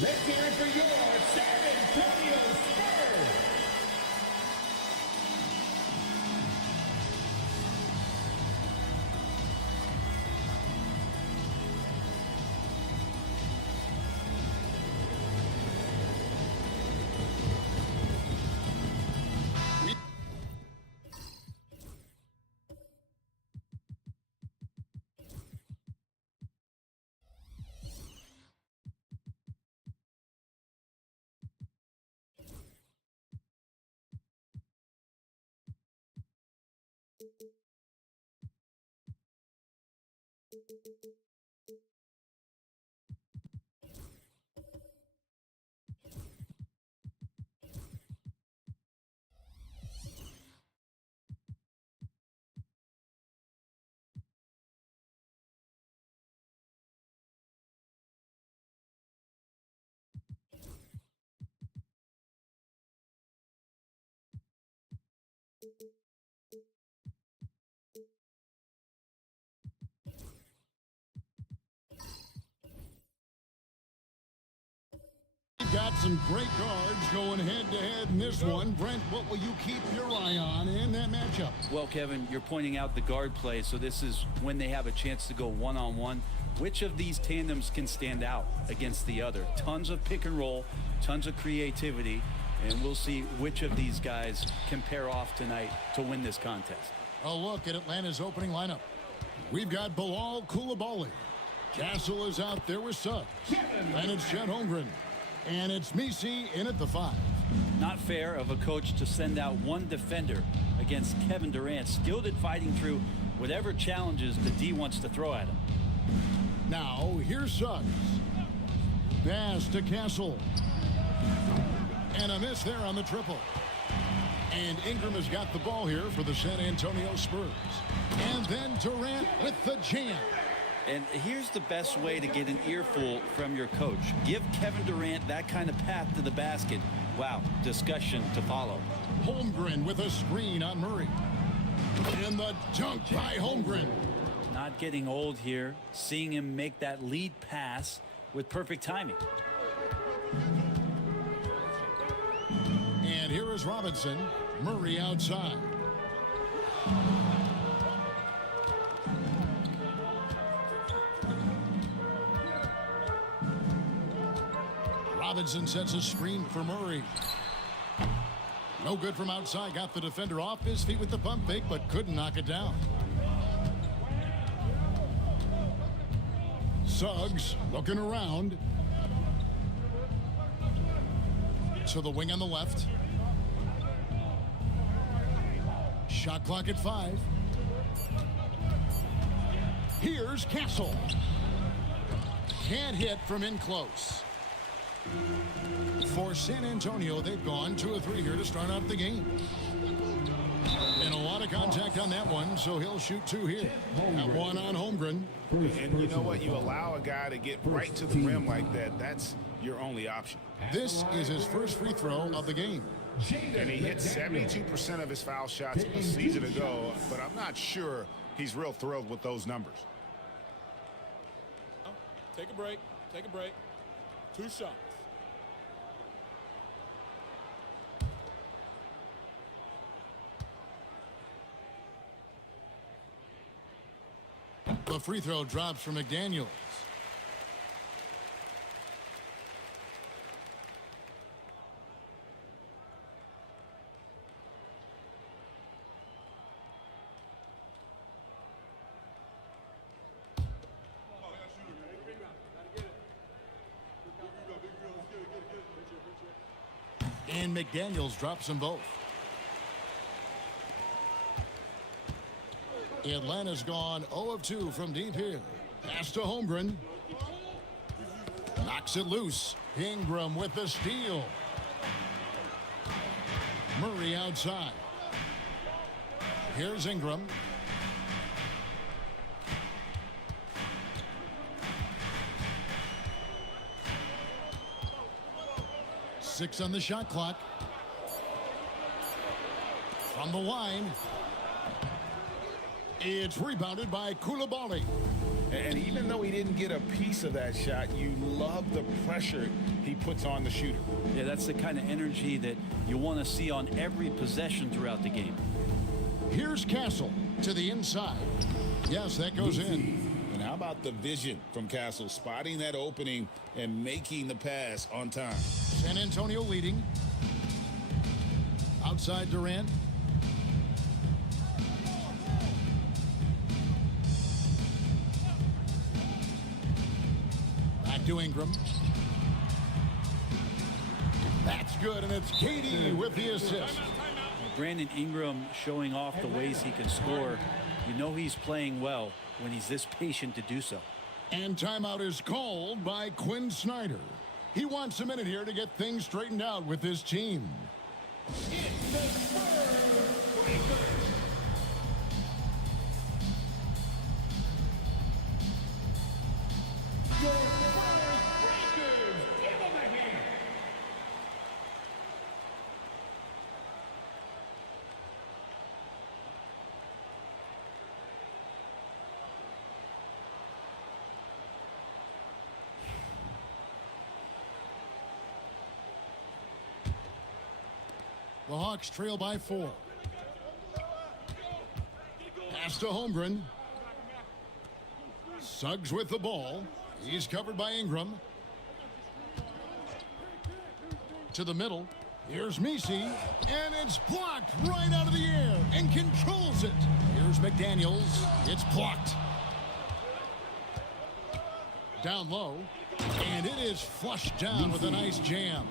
Let's hear it for your San Antonio Spurs. got some great guards going head-to-head in this one. Brent, what will you keep your eye on in that matchup? Well, Kevin, you're pointing out the guard play, so this is when they have a chance to go one-on-one. Which of these tandems can stand out against the other? Tons of pick and roll, tons of creativity, and we'll see which of these guys can pair off tonight to win this contest. A look at Atlanta's opening lineup. We've got Bilal Coulibaly. Castle is out there with Suggs. And it's Chet Holmgren. And it's Messi in at the 5. Not fair of a coach to send out one defender against Kevin Durant, skilled at fighting through whatever challenges the D wants to throw at him. Now, here's Suggs. Pass to Castle. And a miss there on the triple. And Ingram has got the ball here for the San Antonio Spurs. And then Durant with the jam. And here's the best way to get an earful from your coach. Give Kevin Durant that kind of path to the basket. Wow, discussion to follow. Holmgren with a screen on Murray. And the dunk by Holmgren. Not getting old here. Seeing him make that lead pass with perfect timing. And here is Robinson. Murray outside. Robinson sets a screen for Murray. No good from outside. Got the defender off his feet with the pump fake, but couldn't knock it down. Suggs looking around. To the wing on the left. Shot clock at 5. Here's Castle. Can't hit from in close. For San Antonio, they've gone 2 of 3 here to start out the game. And a lot of contact on that one, so he'll shoot 2 here. That one on Holmgren. And you know what? You allow a guy to get right to the rim like that. That's your only option. This is his first free throw of the game. And he hit 72% of his foul shots a season ago, but I'm not sure he's real thrilled with those numbers. Take a break. Take a break. 2 shots. The free throw drops for McDaniels. And McDaniels drops them both. Atlanta's gone 0 of 2 from deep here. Pass to Holmgren. Knocks it loose. Ingram with the steal. Murray outside. Here's Ingram. Six on the shot clock. From the line. It's rebounded by Coulibaly. And even though he didn't get a piece of that shot, you love the pressure he puts on the shooter. Yeah, that's the kind of energy that you want to see on every possession throughout the game. Here's Castle to the inside. Yes, that goes in. And how about the vision from Castle, spotting that opening and making the pass on time? San Antonio leading. Outside Durant. Back to Ingram. That's good, and it's KD with the assist. Brandon Ingram showing off the ways he can score. You know he's playing well when he's this patient to do so. And timeout is called by Quinn Snyder. He wants a minute here to get things straightened out with his team. It's the Spurs Breakers. Your Spurs Breakers. Give them a hand. The Hawks trail by 4. Pass to Holmgren. Suggs with the ball. He's covered by Ingram. To the middle. Here's Messi. And it's blocked right out of the air and controls it. Here's McDaniels. It's blocked. Down low. And it is flushed down with a nice jam.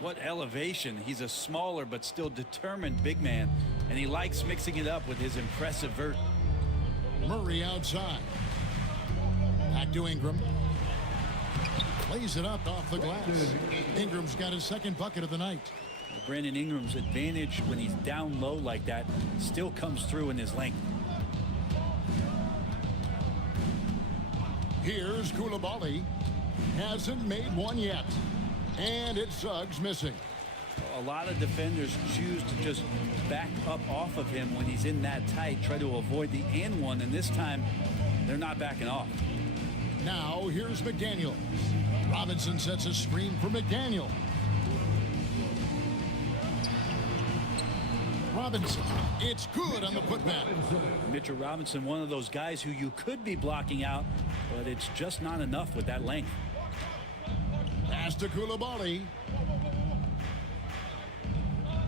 What elevation. He's a smaller but still determined big man. And he likes mixing it up with his impressive vert. Murray outside. Back to Ingram. Plays it up off the glass. Ingram's got his second bucket of the night. Brandon Ingram's advantage when he's down low like that still comes through in his length. Here's Koulibaly. Hasn't made one yet. And it's Suggs missing. A lot of defenders choose to just back up off of him when he's in that tight, try to avoid the and one, and this time they're not backing off. Now here's McDaniel. Robinson sets a screen for McDaniel. Robinson, it's good on the putback. Mitchell Robinson, one of those guys who you could be blocking out, but it's just not enough with that length. Pass to Koulibaly.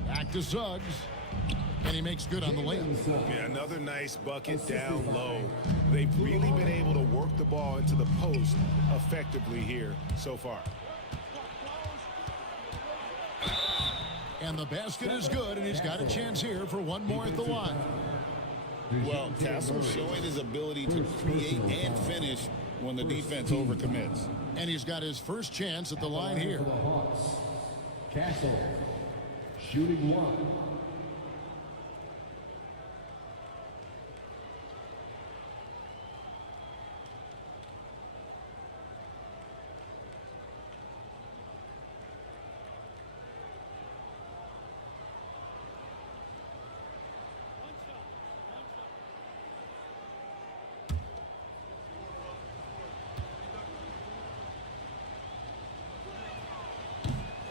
Back to Suggs. And he makes good on the layup. Yeah, another nice bucket down low. They've really been able to work the ball into the post effectively here so far. And the basket is good, and he's got a chance here for one more at the line. Well, Castle showing his ability to create and finish when the defense overcommits. And he's got his first chance at the line here. For the Hawks, Castle, shooting 1.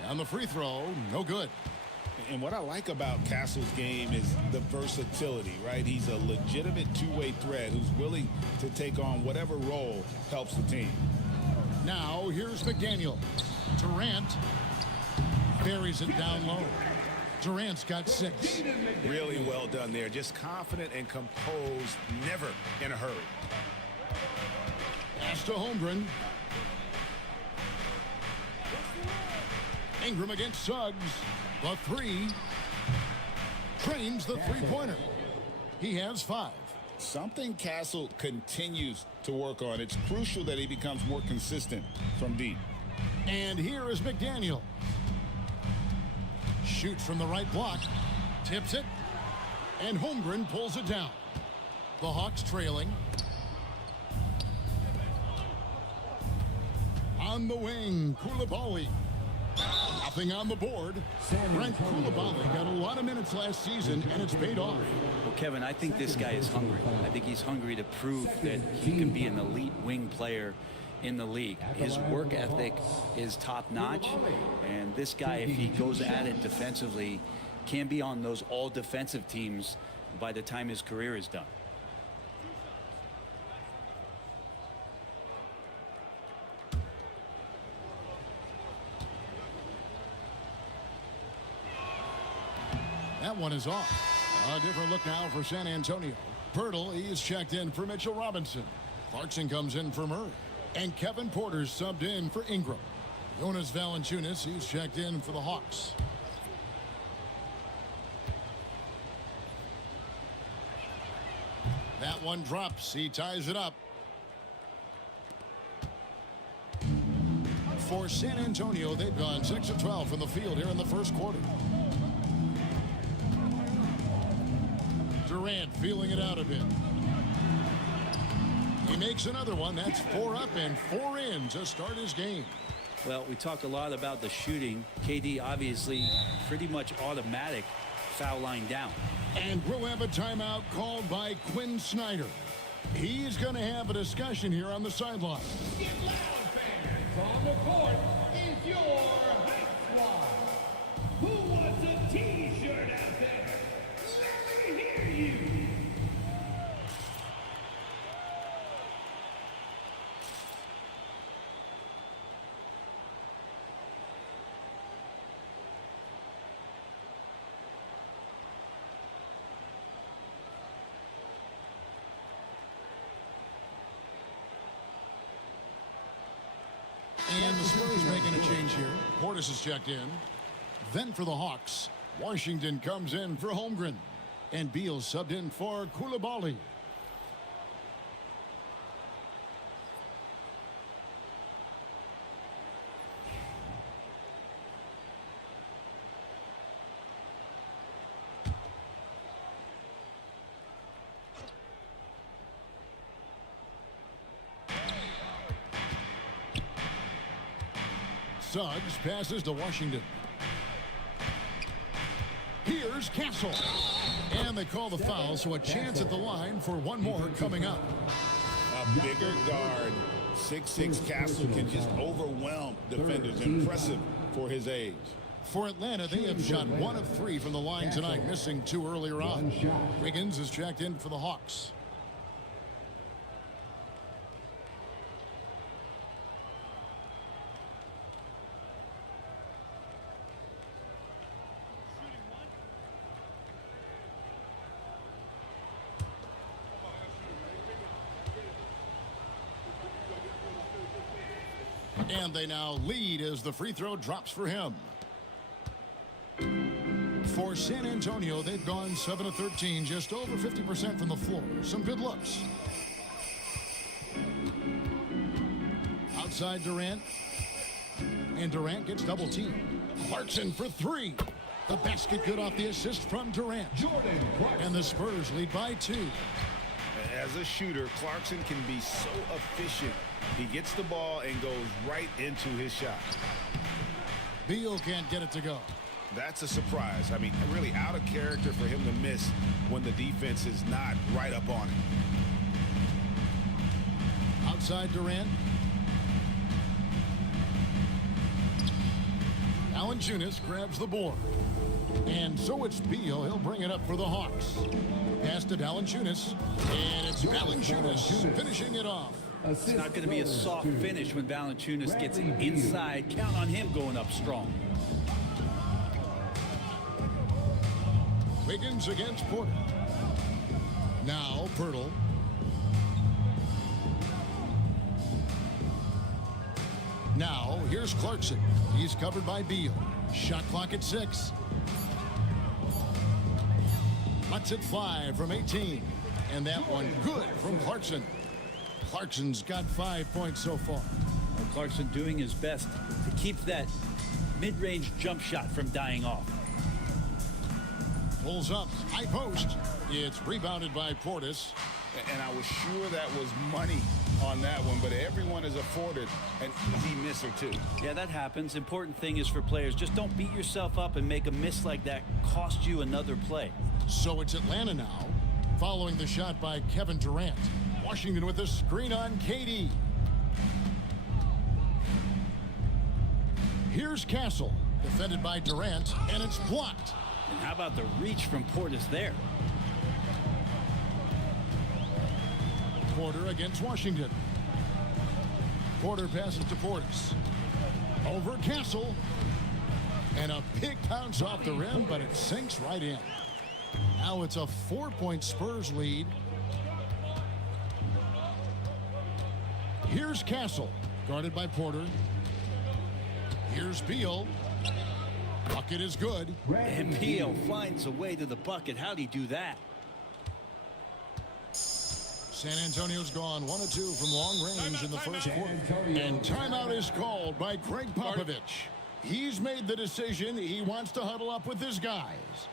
On the free throw, no good. And what I like about Castle's game is the versatility, right? He's a legitimate two-way threat who's willing to take on whatever role helps the team. Now, here's McDaniel. Durant buries it down low. Durant's got 6. Really well done there. Just confident and composed, never in a hurry. Pass to Holmgren. Ingram against Suggs. The 3. Trains the three-pointer. He has 5. Something Castle continues to work on. It's crucial that he becomes more consistent from deep. And here is McDaniel. Shoots from the right block. Tips it. And Holmgren pulls it down. The Hawks trailing. On the wing, Koulibaly. Nothing on the board. Frank Koulibaly got a lot of minutes last season, and it's paid off. Well, Kevin, I think this guy is hungry. I think he's hungry to prove that he can be an elite wing player in the league. His work ethic is top-notch, and this guy, if he goes at it defensively, can be on those all-defensive teams by the time his career is done. That one is off. A different look now for San Antonio. Pirtle, he is checked in for Mitchell Robinson. Clarkson comes in for Murray. And Kevin Porter's subbed in for Ingram. Jonas Valanciunas, he's checked in for the Hawks. That one drops. He ties it up. For San Antonio, they've gone 6 of 12 from the field here in the first quarter. Durant feeling it out a bit. He makes another one. That's 4 up and 4 in to start his game. Well, we talked a lot about the shooting. KD obviously pretty much automatic foul line down. And we'll have a timeout called by Quinn Snyder. He's going to have a discussion here on the sideline. Get loud, fans! On the court is your hype squad. Who wants a T-shirt? And the Spurs making a change here. Portis is checked in. Then for the Hawks, Washington comes in for Holmgren. And Beal subbed in for Koulibaly. Suggs passes to Washington. Here's Castle. And they call the foul, so a chance at the line for one more coming up. A bigger guard. 6'6" Castle can just overwhelm defenders. Impressive for his age. For Atlanta, they have shot 1 of 3 from the line tonight, missing 2 earlier on. Wiggins is checked in for the Hawks. And they now lead as the free throw drops for him. For San Antonio, they've gone 7 of 13, just over 50% from the floor. Some good looks. Outside Durant. And Durant gets double teamed. Clarkson for 3. The basket good off the assist from Durant. And the Spurs lead by 2. As a shooter, Clarkson can be so efficient. He gets the ball and goes right into his shot. Beal can't get it to go. That's a surprise. I mean, really out of character for him to miss when the defense is not right up on him. Outside Durant. Valanciunas grabs the board. And so it's Beal. He'll bring it up for the Hawks. Pass to Valanciunas. And it's Valanciunas finishing it off. It's not going to be a soft finish when Valanciunas gets inside. Count on him going up strong. Wiggins against Porter. Now Pirtle. Now here's Clarkson. He's covered by Beal. Shot clock at 6. Let's at 5 from 18. And that one good from Clarkson. Clarkson's got 5 points so far. Well, Clarkson doing his best to keep that mid-range jump shot from dying off. Pulls up, high post. It's rebounded by Portis. And I was sure that was money on that one, but everyone has afforded an easy miss or 2. Yeah, that happens. Important thing is for players, just don't beat yourself up and make a miss like that cost you another play. So it's Atlanta now, following the shot by Kevin Durant. Washington with a screen on KD. Here's Castle, defended by Durant, and it's blocked. And how about the reach from Portis there? Porter against Washington. Porter passes to Portis. Over Castle. And a big bounce off the rim, but it sinks right in. Now it's a 4-point Spurs lead. Here's Castle, guarded by Porter. Here's Beal. Bucket is good. And Beal finds a way to the bucket. How'd he do that? San Antonio's gone 1 of 2 from long range in the first quarter. And timeout is called by Greg Popovich. He's made the decision. He wants to huddle up with his guys.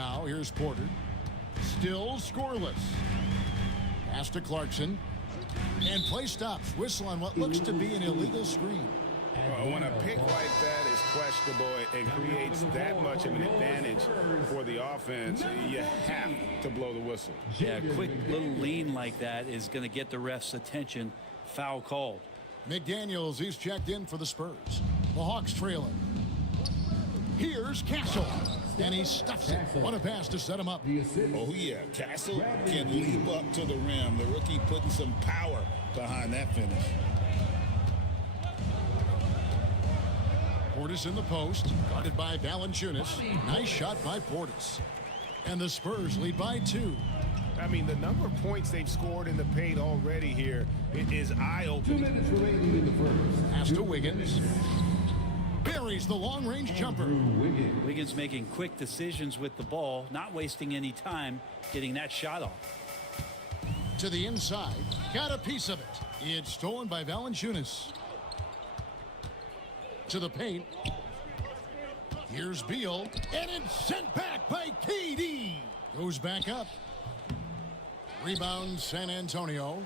Now here's Porter. Still scoreless. Pass to Clarkson. And play stops. Whistle on what looks to be an illegal screen. Well, when a pick like that is questionable and creates that much of an advantage for the offense, you have to blow the whistle. Yeah, a quick little lean like that is going to get the ref's attention. Foul called. McDaniels, he's checked in for the Spurs. The Hawks trailing. Here's Castle. And he stuffs it. What a pass to set him up. Oh, yeah. Castle can leap up to the rim. The rookie putting some power behind that finish. Portis in the post, guarded by Valanciunas. Nice shot by Portis. And the Spurs lead by 2. I mean, the number of points they've scored in the paint already here, it is eye-opening. 2 minutes remaining in the first. Pass to Wiggins. Buries the long-range jumper. Wiggins making quick decisions with the ball, not wasting any time getting that shot off. To the inside, got a piece of it. It's stolen by Valanciunas. To the paint. Here's Beal, and it's sent back by KD. Goes back up. Rebound San Antonio.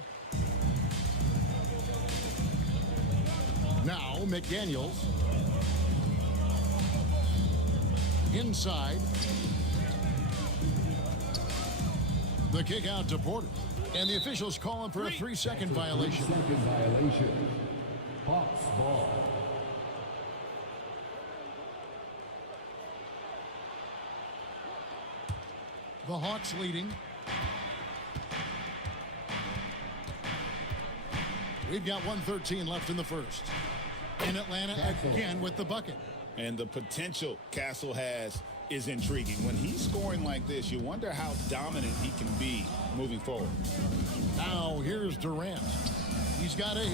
Now McDaniels. Inside. The kick out to Porter. And the officials call him for a 3-second violation. 3-second violation. Hawks ball. The Hawks leading. We've got 1:13 left in the first. And Atlanta again with the bucket. And the potential Castle has is intriguing. When he's scoring like this, you wonder how dominant he can be moving forward. Now here's Durant. He's got 8.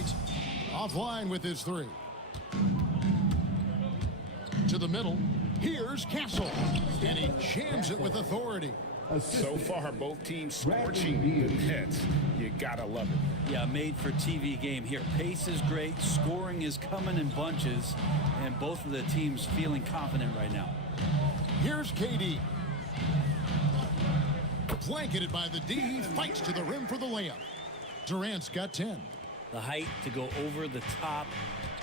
Offline with his 3. To the middle. Here's Castle. And he jams it with authority. So far, both teams scorching the Nets. You gotta love it. Yeah, made for TV game here. Pace is great. Scoring is coming in bunches. And both of the teams feeling confident right now. Here's KD. Blanketed by the D. He fights to the rim for the layup. Durant's got 10. The height to go over the top.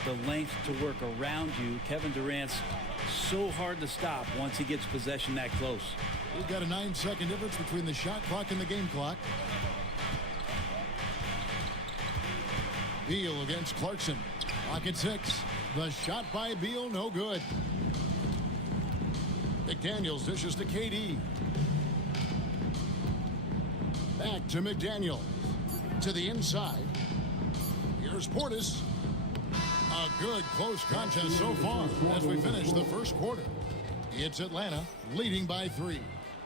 The length to work around you. Kevin Durant's so hard to stop once he gets possession that close. We've got a 9-second difference between the shot clock and the game clock. Beal against Clarkson. Clock at 6. The shot by Beal, no good. McDaniels dishes to KD. Back to McDaniels. To the inside. Here's Portis. A good close contest so far as we finish the first quarter. It's Atlanta leading by 3.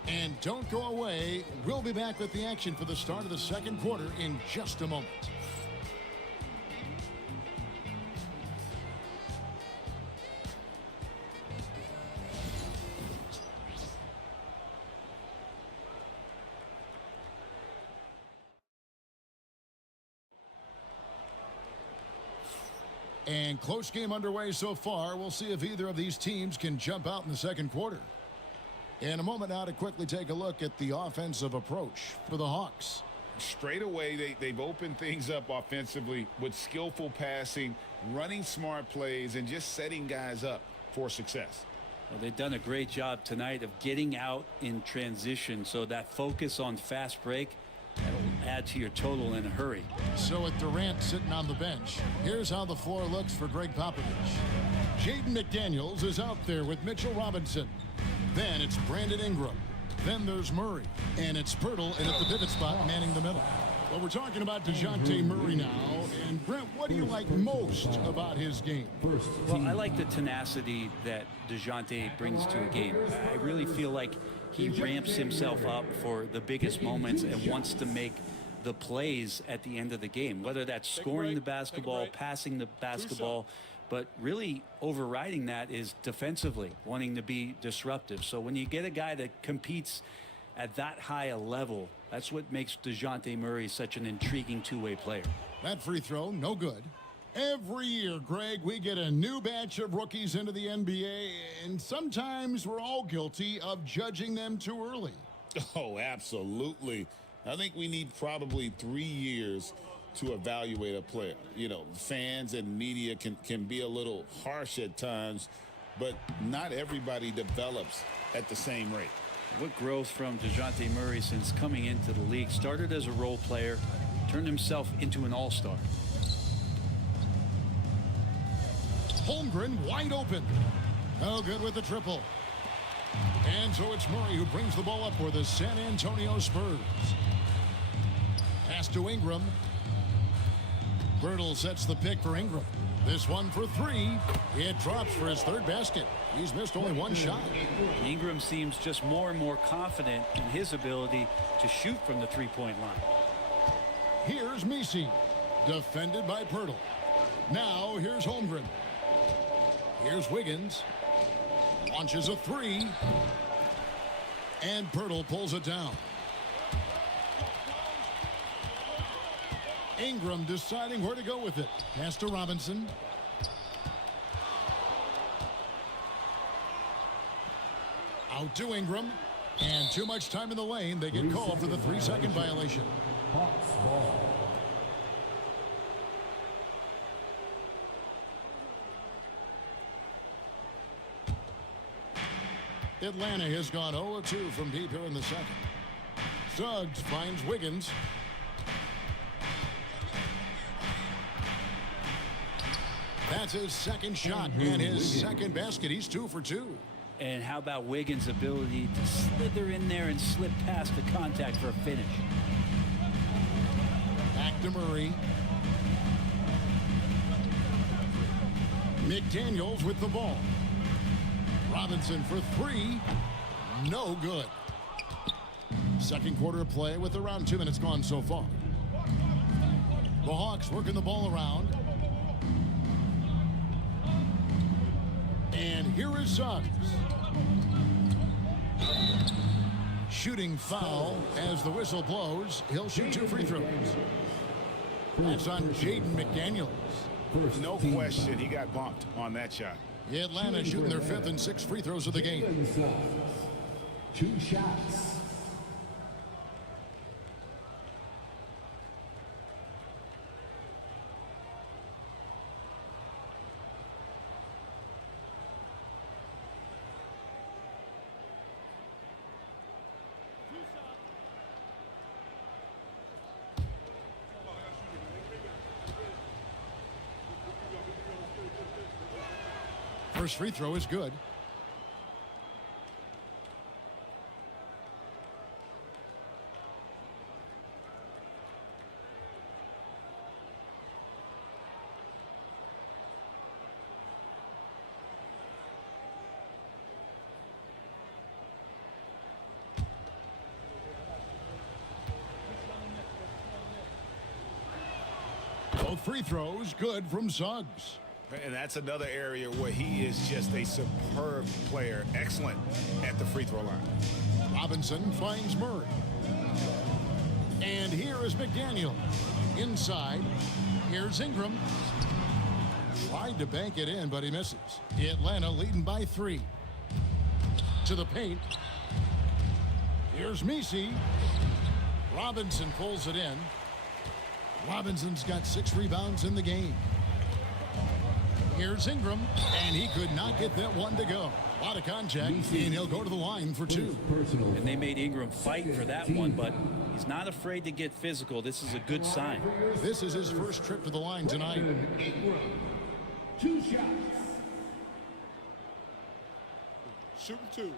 And don't go away. We'll be back with the action for the start of the second quarter in just a moment. And close game underway so far. We'll see if either of these teams can jump out in the second quarter. In a moment now to quickly take a look at the offensive approach for the Hawks. Straight away, they've opened things up offensively with skillful passing, running smart plays, and just setting guys up for success. Well, they've done a great job tonight of getting out in transition. So that focus on fast break, that'll add to your total in a hurry. So with Durant sitting on the bench, here's how the floor looks for Greg Popovich. Jaden McDaniels is out there with Mitchell Robinson. Then it's Brandon Ingram. Then there's Murray. And it's Pirtle in at the pivot spot manning the middle. Well, we're talking about DeJounte Murray now. And Brent, what do you like most about his game? Well, I like the tenacity that DeJounte brings to a game. I really feel like he ramps himself up for the biggest moments and wants to make the plays at the end of the game, whether that's scoring the basketball, passing the basketball, but really overriding that is defensively wanting to be disruptive. So when you get a guy that competes at that high a level, that's what makes DeJounte Murray such an intriguing two-way player. That free throw, no good. Every year, Greg, we get a new batch of rookies into the NBA, and sometimes we're all guilty of judging them too early. Oh, absolutely. I think we need probably 3 years to evaluate a player. You know, fans and media can be a little harsh at times, but not everybody develops at the same rate. What growth from DeJounte Murray since coming into the league. Started as a role player, turned himself into an all-star. Holmgren wide open. Oh, good with the triple. And so it's Murray who brings the ball up for the San Antonio Spurs. Pass to Ingram. Birtle sets the pick for Ingram. This one for three. It drops for his third basket. He's missed only one shot. Ingram seems just more and more confident in his ability to shoot from the three-point line. Here's Messi, defended by Pirtle. Now here's Holmgren. Here's Wiggins. Launches a three. And Pirtle pulls it down. Ingram deciding where to go with it. Pass to Robinson. Out to Ingram. And too much time in the lane. They get called for the 3-second violation. Hawks ball. Atlanta has gone 0-2 from deep here in the second. Suggs finds Wiggins. That's his second shot and his second basket. He's 2 for 2. And how about Wiggins' ability to slither in there and slip past the contact for a finish? Back to Murray. McDaniels with the ball. Robinson for three. No good. Second quarter of play with around 2 minutes gone so far. The Hawks working the ball around. And here is Suggs. Shooting foul as the whistle blows. He'll shoot 2 free throws. That's on Jaden McDaniels. No question, he got bumped on that shot. Atlanta shooting their 5th and 6th free throws of the game. 2 shots. First free throw is good. Both free throws good from Suggs. And that's another area where he is just a superb player. Excellent at the free throw line. Robinson finds Murray. And here is McDaniel. Inside. Here's Ingram. Tried to bank it in, but he misses. Atlanta leading by 3. To the paint. Here's Messi. Robinson pulls it in. Robinson's got 6 rebounds in the game. Here's Ingram, and he could not get that one to go. A lot of contact, and he'll go to the line for 2. And they made Ingram fight for that one, but he's not afraid to get physical. This is a good sign. This is his first trip to the line tonight. 2 shots. Shooting 2.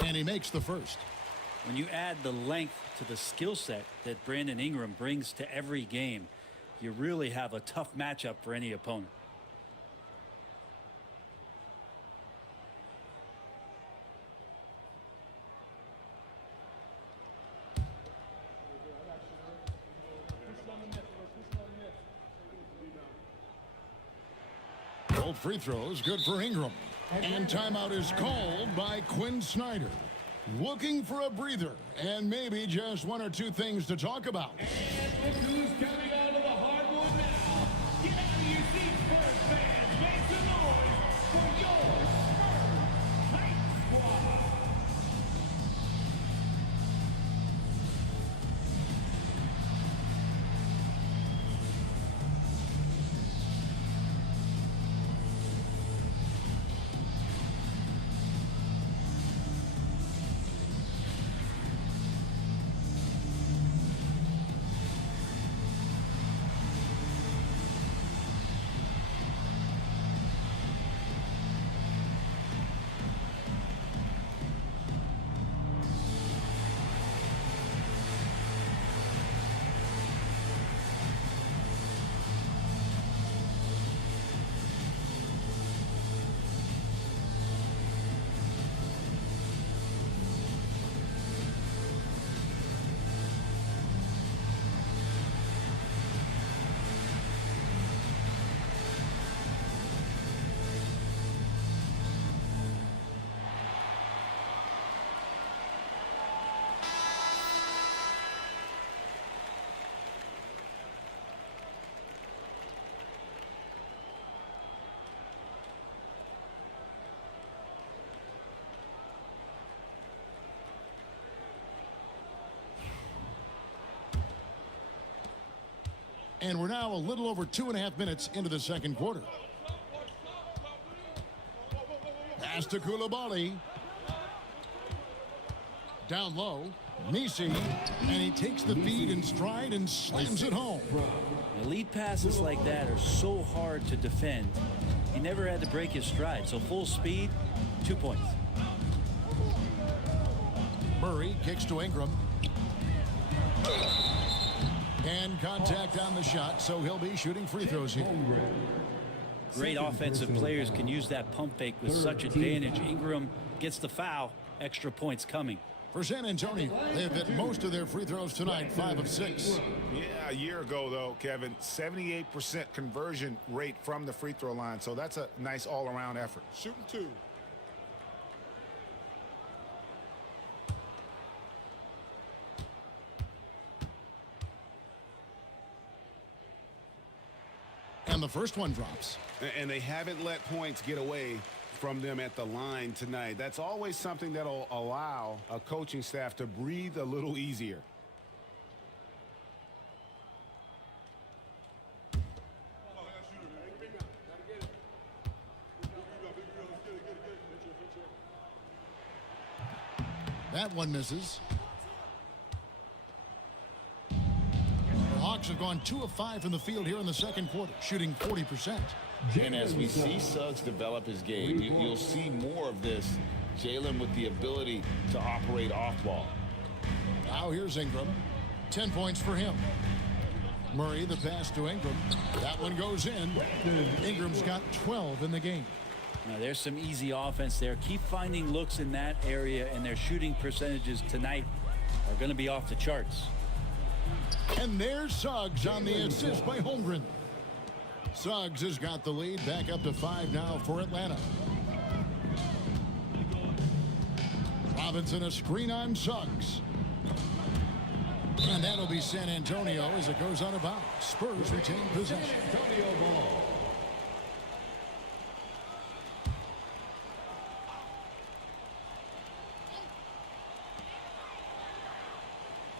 And he makes the first. When you add the length to the skill set that Brandon Ingram brings to every game, you really have a tough matchup for any opponent. Both free throws good for Ingram. And timeout is called by Quinn Snyder. Looking for a breather and maybe just one or two things to talk about. And look who's coming out of the hardwood now. Get out of your seats, Spurs fans. Make some noise for your Spurs Hype Squad. And we're now a little over 2.5 minutes into the second quarter. Pass to Koulibaly. Down low, Nisi, and he takes the feed in stride and slams it home. Elite passes like that are so hard to defend. He never had to break his stride, so full speed, 2 points. Murray kicks to Ingram. And contact on the shot, so he'll be shooting free throws here. Great offensive players can use that pump fake with such advantage. Ingram gets the foul, extra points coming. For San Antonio, they've hit most of their free throws tonight, 5 of 6. Yeah, a year ago, though, Kevin, 78% conversion rate from the free throw line. So that's a nice all-around effort. Shooting 2. And the first one drops. And they haven't let points get away from them at the line tonight. That's always something that'll allow a coaching staff to breathe a little easier. That one misses. The Hawks have gone 2 of 5 from the field here in the second quarter, shooting 40%. And as we see Suggs develop his game, you'll see more of this. Jalen with the ability to operate off ball. Now here's Ingram. 10 points for him. Murray, the pass to Ingram. That one goes in. Ingram's got 12 in the game. Now there's some easy offense there. Keep finding looks in that area, and their shooting percentages tonight are going to be off the charts. And there's Suggs on the assist by Holmgren. Suggs has got the lead back up to 5 now for Atlanta. Robinson a screen on Suggs. And that'll be San Antonio as it goes out of bounds. Spurs retain possession. Antonio ball.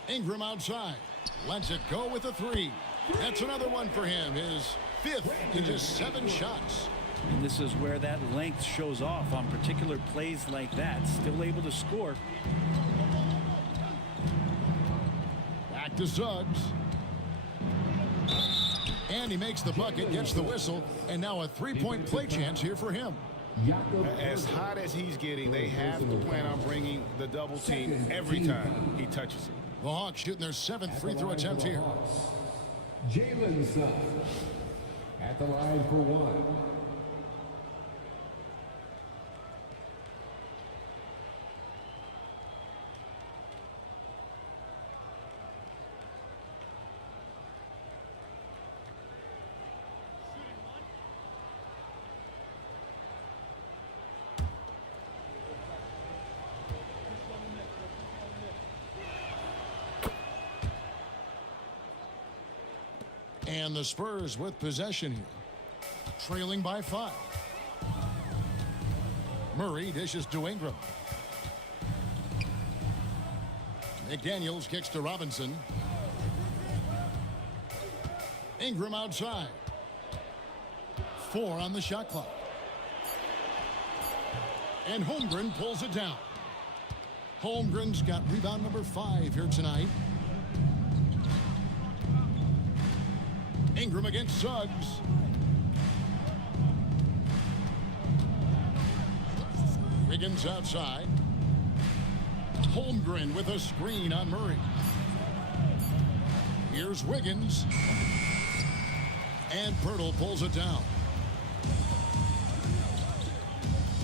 Ingram outside. Lets it go with a 3. That's another one for him. His 5th in just 7 shots. And this is where that length shows off on particular plays like that. Still able to score. Back to Suggs. And he makes the bucket, gets the whistle, and now a 3-point play chance here for him. As hot as he's getting, they have to plan on bringing the double team every time he touches it. The Hawks shooting their 7th free throw attempt here. Jalen Suggs at the line for 1. And the Spurs with possession here, trailing by 5. Murray dishes to Ingram. McDaniels kicks to Robinson. Ingram outside. 4 on the shot clock. And Holmgren pulls it down. Holmgren's got rebound number 5 here tonight. Ingram against Suggs. Wiggins outside. Holmgren with a screen on Murray. Here's Wiggins. And Pirtle pulls it down.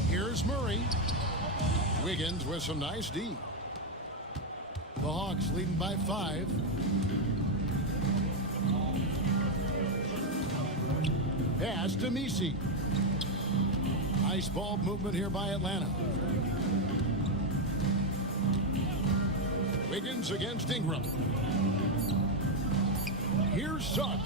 Here's Murray. Wiggins with some nice D. The Hawks leading by 5. Pass to Messi. Nice ball movement here by Atlanta. Wiggins against Ingram. Here's Suggs.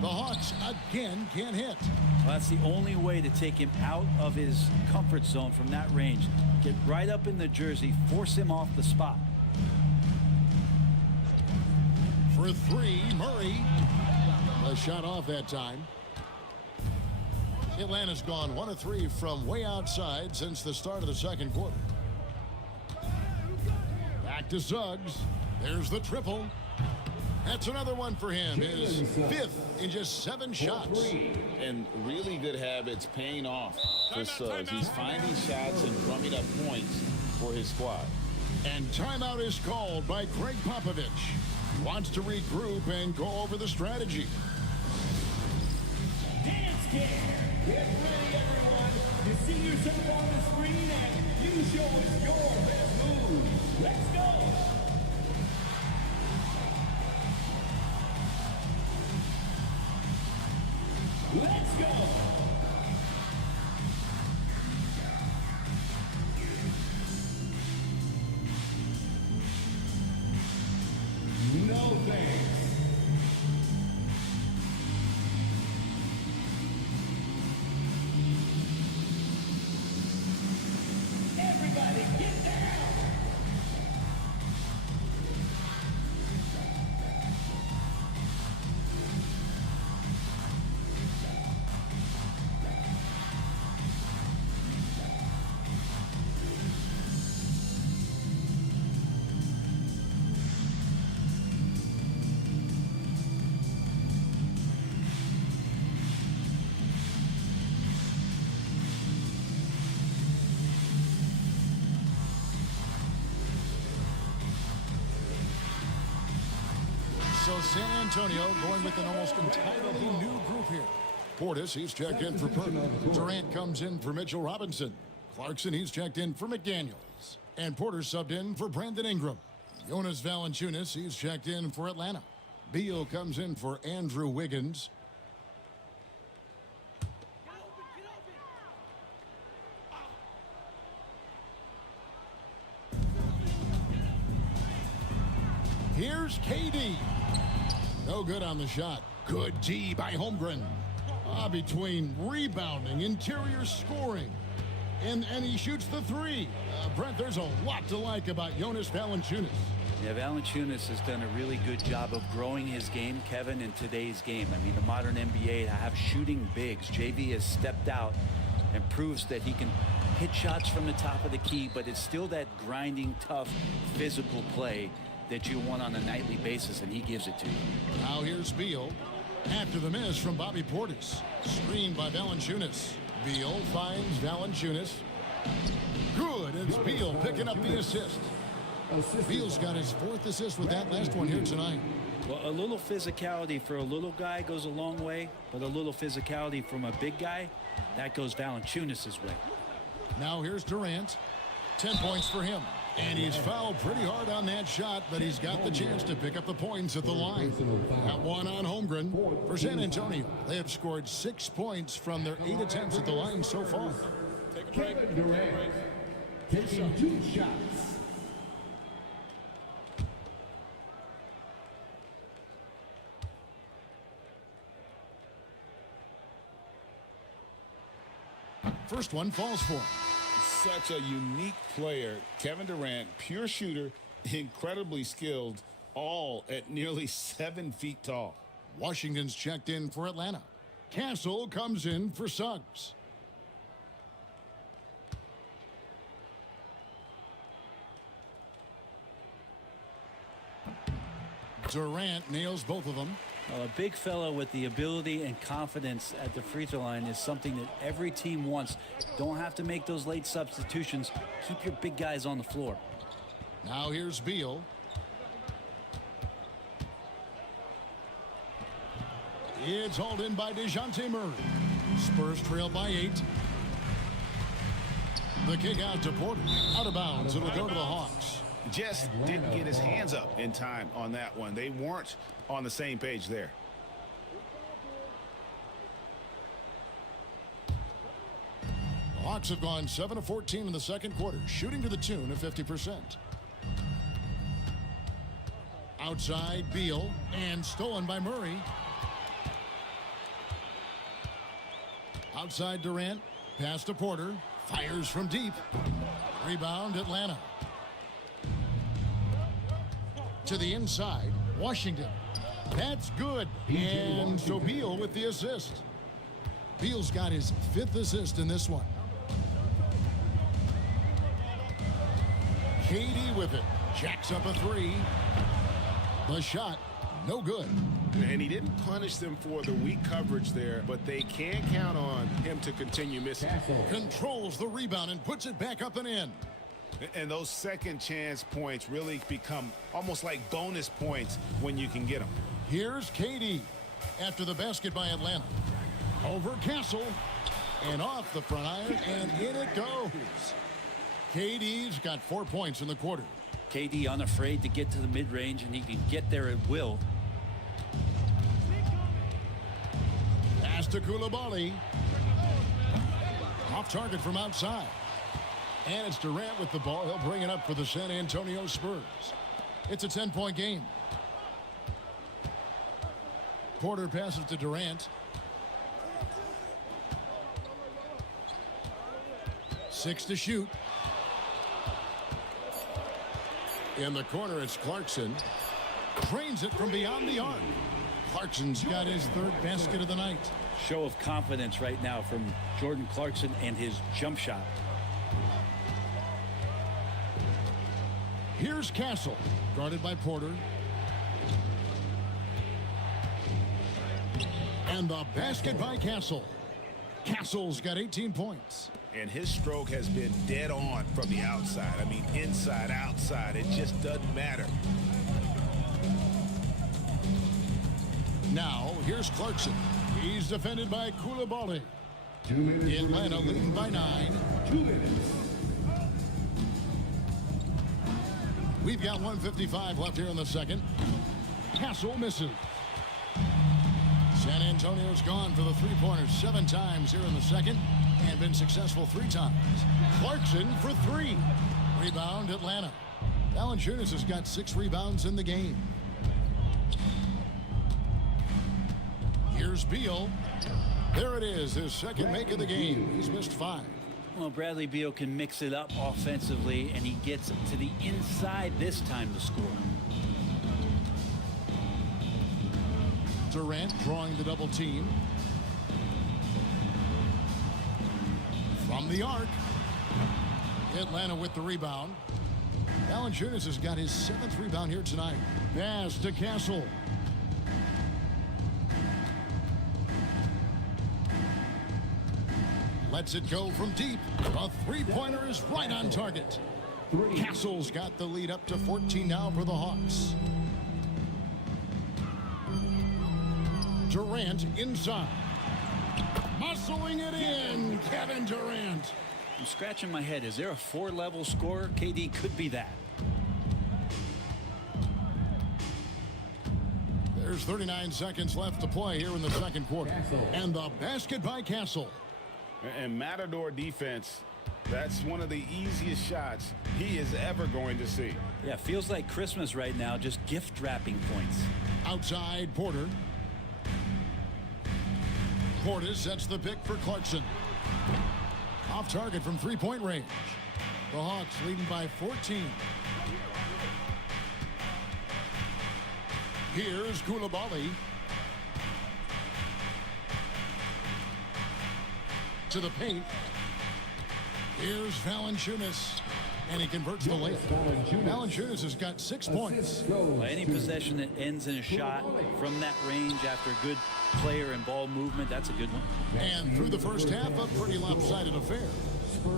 The Hawks again can't hit. Well, that's the only way to take him out of his comfort zone from that range. Get right up in the jersey, force him off the spot. For 3, Murray. A shot off that time. Atlanta's gone 1 of 3 from way outside since the start of the second quarter. Back to Suggs. There's the triple. That's another one for him. His 5th in just 7 shots. And really good habits paying off for Suggs. He's finding shots and drumming up points for his squad. And timeout is called by Greg Popovich. He wants to regroup and go over the strategy. Dance Care. Get ready, everyone. You see yourself on the screen and you show us your best move. Let's go. Let's go. No thanks. Everybody get down. So San Antonio going with an almost entirely new group here. Portis, he's checked in for Perk. Durant comes in for Mitchell Robinson. Clarkson, he's checked in for McDaniels. And Porter subbed in for Brandon Ingram. Jonas Valanciunas, he's checked in for Atlanta. Beal comes in for Andrew Wiggins. Here's KD. No good on the shot. Good D by Holmgren. Between rebounding, interior scoring, and he shoots the 3. Brent, there's a lot to like about Jonas Valanciunas. Yeah, Valanciunas has done a really good job of growing his game, Kevin, in today's game. I mean, the modern NBA have shooting bigs. JV has stepped out and proves that he can hit shots from the top of the key, but it's still that grinding, tough, physical play that you want on a nightly basis, and he gives it to you. Now here's Beal. After the miss from Bobby Portis. Screened by Valanciunas. Beal finds Valanciunas. Good. It's Beal picking up the assist. Beal's got his 4th assist with that last one here tonight. Well, a little physicality for a little guy goes a long way, but a little physicality from a big guy, that goes Valanciunas' way. Now here's Durant. 10 points for him. And he's fouled pretty hard on that shot, but he's got the chance to pick up the points at the line. Got one on Holmgren. For San Antonio, they have scored 6 points from their 8 attempts at the line so far. Take a break. Kevin Durant taking 2 shots. First one falls for him. Such a unique player. Kevin Durant, pure shooter, incredibly skilled, all at nearly 7 feet tall. Washington's checked in for Atlanta. Castle comes in for Suggs. Durant nails both of them. Well, a big fellow with the ability and confidence at the free throw line is something that every team wants. Don't have to make those late substitutions. Keep your big guys on the floor. Now here's Beal. It's hauled in by DeJounte Murray. Spurs trail by 8. The kick out to Porter. Out of bounds. It'll go to the Hawks. Just didn't get his hands up in time on that one. They weren't on the same page there. The Hawks have gone 7 of 14 in the second quarter, shooting to the tune of 50%. Outside, Beal, and stolen by Murray. Outside Durant, pass to Porter, fires from deep. Rebound Atlanta. To the inside, Washington. That's good. And so Beal with the assist. Beal's got his 5th assist in this one. KD with it. Jacks up a 3. The shot, no good. And he didn't punish them for the weak coverage there, but they can't count on him to continue missing. Controls the rebound and puts it back up and in. And those second chance points really become almost like bonus points when you can get them. Here's KD after the basket by Atlanta. Over Castle and off the front iron, and in it goes. KD's got 4 points in the quarter. KD unafraid to get to the mid-range, and he can get there at will. Pass to Koulibaly. Off target from outside. And it's Durant with the ball. He'll bring it up for the San Antonio Spurs. It's a 10-point game. Porter passes to Durant. 6 to shoot. In the corner, it's Clarkson. Drains it from beyond the arc. Clarkson's got his 3rd basket of the night. Show of confidence right now from Jordan Clarkson and his jump shot. Here's Castle, guarded by Porter. And the basket by Castle. Castle's got 18 points. And his stroke has been dead on from the outside. I mean, inside, outside, it just doesn't matter. Now, here's Clarkson. He's defended by Koulibaly. Atlanta leading by 9. 2 minutes. We've got 1:55 left here in the second. Castle misses. San Antonio's gone for the 3-pointers 7 times here in the second and been successful 3 times. Clarkson for 3. Rebound Atlanta. Valanciunas has got 6 rebounds in the game. Here's Beal. There it is, his second make of the game. He's missed 5. Well, Bradley Beal can mix it up offensively, and he gets to the inside this time to score. Durant drawing the double team. From the arc. Atlanta with the rebound. Valanciunas has got his 7th rebound here tonight. Pass to Castle. Lets it go from deep. A 3-pointer is right on target. Castle's got the lead up to 14 now for the Hawks. Durant inside. Muscling it in. Kevin Durant. I'm scratching my head. Is there a 4-level scorer? KD could be that. There's 39 seconds left to play here in the second quarter. And the basket by Castle. And Matador defense, that's one of the easiest shots he is ever going to see. Yeah, feels like Christmas right now, just gift wrapping points. Outside Porter. Porter sets the pick for Clarkson. Off target from three-point range. The Hawks leading by 14. Here's Koulibaly. To the paint. Here's Valanciunas. And he converts the layup. Valanciunas has got 6 points. Any possession that ends in a shot from that range after good player and ball movement, that's a good one. And through the first half, a pretty lopsided affair.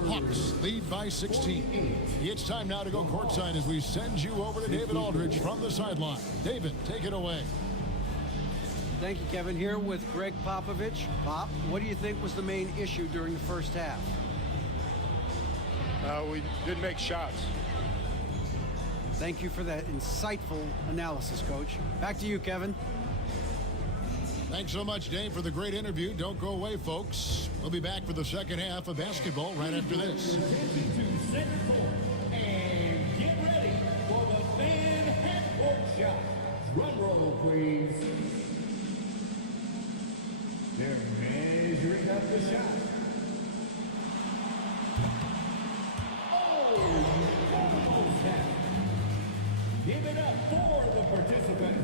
Hawks lead by 16. It's time now to go courtside as we send you over to David Aldridge from the sideline. David, take it away. Thank you, Kevin. Here with Greg Popovich. Pop, what do you think was the main issue during the first half? We didn't make shots. Thank you for that insightful analysis, Coach. Back to you, Kevin. Thanks so much, Dave, for the great interview. Don't go away, folks. We'll be back for the second half of basketball right after this. To center court. And get ready for the fan half-court shot. Drum roll, please. They're measuring up the shot. Almost down. Give it up for the participant.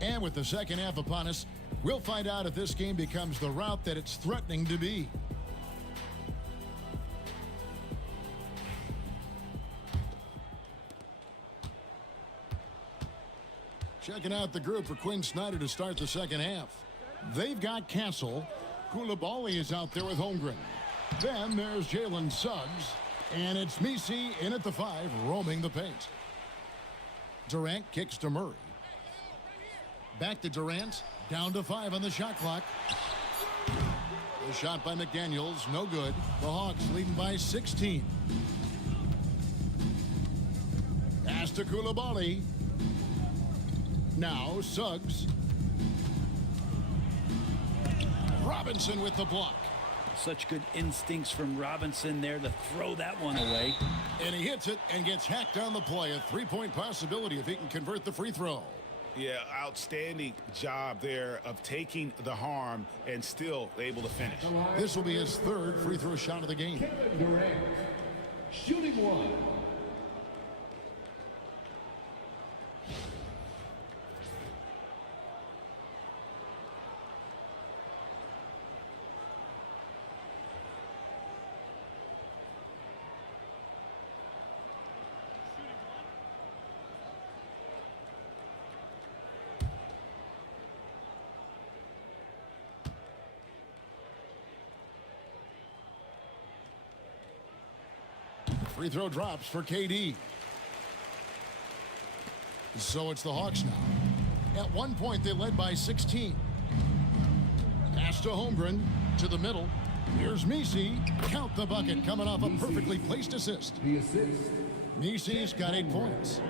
And with the second half upon us, we'll find out if this game becomes the route that it's threatening to be. Checking out the group for Quinn Snyder to start the second half. They've got Castle. Koulibaly is out there with Holmgren. Then there's Jalen Suggs. And it's Misi in at the 5, roaming the paint. Durant kicks to Murray. Back to Durant. Down to 5 on the shot clock. The shot by McDaniels, no good. The Hawks leading by 16. Pass to Koulibaly. Now Suggs. Robinson with the block. Such good instincts from Robinson there to throw that one away. And he hits it and gets hacked on the play. A three-point possibility if he can convert the free throw. Yeah, outstanding job there of taking the harm and still able to finish. This will be his third free throw shot of the game. Kevin Durant, shooting one. Free throw drops for KD. So it's the Hawks now. At one point, they led by 16. Pass to Holmgren, to the middle. Here's Misi. Count the bucket, coming off a perfectly placed assist. The assist. Misi's got 8 points.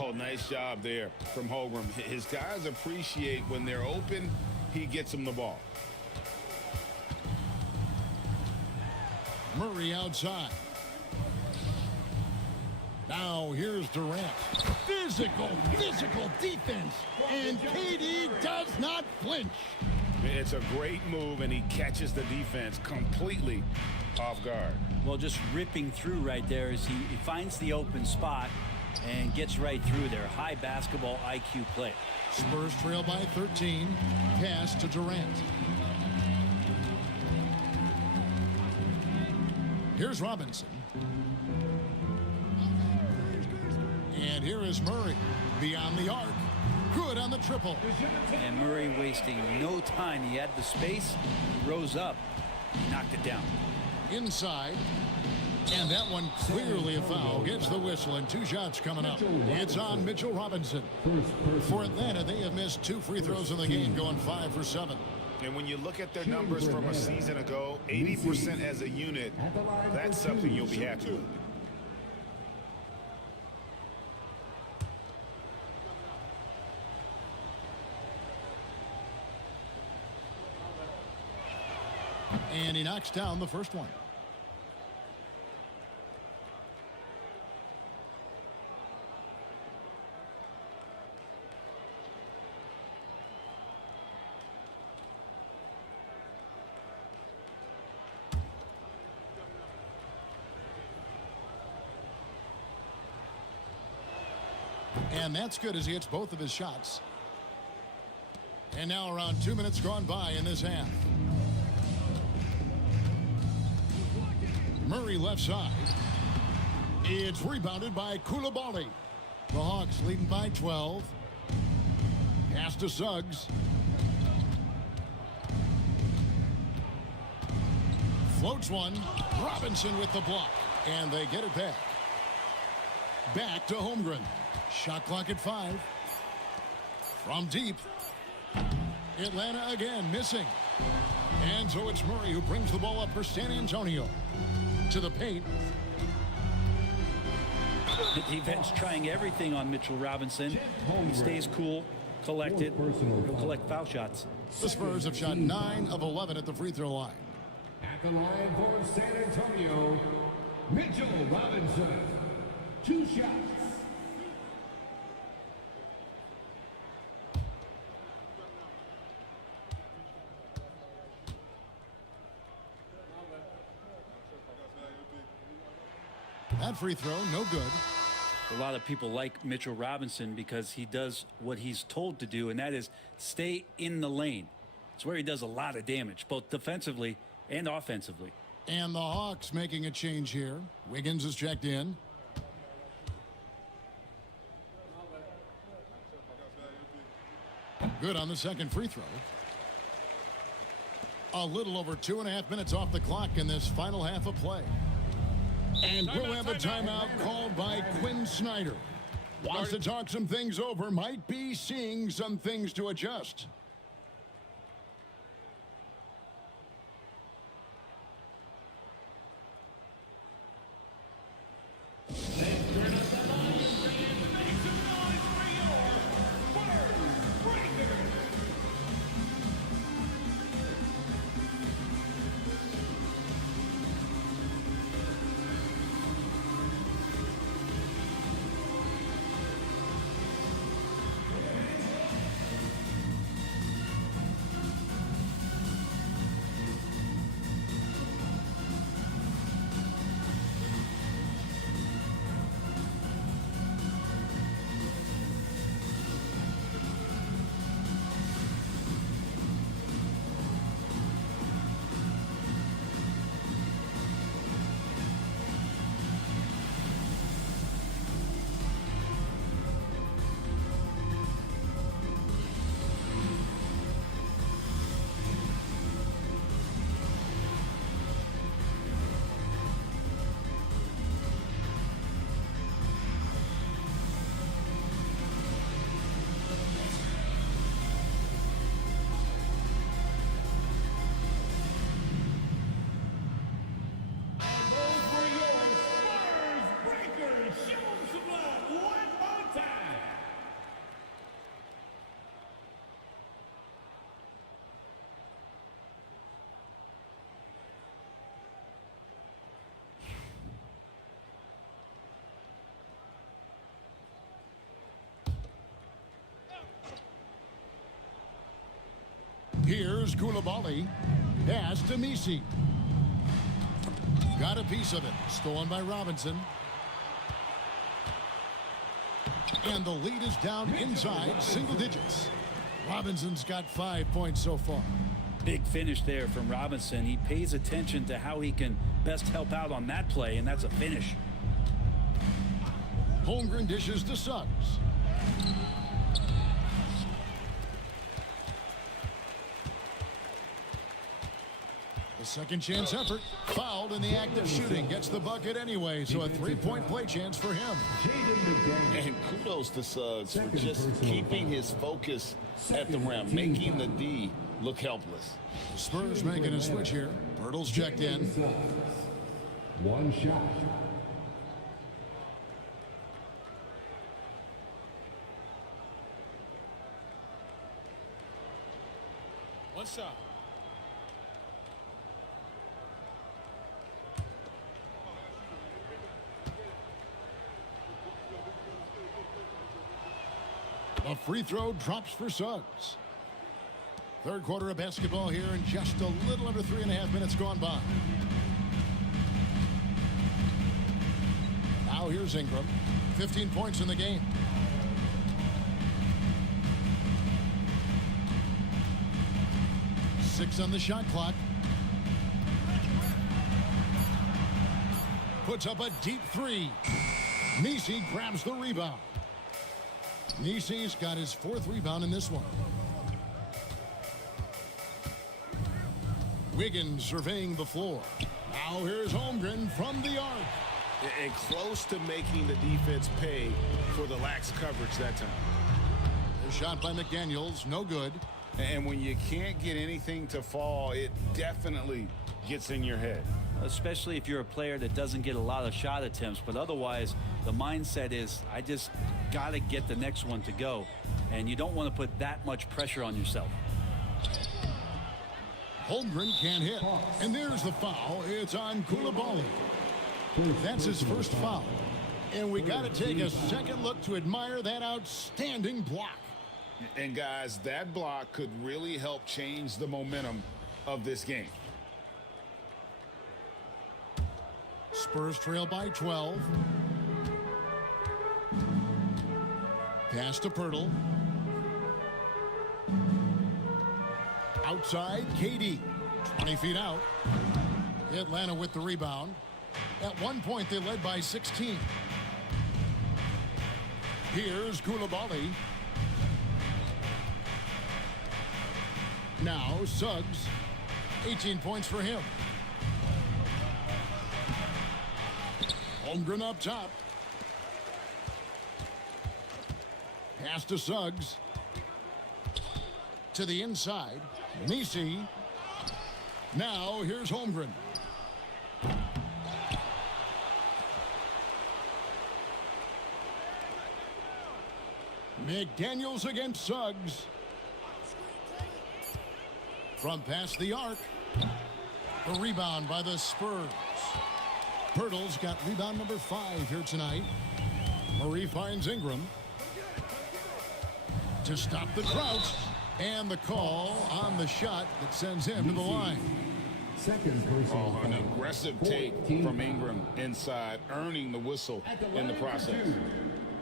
Oh, nice job there from Holmgren. His guys appreciate when they're open, he gets them the ball. Murray outside. Now here's Durant. Physical defense. And KD does not flinch. It's a great move, and he catches the defense completely off guard. Well, just ripping through right there as he finds the open spot and gets right through there. High basketball IQ play. Spurs trail by 13. Pass to Durant. Here's Robinson. And here is Murray beyond the arc. Good on the triple. And Murray wasting no time. He had the space, he rose up, knocked it down. Inside. And that one clearly a foul. Gets the whistle and 2 shots coming up. It's on Mitchell Robinson. For Atlanta, they have missed 2 free throws in the game, going 5 for 7. And when you look at their numbers from a season ago, 80% as a unit, that's something you'll be happy with. And he knocks down the first one. And that's good as he hits both of his shots. And now around 2 minutes gone by in this half. Murray left side. It's rebounded by Coulibaly. The Hawks leading by 12. Pass to Suggs. Floats one. Robinson with the block. And they get it back. Back to Holmgren. Shot clock at 5. From deep. Atlanta again missing. And so it's Murray who brings the ball up for San Antonio. To the paint. The defense trying everything on Mitchell Robinson. He stays cool, collected. He'll collect foul shots. The Spurs have shot 9 of 11 at the free throw line. At the line for San Antonio, Mitchell Robinson. 2 shots. That free throw, no good. A lot of people like Mitchell Robinson because he does what he's told to do, and that is stay in the lane. It's where he does a lot of damage, both defensively and offensively. And the Hawks making a change here. Wiggins is checked in. Good on the second free throw. A little over 2.5 minutes off the clock in this final half of play. And we'll have a timeout called by Quinn Snyder. Wants to talk some things over, might be seeing some things to adjust. Here's Coulibaly. Pass to Misi. Got a piece of it. Stolen by Robinson. And the lead is down inside single digits. Robinson's got 5 points so far. Big finish there from Robinson. He pays attention to how he can best help out on that play, and that's a finish. Holmgren dishes to Suggs. The second chance effort. Fouled in the act of shooting. Gets the bucket anyway, so a three-point play chance for him. And kudos to Suggs for just keeping his focus at the rim, making the D look helpless. Spurs making a switch here. Pirtle's checked in. One shot. One shot. A free throw drops for Suggs. Third quarter of basketball here, and just a little under 3.5 minutes gone by. Now here's Ingram. 15 points in the game. Six on the shot clock. Puts up a deep three. Nisi grabs the rebound. Nisi's got his fourth rebound in this one. Wiggins surveying the floor. Now here's Holmgren from the arc. And close to making the defense pay for the lax coverage that time. The shot by McDaniels, no good. And when you can't get anything to fall, it definitely gets in your head. Especially if you're a player that doesn't get a lot of shot attempts, but otherwise the mindset is, I just got to get the next one to go. And you don't want to put that much pressure on yourself. Holmgren can't hit. And there's the foul. It's on Koulibaly. That's his first foul. And we got to take a second look to admire that outstanding block. And guys, that block could really help change the momentum of this game. Spurs trail by 12. Pass to Pirtle. Outside, KD. 20 feet out. Atlanta with the rebound. At one point, they led by 16. Here's Koulibaly. Now, Suggs. 18 points for him. Holmgren up top. Pass to Suggs. To the inside. Nisi. Now, here's Holmgren. McDaniels against Suggs. From past the arc. A rebound by the Spurs. Pirtle's got rebound number 5 here tonight. Murray finds Ingram. To stop the Krauts. And the call on the shot that sends him to the line. Second personal An foul. aggressive take from Ingram inside, earning the whistle in the process.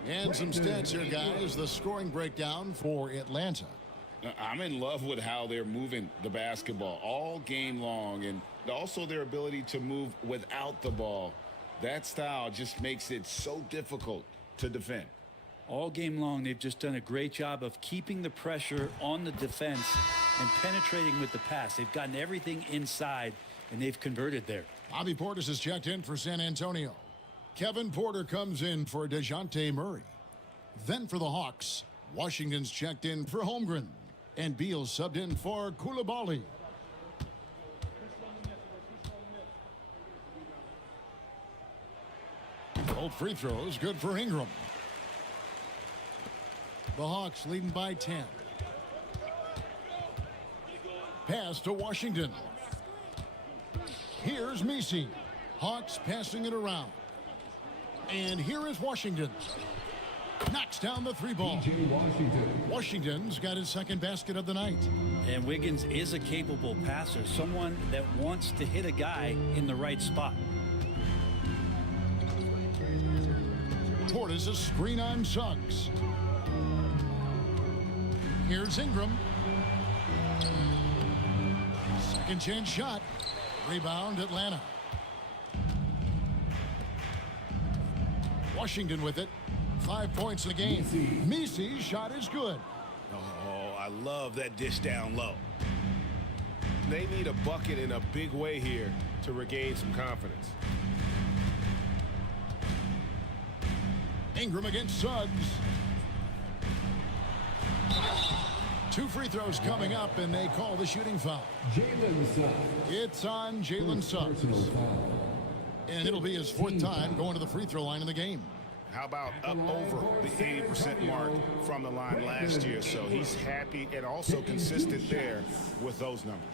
And some stats here, guys. The scoring breakdown for Atlanta. I'm in love with how they're moving the basketball all game long, and also their ability to move without the ball. That style just makes it so difficult to defend. All game long, they've just done a great job of keeping the pressure on the defense and penetrating with the pass. They've gotten everything inside, and they've converted there. Bobby Portis is checked in for San Antonio. Kevin Porter comes in for DeJounte Murray. Then for the Hawks, Washington's checked in for Holmgren. And Beal subbed in for Koulibaly. Both free throws good for Ingram. The Hawks leading by 10. Pass to Washington. Here's Nisi. Hawks passing it around. And here is Washington. Knocks down the 3-ball. Washington's got his second basket of the night. And Wiggins is a capable passer, someone that wants to hit a guy in the right spot. Portis a screen on Suggs. Here's Ingram. Second chance shot. Rebound Atlanta. Washington with it. 5 points in the game. Misi's shot is good. Oh, I love that dish down low. They need a bucket in a big way here to regain some confidence. Ingram against Suggs. 2 free throws coming up, and they call the shooting foul. Jalen Suggs. It's on Jalen Suggs. Personal foul. And it'll be his 4th time going to the free throw line in the game. How about up over the 80% mark from the line last year? So he's happy and also consistent there with those numbers.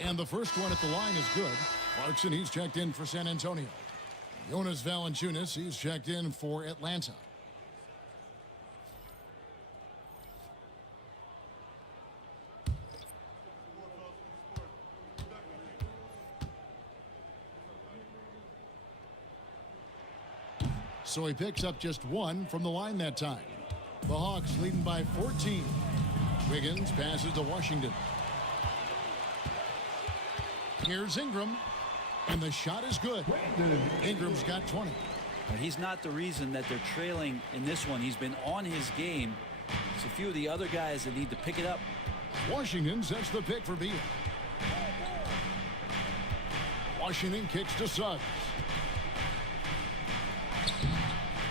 And the first one at the line is good. Clarkson, he's checked in for San Antonio. Jonas Valanciunas, he's checked in for Atlanta. So he picks up just 1 from the line that time. The Hawks leading by 14. Wiggins passes to Washington. Here's Ingram, and the shot is good. Ingram's got 20. But he's not the reason that they're trailing in this one. He's been on his game. It's a few of the other guys that need to pick it up. Washington sets the pick for Beal. Washington kicks to Suggs.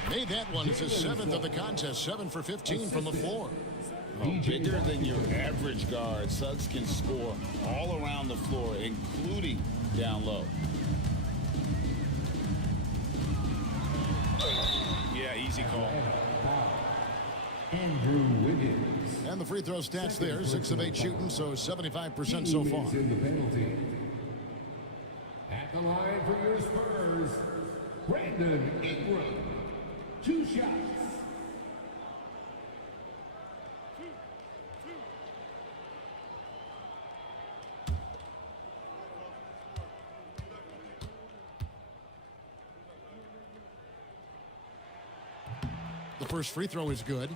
Made that one. It's his 7th of the contest. 7 for 15 from the floor. Oh, bigger than your average guard, Suggs can score all around the floor, including down low. Yeah, easy call. Andrew Wiggins. And the free throw stats there, 6 of 8 shooting, so 75% so far. In the penalty. At the line for your Spurs, Brandon Ingram. 2 shots. The first free throw is good.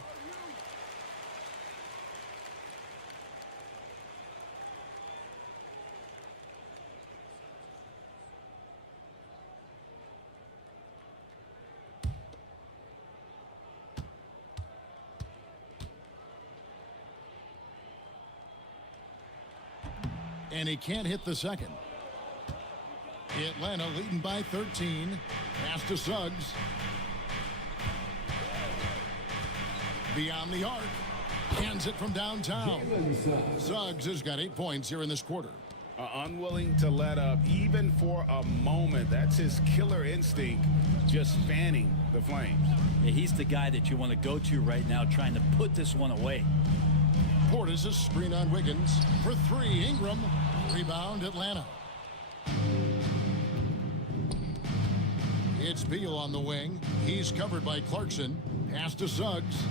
And he can't hit the second. Atlanta leading by 13. Pass to Suggs. Beyond the arc. Hands it from downtown. Suggs has got 8 points here in this quarter. Unwilling to let up even for a moment. That's his killer instinct, just fanning the flames. Yeah, he's the guy that you want to go to right now, trying to put this one away. Portis a screen on Wiggins. For 3, Ingram. Rebound, Atlanta. It's Beal on the wing. He's covered by Clarkson. Pass to Suggs.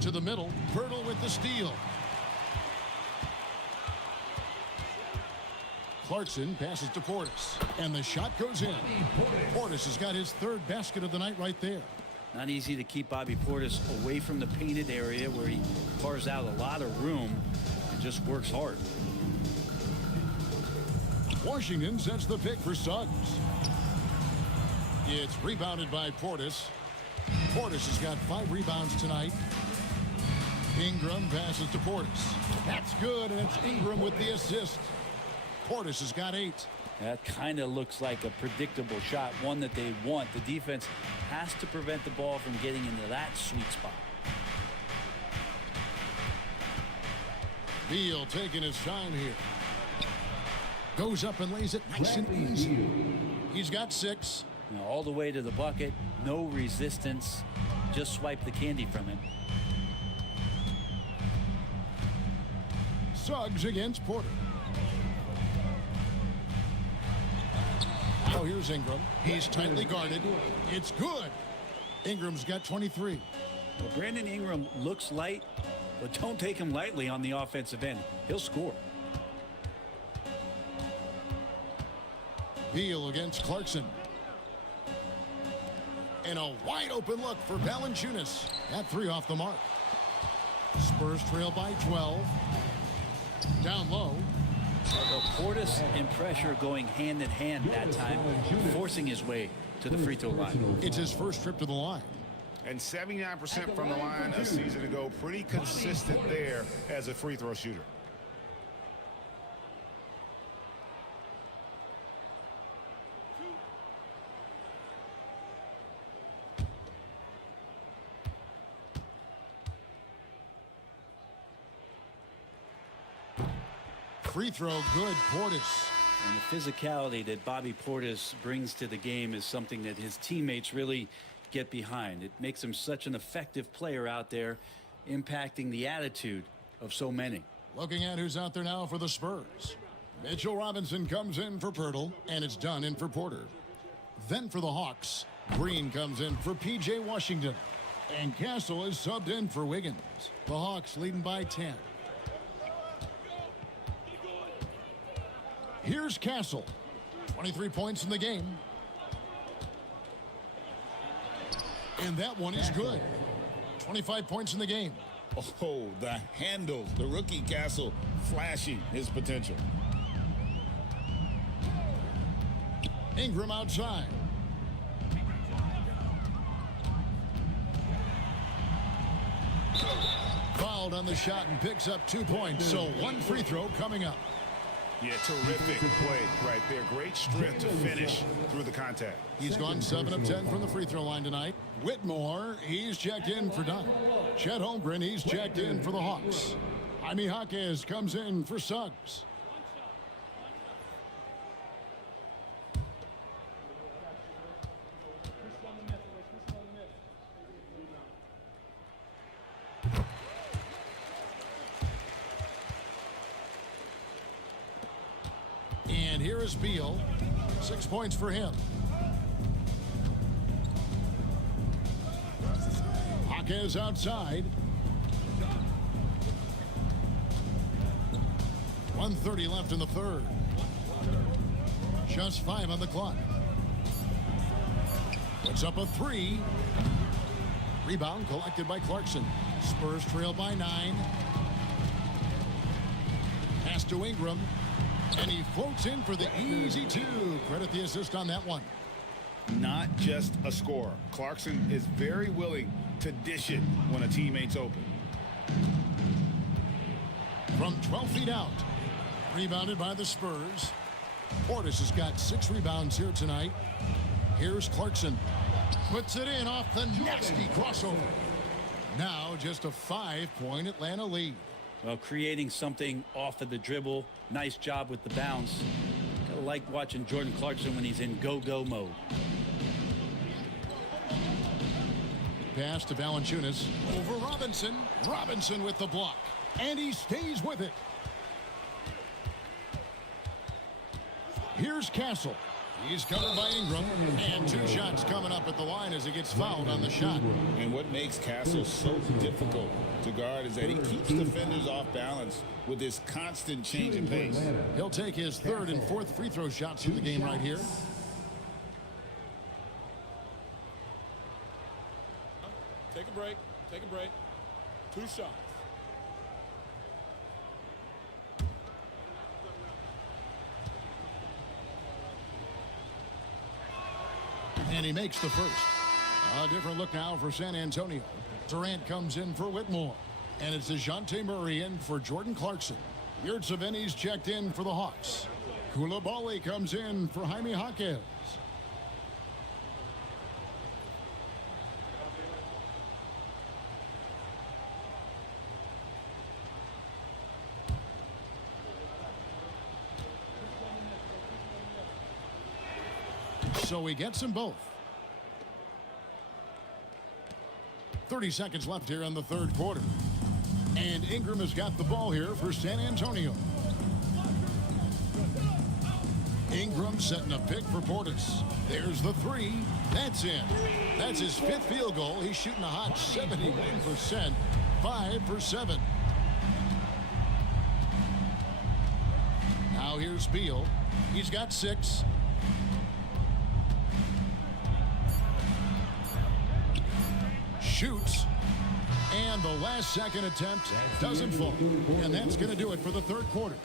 To the middle. Pirtle with the steal. Clarkson passes to Portis. And the shot goes in. Portis has got his 3rd basket of the night right there. Not easy to keep Bobby Portis away from the painted area where he carves out a lot of room and just works hard. Washington sets the pick for Suggs. It's rebounded by Portis. Portis has got 5 rebounds tonight. Ingram passes to Portis. That's good, and it's Ingram with the assist. Portis has got 8. That kind of looks like a predictable shot, one that they want. The defense has to prevent the ball from getting into that sweet spot. Beal taking his time here. Goes up and lays it nice and easy. He's got 6. Now, all the way to the bucket, no resistance. Just swipe the candy from him. Suggs against Porter. Now here's Ingram. He's tightly guarded. It's good. Ingram's got 23. Well, Brandon Ingram looks light, but don't take him lightly on the offensive end. He'll score. Beal against Clarkson. And a wide open look for Valanciunas. That 3 off the mark. Spurs trail by 12. Down low. Well, Portis and pressure going hand in hand that time, forcing his way to the free throw line. It's his first trip to the line. And 79% from the line a season ago. Pretty consistent there as a free throw shooter. Free throw good, Portis. And the physicality that Bobby Portis brings to the game is something that his teammates really get behind. It makes him such an effective player out there, impacting the attitude of so many. Looking at who's out there now for the Spurs. Mitchell Robinson comes in for Pirtle, and it's done in for Porter. Then for the Hawks, Green comes in for P.J. Washington. And Castle is subbed in for Wiggins. The Hawks leading by 10. Here's Castle. 23 points in the game. And that one is good. 25 points in the game. Oh, the handles. The rookie Castle flashing his potential. Ingram outside. Fouled on the shot and picks up 2 points. So one free throw coming up. Yeah, terrific play right there. Great strength to finish through the contact. He's gone 7 of 10 from the free throw line tonight. Whitmore, he's checked in for Dunn. Chet Holmgren, he's checked in for the Hawks. Jaime Jaquez comes in for Suggs. And here is Beal. 6 points for him. Jaquez outside. 1:30 left in the third. Just 5 on the clock. Puts up a 3. Rebound collected by Clarkson. Spurs trail by 9. Pass to Ingram. And he floats in for the easy 2. Credit the assist on that one. Not just a scorer. Clarkson is very willing to dish it when a teammate's open. From 12 feet out. Rebounded by the Spurs. Portis has got 6 rebounds here tonight. Here's Clarkson. Puts it in off the nasty crossover. Now just a 5-point Atlanta lead. Well, creating something off of the dribble. Nice job with the bounce. Kind of like watching Jordan Clarkson when he's in go-go mode. Pass to Valanciunas. Over Robinson. Robinson with the block. And he stays with it. Here's Castle. He's covered by Ingram. And 2 shots coming up at the line as he gets fouled on the shot. And what makes Castle so difficult to guard is that he keeps defenders off balance with his constant change in pace. He'll take his 3rd and 4th free throw shots of the game right here. Take a break. Take a break. 2 shots. And he makes the first. A different look now for San Antonio. Durant comes in for Whitmore. And it's DeJounte Murray in for Jordan Clarkson. Yurtseven's checked in for the Hawks. Koulibaly comes in for Jaime Jaquez. So he gets them both. 30 seconds left here in the 3rd quarter. And Ingram has got the ball here for San Antonio. Ingram setting a pick for Portis. There's the 3. That's in. That's his 5th field goal. He's shooting a hot 71%. 5 for 7. Now here's Beal. He's got 6. Shoots. And the last-second attempt doesn't fall. And that's going to do it for the third quarter.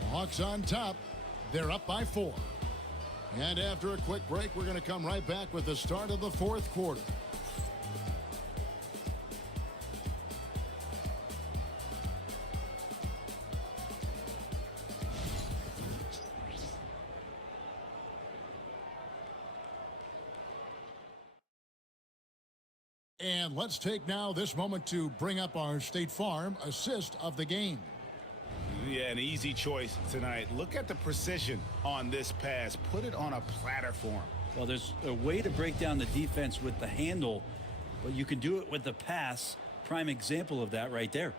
The Hawks on top. They're up by 4. And after a quick break, we're going to come right back with the start of the fourth quarter. And let's take now this moment to bring up our State Farm assist of the game. Yeah, an easy choice tonight. Look at the precision on this pass. Put it on a platter for him. Well, there's a way to break down the defense with the handle, but you can do it with the pass. Prime example of that right there.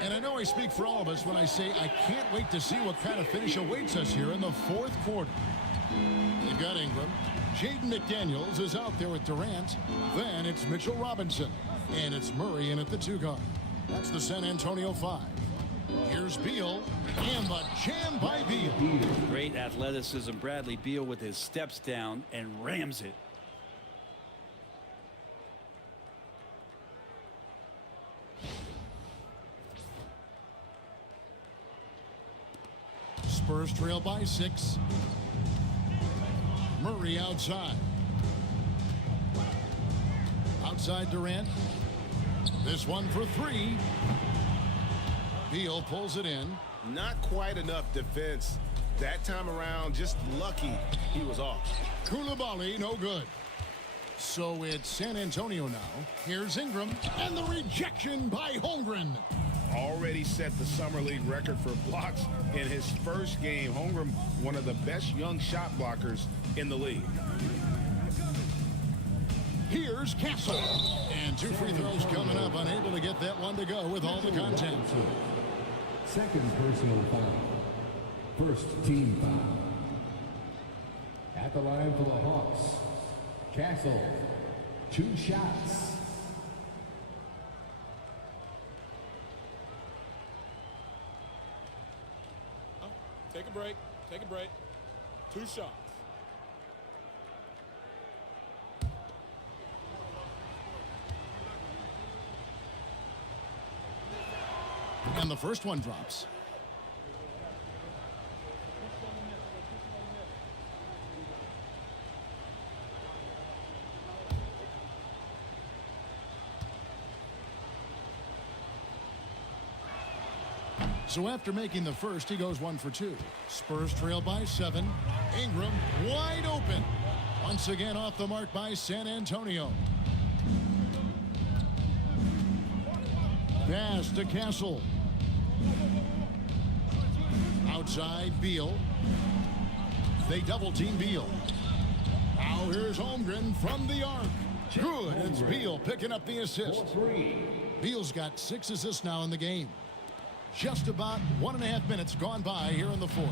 And I know I speak for all of us when I say I can't wait to see what kind of finish awaits us here in the fourth quarter. They've got Ingram. Jaden McDaniels is out there with Durant. Then it's Mitchell Robinson. And it's Murray in at the 2 guard. That's the San Antonio 5. Here's Beal. And the jam by Beal. Great athleticism. Bradley Beal with his steps down and rams it. Spurs trail by 6. Murray outside. Outside Durant. This one for 3. Beal pulls it in. Not quite enough defense. That time around, just lucky he was off. Koulibaly, no good. So it's San Antonio now. Here's Ingram. And the rejection by Holmgren. Already set the Summer League record for blocks in his first game. Holmgren, one of the best young shot blockers in the league. Here's Castle. And 2 free throws coming up. Unable to get that one to go with all the contact. Second personal foul. First team foul. At the line for the Hawks, Castle. 2 shots. Take a break. Take a break. 2 shots. And the first one drops. So after making the first, he goes 1 for 2. Spurs trail by 7. Ingram wide open. Once again off the mark by San Antonio. Pass to Castle. Outside Beal. They double team Beal. Now here's Holmgren from the arc. Good. It's Beal picking up the assist. Beal's got 6 assists now in the game. Just about 1.5 minutes gone by here in the fourth.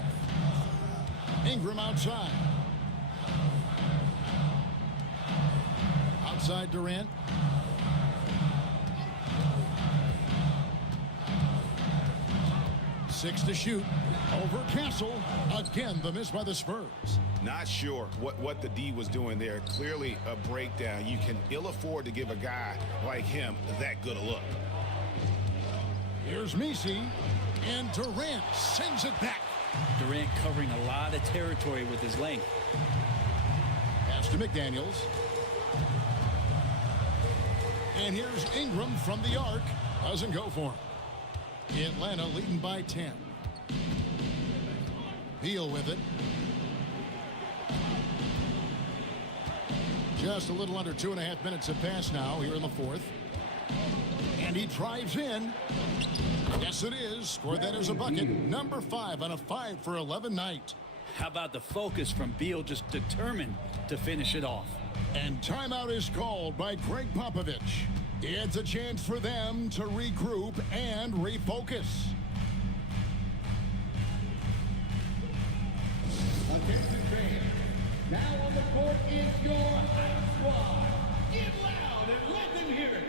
Ingram outside. Outside Durant. Six to shoot. Over Castle. Again, the miss by the Spurs. Not sure what the D was doing there. Clearly a breakdown. You can ill afford to give a guy like him that good a look. Here's Messi, and Durant sends it back. Durant covering a lot of territory with his length. Pass to McDaniels. And here's Ingram from the arc. Doesn't go for him. Atlanta leading by 10. Beal with it. Just a little under 2.5 minutes have passed now here in the fourth. And he drives in. Yes, it is. Scored that as a bucket. Number 5 on a 5 for 11 night. How about the focus from Beal, just determined to finish it off. And timeout is called by Greg Popovich. It's a chance for them to regroup and refocus. Attention fans. Now on the court is your high squad. Get loud and let them hear it.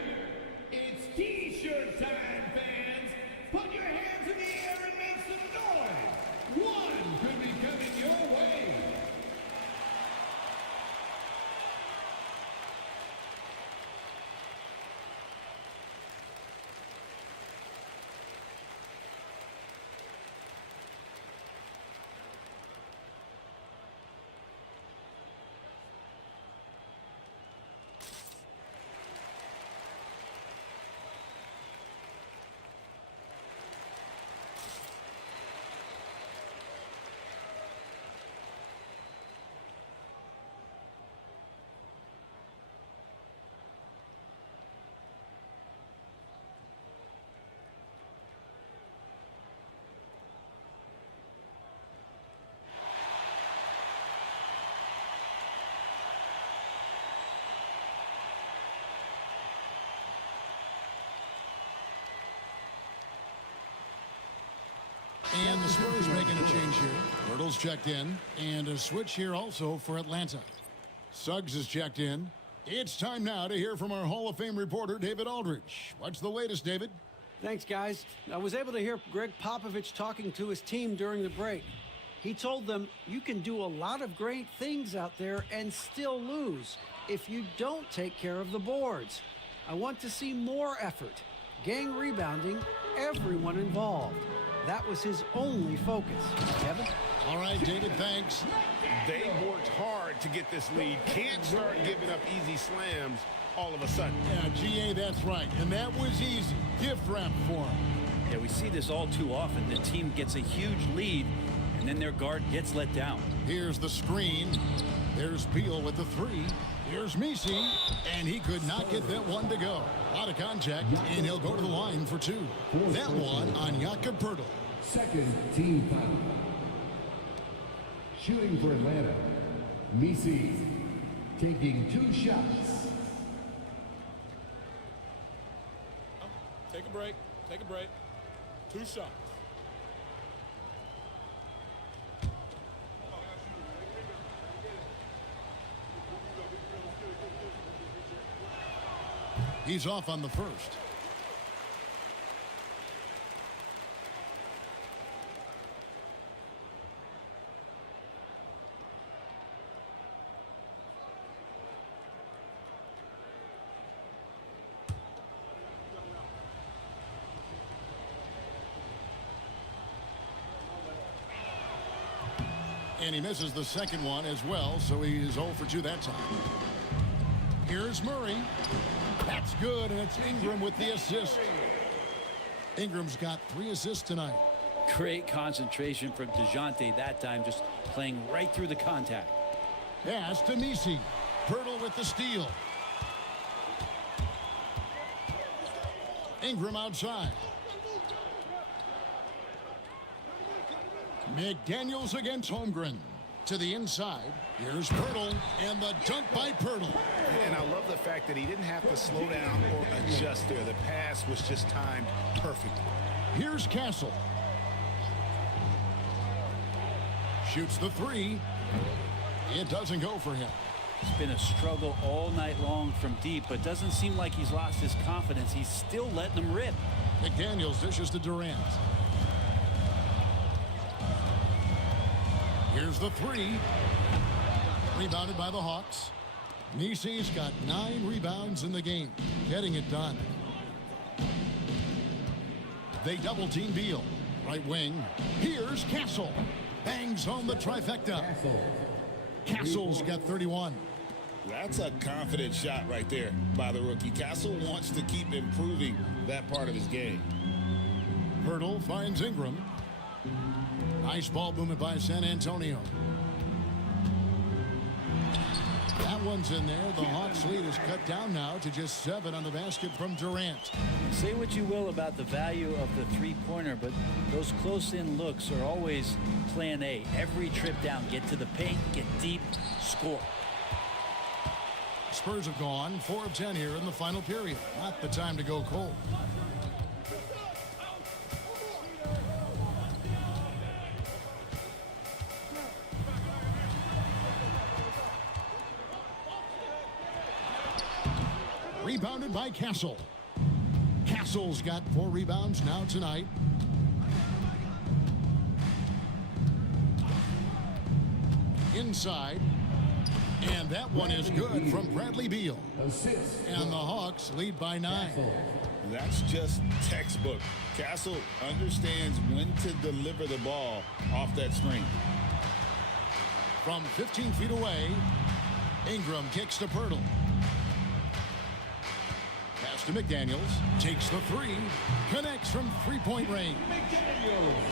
It's T-shirt time, fans. Put your hands in the air and make some noise. One could be coming your way. And the Spurs making a change here. Hurdle's checked in. And a switch here also for Atlanta. Suggs is checked in. It's time now to hear from our Hall of Fame reporter, David Aldridge. What's the latest, David? Thanks, guys. I was able to hear Greg Popovich talking to his team during the break. He told them, you can do a lot of great things out there and still lose if you don't take care of the boards. I want to see more effort, gang rebounding, everyone involved. That was his only focus. Kevin? All right, David, thanks. They worked hard to get this lead. Can't start giving up easy slams all of a sudden. Yeah, GA, that's right. And that was easy. Gift wrap for him. Yeah, we see this all too often. The team gets a huge lead, and then their guard gets let down. Here's the screen. There's Beal with the three. Here's Misi, and he could not get that one to go. Out of contact, and he'll go to the line for two. That one on Jakob Poeltl. Second team foul. Shooting for Atlanta, Misi taking 2 shots. Take a break. Take a break. 2 shots. He's off on the first. And he misses the second one as well, so he's 0 for 2 that time. Here's Murray. That's good, and it's Ingram with the assist. Ingram's got 3 assists tonight. Great concentration from DeJounte that time, just playing right through the contact. Pass to Misi. Poeltl with the steal. Ingram outside. McDaniels against Holmgren. To the inside. Here's Poeltl, and the dunk by Poeltl. And I love the fact that he didn't have to slow down or adjust there. The pass was just timed perfect. Here's Castle. Shoots the 3. It doesn't go for him. It's been a struggle all night long from deep, but doesn't seem like he's lost his confidence. He's still letting them rip. McDaniels dishes to Durant. Here's the 3. Rebounded by the Hawks. Misi's got 9 rebounds in the game. Getting it done. They double team Beal. Right wing. Here's Castle. Bangs home the trifecta. Castle's got 31. That's a confident shot right there by the rookie. Castle wants to keep improving that part of his game. Poeltl finds Ingram. Nice ball movement by San Antonio. That one's in there. The Hawks lead is cut down now to just 7 on the basket from Durant. Say what you will about the value of the three-pointer, but those close-in looks are always plan A. Every trip down, get to the paint, get deep, score. Spurs have gone 4 of 10 here in the final period. Not the time to go cold. Rebounded by Castle. Castle's got 4 rebounds now tonight. Inside. And that one is good from Bradley Beal. And the Hawks lead by 9. That's just textbook. Castle understands when to deliver the ball off that screen. From 15 feet away, Ingram kicks to Poeltl. Pass to McDaniels. Takes the 3. Connects from three-point range.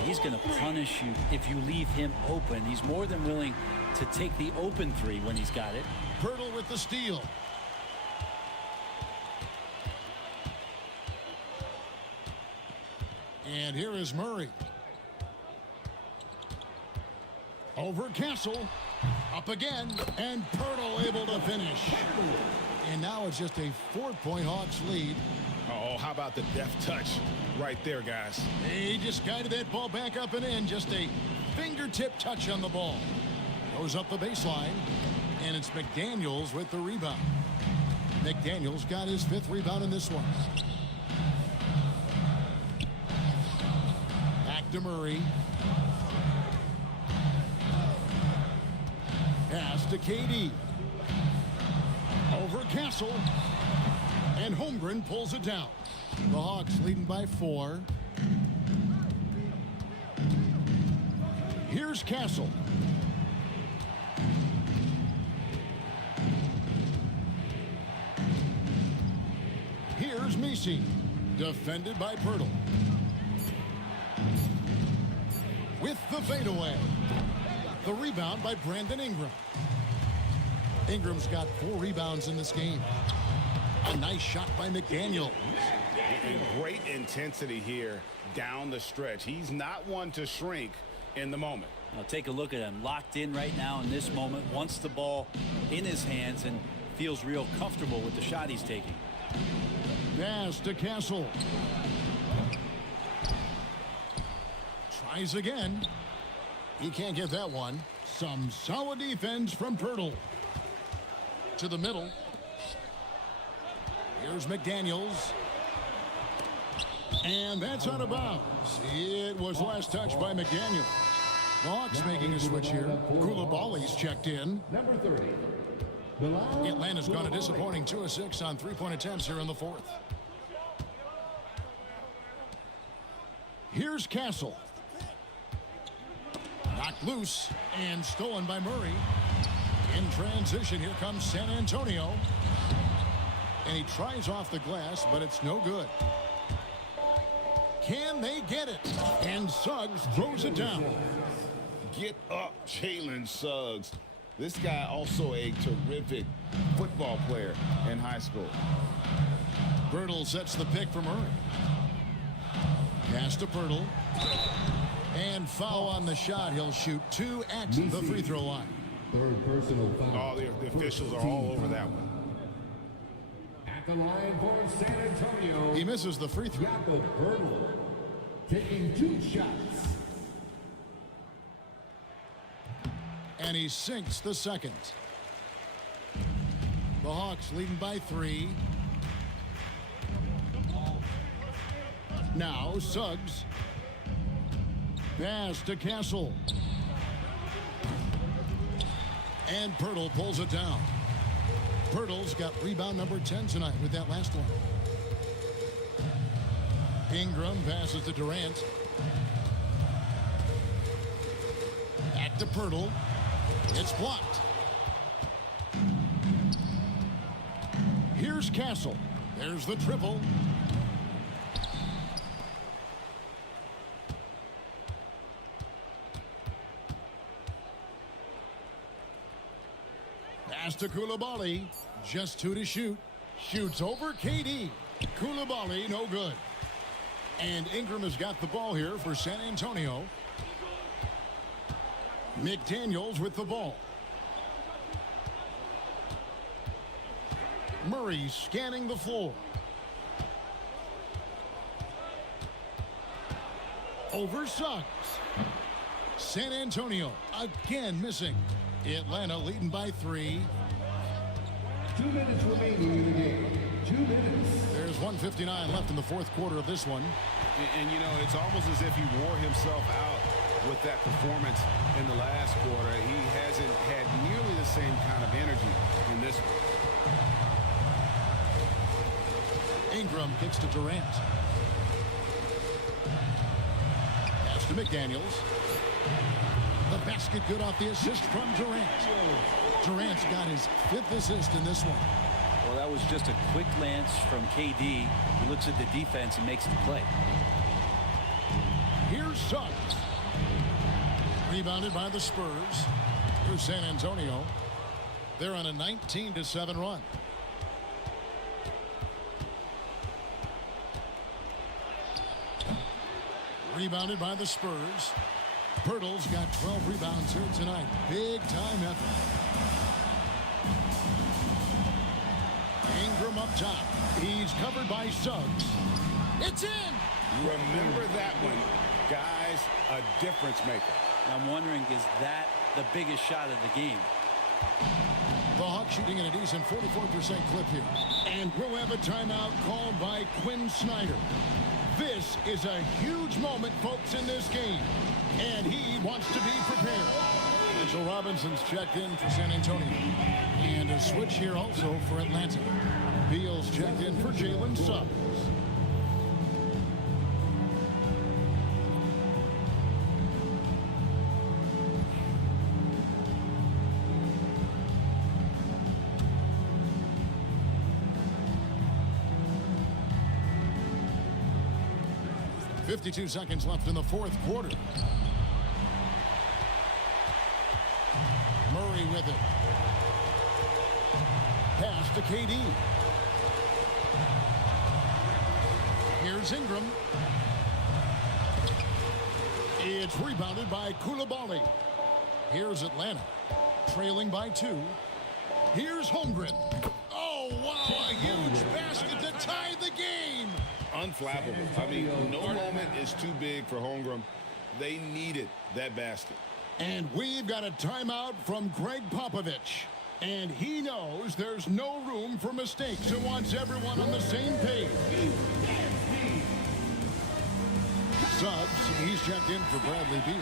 He's going to punish you if you leave him open. He's more than willing to take the open 3 when he's got it. Poeltl with the steal. And here is Murray. Over Castle. Up again. And Poeltl able to finish. And now it's just a 4-point Hawks lead. Oh, how about the deft touch right there, guys? He just guided that ball back up and in. Just a fingertip touch on the ball. Goes up the baseline, and it's McDaniels with the rebound. McDaniels got his 5th rebound in this one. Back to Murray. Pass to KD. Over Castle. And Holmgren pulls it down. The Hawks leading by 4. Here's Castle. Here's Messi. Defended by Pirtle. With the fadeaway. The rebound by Brandon Ingram. Ingram's got 4 rebounds in this game. A nice shot by McDaniel. And great intensity here down the stretch. He's not one to shrink in the moment. Now take a look at him. Locked in right now in this moment. Wants the ball in his hands and feels real comfortable with the shot he's taking. Pass to Castle. Tries again. He can't get that one. Some solid defense from Pirtle. To the middle. Here's McDaniels. And that's out of bounds. It was last touched by McDaniel. The Hawks making a switch here. Koulibaly's checked in. Number 30. Atlanta's gone a disappointing 2 of 6 on 3-point attempts here in the 4th. Here's Castle. Knocked loose and stolen by Murray. In transition, here comes San Antonio. And he tries off the glass, but it's no good. Can they get it? And Suggs throws it down. Get up, Jalen Suggs. This guy also a terrific football player in high school. Pirtle sets the pick for Murray. Pass to Pirtle. And foul on the shot. He'll shoot 2 at the free throw line. 3rd personal foul. Oh, the officials are all over that one. At the line for San Antonio. He misses the free throw. Jakob Pirtle taking 2 shots. And he sinks the second. The Hawks leading by 3. Now Suggs. Pass to Castle. And Pirtle pulls it down. Pirtle's got rebound number 10 tonight with that last one. Ingram passes to Durant. Back to Pirtle. It's blocked. Here's Castle. There's the triple. Pass to Koulibaly. Just 2 to shoot. Shoots over KD. Koulibaly, no good. And Ingram has got the ball here for San Antonio. McDaniels with the ball. Murray scanning the floor. Over Suggs. San Antonio again missing. Atlanta leading by 3. 2 minutes remaining in the game. 2 minutes. There's 1:59 left in the 4th quarter of this one. And you know, it's almost as if he wore himself out with that performance in the last quarter. He hasn't had nearly the same kind of energy in this one. Ingram kicks to Durant. Pass to McDaniels. The basket good off the assist from Durant. Durant's got his 5th assist in this one. Well, that was just a quick glance from KD. He looks at the defense and makes the play. Here's Suggs. Rebounded by the Spurs. Here's San Antonio. They're on a 19-7 run. Rebounded by the Spurs. Pirtle's got 12 rebounds here tonight. Big time effort. Ingram up top. He's covered by Suggs. It's in! Remember that one. Guys, a difference maker. I'm wondering, is that the biggest shot of the game? The Hawks shooting at a decent 44% clip here. And we'll have a timeout called by Quinn Snyder. This is a huge moment, folks, in this game. And he wants to be prepared. Mitchell Robinson's checked in for San Antonio. And a switch here also for Atlanta. Beal's checked in for Jalen Suggs. .52 seconds left in the fourth quarter. Murray with it. Pass to KD. Here's Ingram. It's rebounded by Koulibaly. Here's Atlanta, trailing by 2. Here's Holmgren. Oh, wow, a huge basket to tie the game. Unflappable. I mean, no moment is too big for Holmgren. They needed that basket. And we've got a timeout from Greg Popovich. And he knows there's no room for mistakes and wants everyone on the same page. Suggs, he's checked in for Bradley Beal.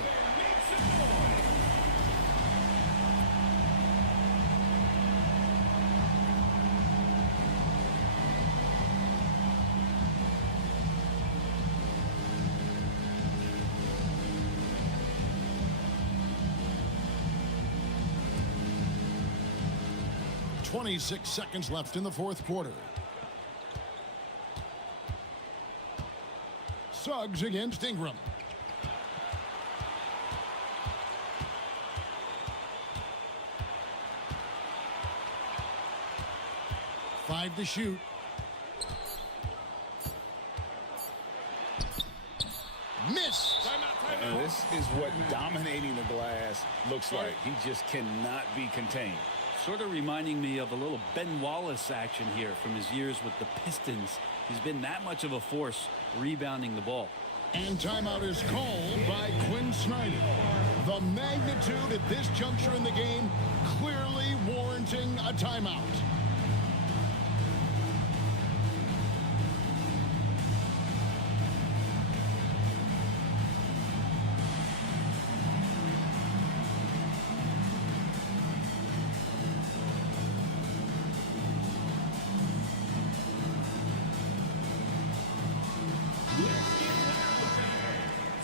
.26 seconds left in the fourth quarter. Suggs against Ingram. Five to shoot. Miss. And this is what dominating the glass looks like. He just cannot be contained. Sort of reminding me of a little Ben Wallace action here from his years with the Pistons. He's been that much of a force rebounding the ball. And timeout is called by Quinn Snyder. The magnitude at this juncture in the game clearly warranting a timeout.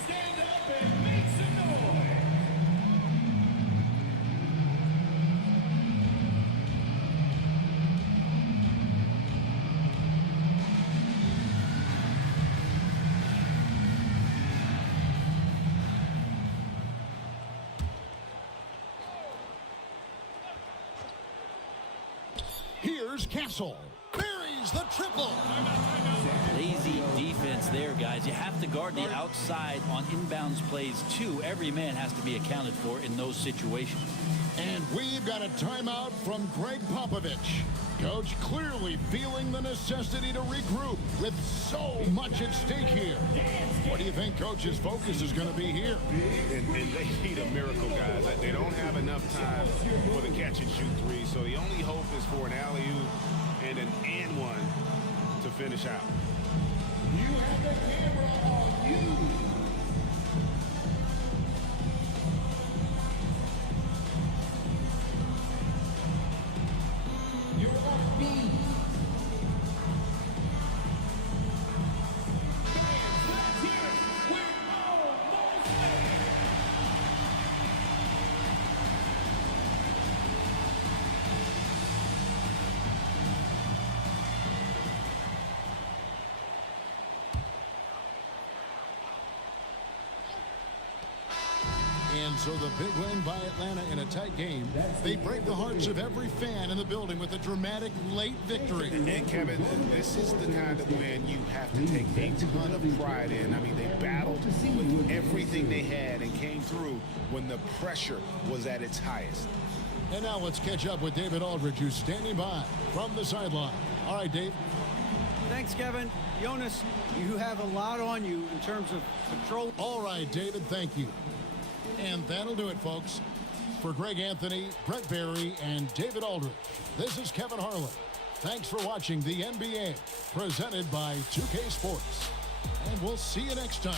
Stand up and make some noise. Here's Castle. Buries the triple. Lazy defense there, guys. You have to guard the outside on inbounds plays, too. Every man has to be accounted for in those situations. And we've got a timeout from Greg Popovich. Coach clearly feeling the necessity to regroup with so much at stake here. What do you think Coach's focus is going to be here? And they need a miracle, guys. They don't have enough time for the catch-and-shoot three, so the only hope is for an alley-oop and an and one to finish out. You have the camera on you. You're on me. Fans, let's hear it. We're almost there. And so the big win by Atlanta in a tight game. They break the hearts of every fan in the building with a dramatic late victory. And Kevin, this is the kind of win you have to take a ton of pride in. I mean, they battled with everything they had and came through when the pressure was at its highest. And now let's catch up with David Aldridge, who's standing by from the sideline. All right, Dave. Thanks, Kevin. Jonas, you have a lot on you in terms of control. All right, David, thank you. And that'll do it, folks. For Greg Anthony, Brett Barry, and David Aldridge, this is Kevin Harlan. Thanks for watching the NBA, presented by 2K Sports. And we'll see you next time.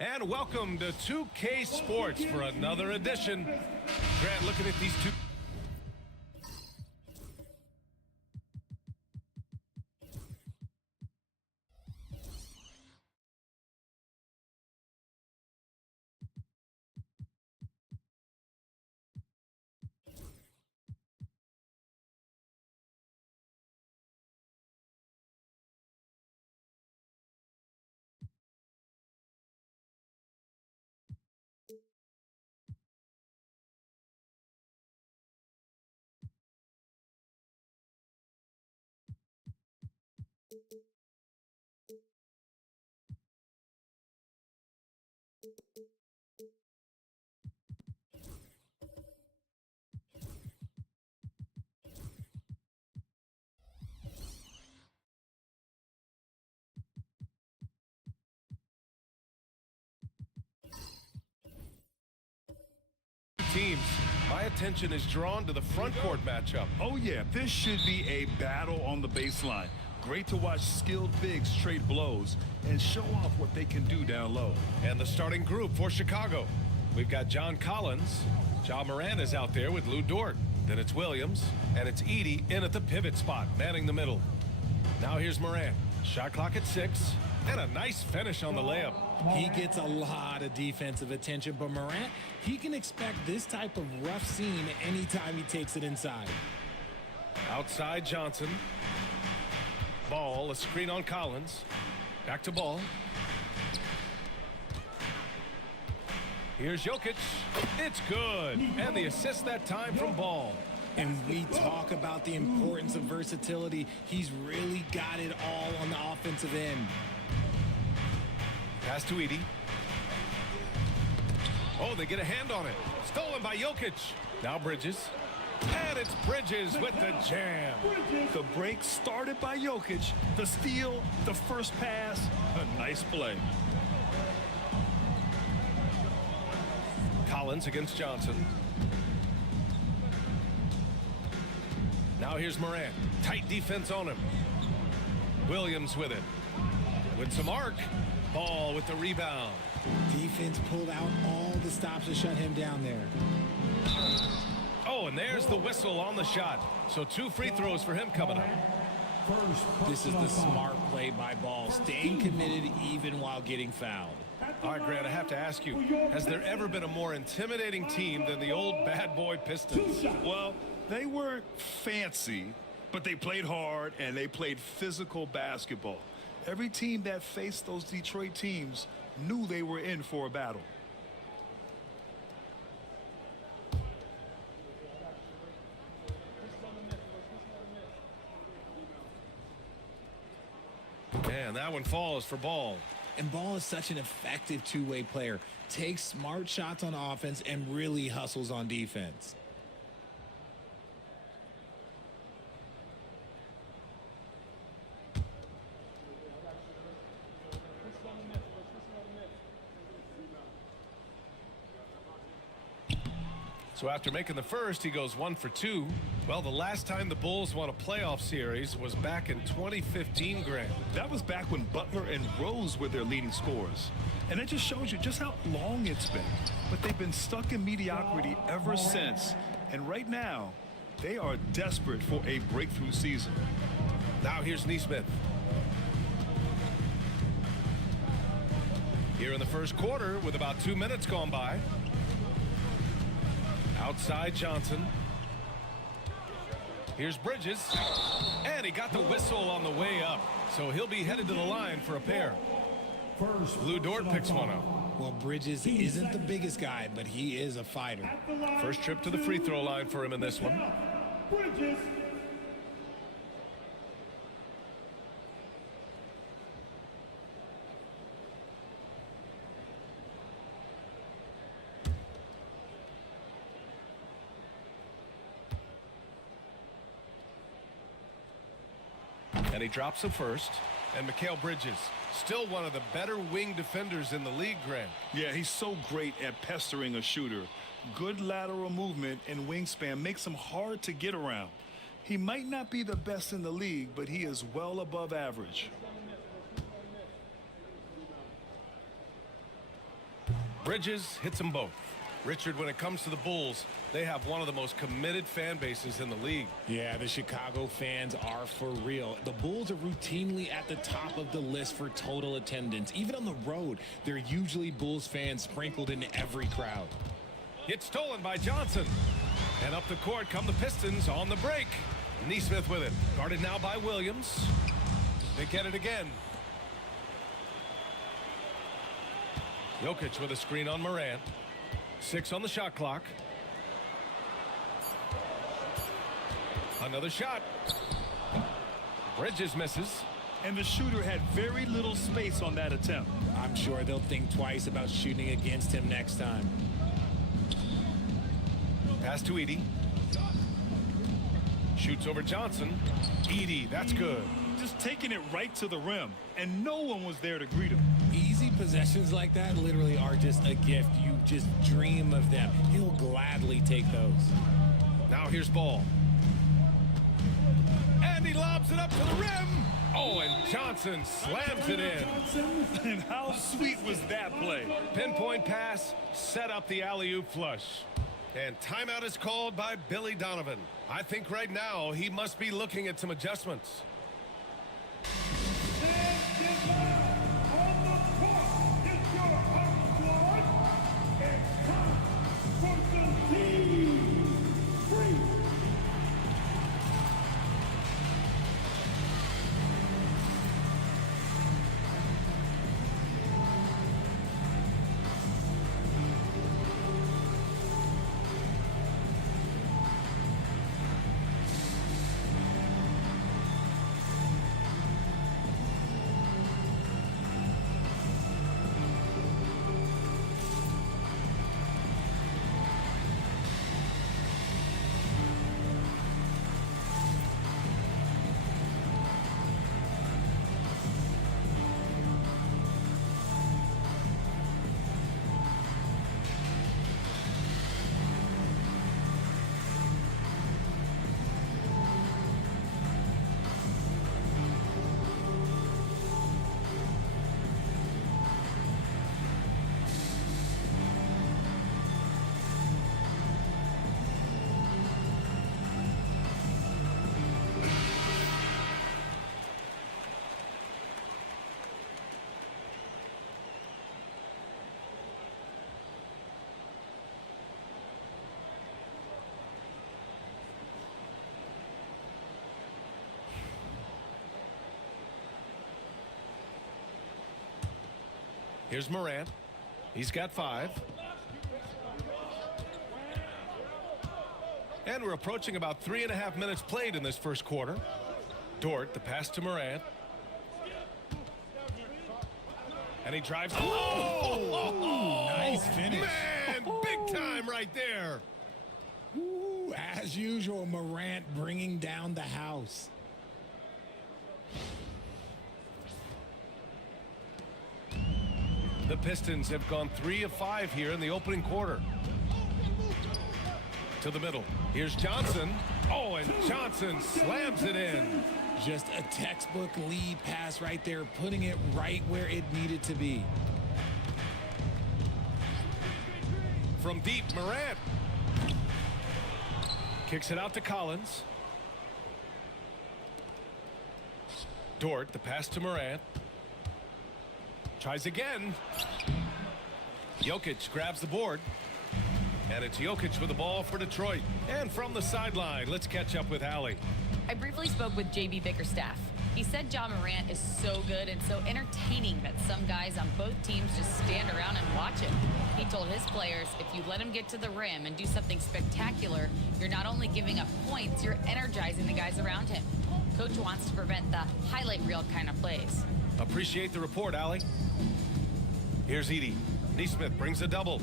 And welcome to 2K Sports for another edition. Grant, looking at these two. Teams, my attention is drawn to the front court matchup. Oh yeah, this should be a battle on the baseline. Great to watch skilled bigs trade blows and show off what they can do down low. And the starting group for Chicago. We've got John Collins. Ja Morant is out there with Lou Dort. Then it's Williams, and it's Edey in at the pivot spot, manning the middle. Now here's Morant. Shot clock at 6, and a nice finish on the layup. He gets a lot of defensive attention, but Morant, he can expect this type of rough scene anytime he takes it inside. Outside Johnson. Ball, a screen on Collins. Back to Ball. Here's Jokic. It's good. And the assist that time from Ball. And we talk about the importance of versatility. He's really got it all on the offensive end. Pass to Edey. Oh, they get a hand on it. Stolen by Jokic. Now Bridges. And it's Bridges with the jam. The break started by Jokic. The steal, the first pass, a nice play. Collins against Johnson. Now here's Morant. Tight defense on him. Williams with it. With some arc. Ball with the rebound. Defense pulled out all the stops to shut him down there. Oh, and there's the whistle on the shot. So 2 free throws for him coming up. This is the smart play by Ball, staying committed even while getting fouled. All right, Grant, I have to ask you, has there ever been a more intimidating team than the old bad boy Pistons? Well, they weren't fancy, but they played hard and they played physical basketball. Every team that faced those Detroit teams knew they were in for a battle. And that one falls for Ball. And Ball is such an effective two-way player. Takes smart shots on offense and really hustles on defense. So after making the first, he goes 1 for 2. Well, the last time the Bulls won a playoff series was back in 2015, Grant. That was back when Butler and Rose were their leading scorers. And it just shows you just how long it's been. But they've been stuck in mediocrity ever since. And right now, they are desperate for a breakthrough season. Now here's Neesmith. Here in the first quarter with about 2 minutes gone by. Outside Johnson. Here's Bridges. And he got the whistle on the way up. So he'll be headed to the line for a pair. Lou Dort picks one up. Well, Bridges isn't the biggest guy, but he is a fighter. First trip to the free throw line for him in this one. Bridges. And he drops the first. And Mikal Bridges, still one of the better wing defenders in the league, Grant. Yeah, he's so great at pestering a shooter. Good lateral movement and wingspan makes him hard to get around. He might not be the best in the league, but he is well above average. Bridges hits them both. Richard, when it comes to the Bulls, they have one of the most committed fan bases in the league. Yeah, the Chicago fans are for real. The Bulls are routinely at the top of the list for total attendance. Even on the road, there are usually Bulls fans sprinkled in every crowd. It's stolen by Johnson. And up the court come the Pistons on the break. Neesmith with it. Guarded now by Williams. They get it again. Jokic with a screen on Morant. 6 on the shot clock. Another shot. Bridges misses. And the shooter had very little space on that attempt. I'm sure they'll think twice about shooting against him next time. Pass to Edie. Shoots over Johnson. Edie, that's good. Just taking it right to the rim, and no one was there to greet him. Easy possessions like that literally are just a gift. You just dream of them. He'll gladly take those. Now here's Ball. And he lobs it up to the rim. Oh, and Johnson slams it in. And how sweet was that play? Pinpoint pass, set up the alley-oop flush. And timeout is called by Billy Donovan. I think right now he must be looking at some adjustments. Here's Morant. He's got 5. And we're approaching about 3.5 minutes played in this first quarter. Dort, the pass to Morant. And he drives. Oh! Nice finish. Man, big time right there. Ooh, as usual, Morant bringing down the house. The Pistons have gone 3 of 5 here in the opening quarter. To the middle. Here's Johnson. Oh, and Johnson slams it in. Just a textbook lead pass right there, putting it right where it needed to be. From deep, Morant. Kicks it out to Collins. Dort, the pass to Morant. Tries again. Jokic grabs the board. And it's Jokic with the ball for Detroit. And from the sideline, let's catch up with Allie. I briefly spoke with JB Bickerstaff. He said Ja Morant is so good and so entertaining that some guys on both teams just stand around and watch him. He told his players, if you let him get to the rim and do something spectacular, you're not only giving up points, you're energizing the guys around him. Coach wants to prevent the highlight reel kind of plays. Appreciate the report, Allie. Here's Edie. Neesmith brings a double.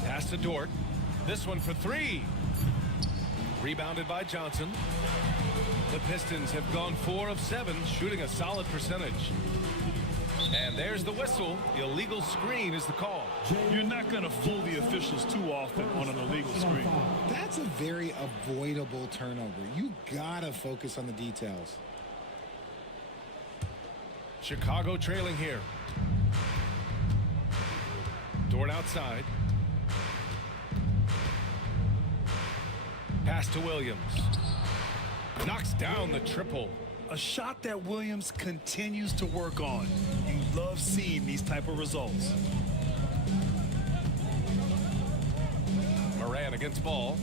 Pass to Dort. This one for 3. Rebounded by Johnson. The Pistons have gone 4 of 7, shooting a solid percentage. And there's the whistle. Illegal screen is the call. You're not going to fool the officials too often on an illegal screen. That's a very avoidable turnover. You gotta focus on the details. Chicago trailing here. Dort outside. Pass to Williams. Knocks down the triple. A shot that Williams continues to work on. You love seeing these type of results. Morant against Ball.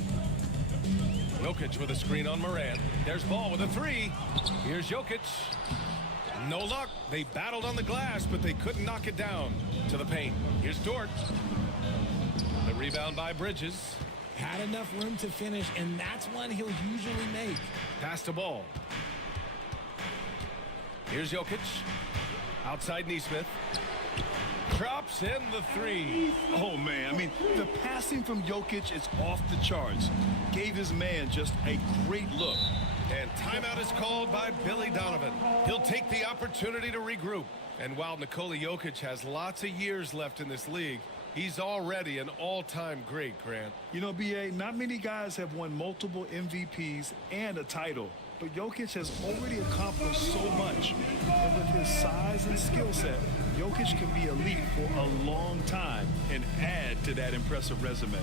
Jokic with a screen on Morant. There's Ball with a 3. Here's Jokic. No luck. They battled on the glass, but they couldn't knock it down to the paint. Here's Dort. The rebound by Bridges. Had enough room to finish, and that's one he'll usually make. Pass to Ball. Here's Jokic. Outside Neesmith. Drops in the 3. Oh, man. I mean, the passing from Jokic is off the charts. Gave his man just a great look. And timeout is called by Billy Donovan. He'll take the opportunity to regroup. And while Nikola Jokic has lots of years left in this league, he's already an all-time great, Grant. You know, B.A., not many guys have won multiple MVPs and a title. But Jokic has already accomplished so much. And with his size and skill set, Jokic can be elite for a long time and add to that impressive resume.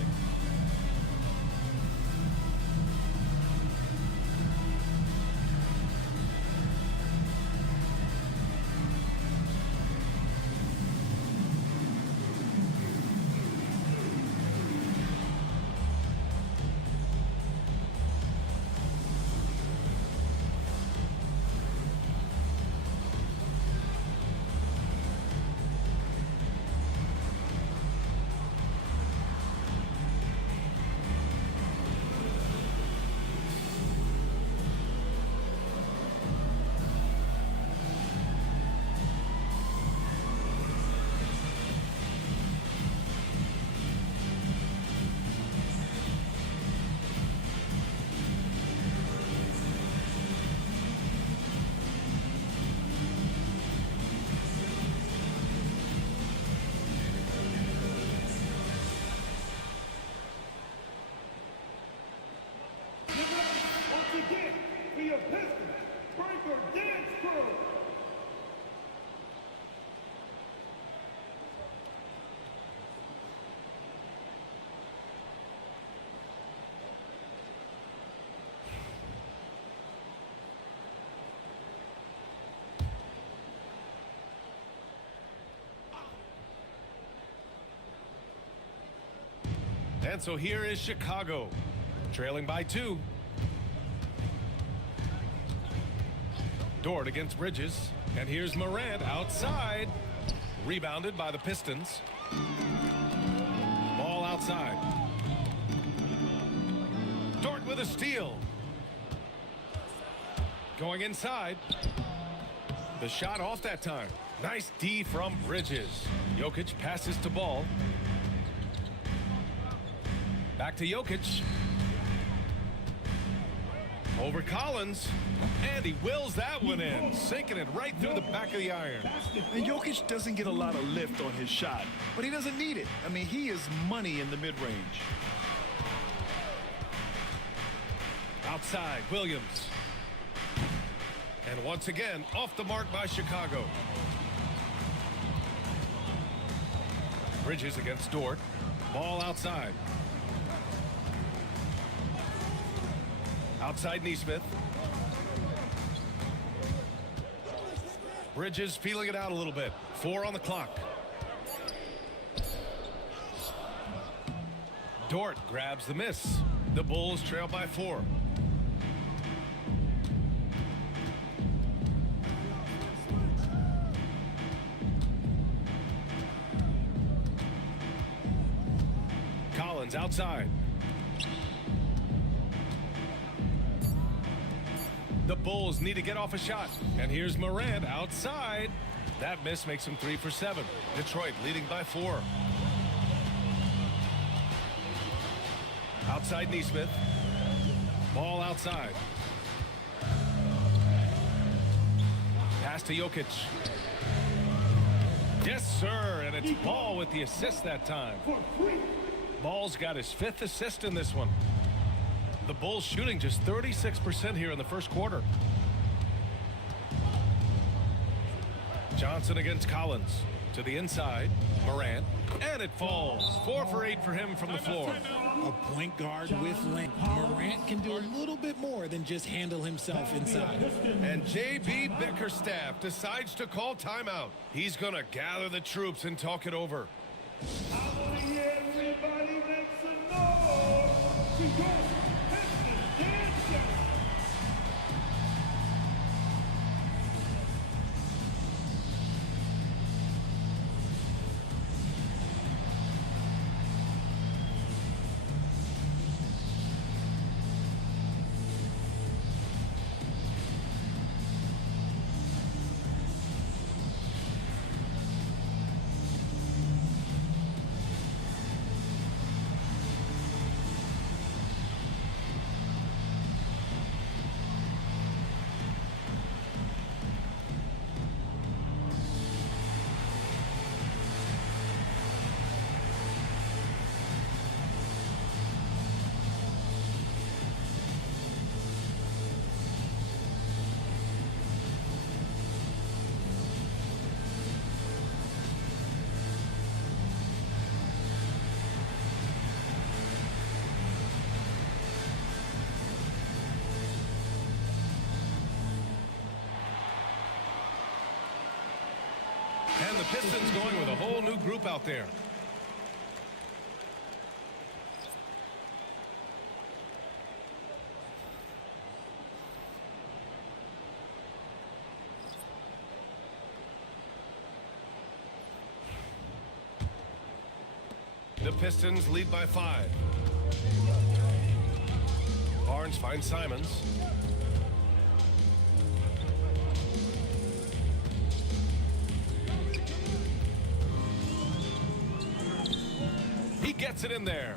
And so here is Chicago, trailing by 2. Dort against Bridges. And here's Morant outside. Rebounded by the Pistons. Ball outside. Dort with a steal. Going inside. The shot off that time. Nice D from Bridges. Jokic passes to Ball. Back to Jokic. Over Collins. And he wills that one in, sinking it right through the back of the iron. And Jokic doesn't get a lot of lift on his shot, but he doesn't need it. I mean, he is money in the mid-range. Outside, Williams. And once again, off the mark by Chicago. Bridges against Dort. Ball outside. Outside Neesmith. Bridges feeling it out a little bit. 4 on the clock. Dort grabs the miss. The Bulls trail by 4. Collins outside. The Bulls need to get off a shot. And here's Morant outside. That miss makes him 3 for 7. Detroit leading by 4. Outside Neesmith. Ball outside. Pass to Jokic. Yes, sir. And it's Ball with the assist that time. Ball's got his 5th assist in this one. The Bulls shooting just 36% here in the first quarter. Johnson against Collins. To the inside. Morant. And it falls. 4 for 8 for him from the floor. A point guard with length. Morant can do a little bit more than just handle himself inside. And J.B. Bickerstaff decides to call timeout. He's going to gather the troops and talk it over. I want to hear everybody make some noise to your Pistons dancer. And the Pistons going with a whole new group out there. The Pistons lead by 5. Barnes finds Simons. He gets it in there.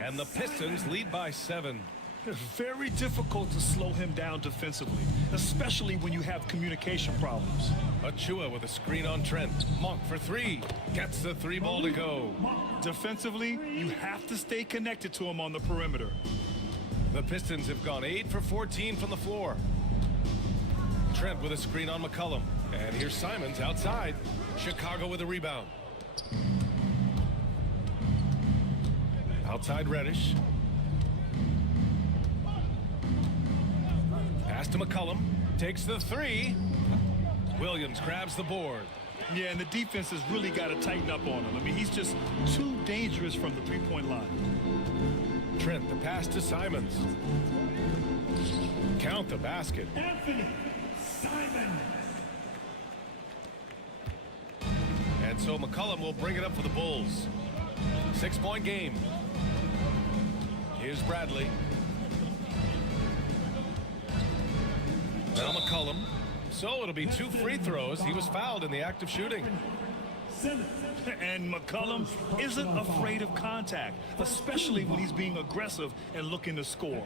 And the Pistons lead by 7. It's very difficult to slow him down defensively, especially when you have communication problems. Achua with a screen on Trent. Monk for 3. Gets the 3 ball to go. Defensively, you have to stay connected to him on the perimeter. The Pistons have gone 8 for 14 from the floor. Trent with a screen on McCollum. And here's Simons outside. Chicago with a rebound. Outside Reddish. Pass to McCollum. Takes the 3. Williams grabs the board. Yeah, and the defense has really got to tighten up on him. I mean, he's just too dangerous from the three-point line. Trent, the pass to Simons. Count the basket. Anthony Simons. And so McCollum will bring it up for the Bulls. 6-point game. Here's Bradley. Now McCollum So it'll be 2 free throws. He was fouled in the act of shooting. And McCollum isn't afraid of contact, especially when he's being aggressive and looking to score.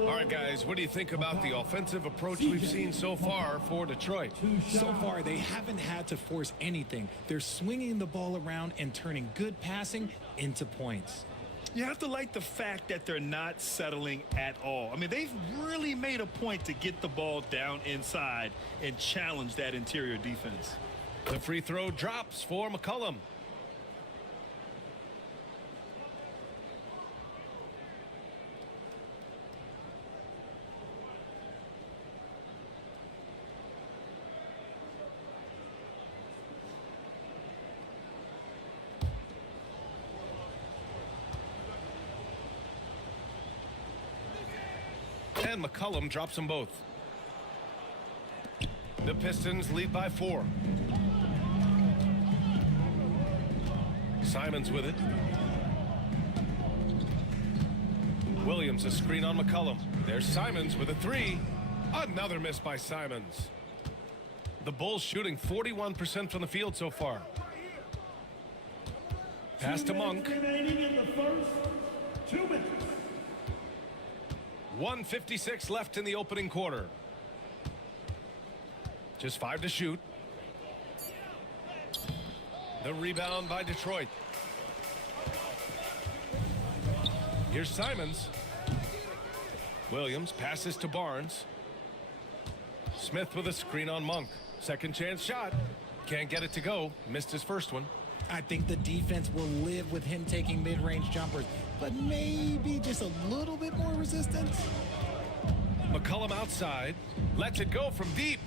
All right, guys, what do you think about the offensive approach we've seen so far for Detroit? So far, they haven't had to force anything. They're swinging the ball around and turning good passing into points. You have to like the fact that they're not settling at all. I mean, they've really made a point to get the ball down inside and challenge that interior defense. The free throw drops for McCollum. And McCollum drops them both. The Pistons lead by 4. Simons with it. Williams a screen on McCollum. There's Simons with a 3. Another miss by Simons. The Bulls shooting 41% from the field so far. Pass to Monk. 1:56 left in the opening quarter. Just 5 to shoot. The rebound by Detroit. Here's Simons. Williams passes to Barnes. Smith with a screen on Monk. Second chance shot. Can't get it to go. Missed his first one. I think the defense will live with him taking mid-range jumpers, but maybe just a little bit more resistance. McCollum outside. Lets it go from deep.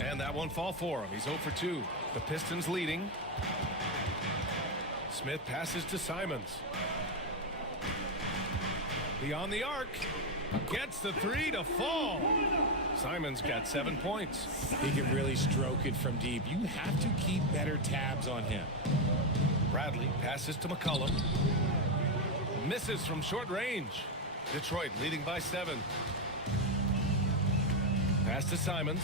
And that won't fall for him. He's 0 for 2. The Pistons leading. Smith passes to Simons. Beyond the arc. Gets the 3 to fall. Simons got 7 points. He can really stroke it from deep. You have to keep better tabs on him. Bradley passes to McCollum. Misses from short range. Detroit leading by 7. Pass to Simons.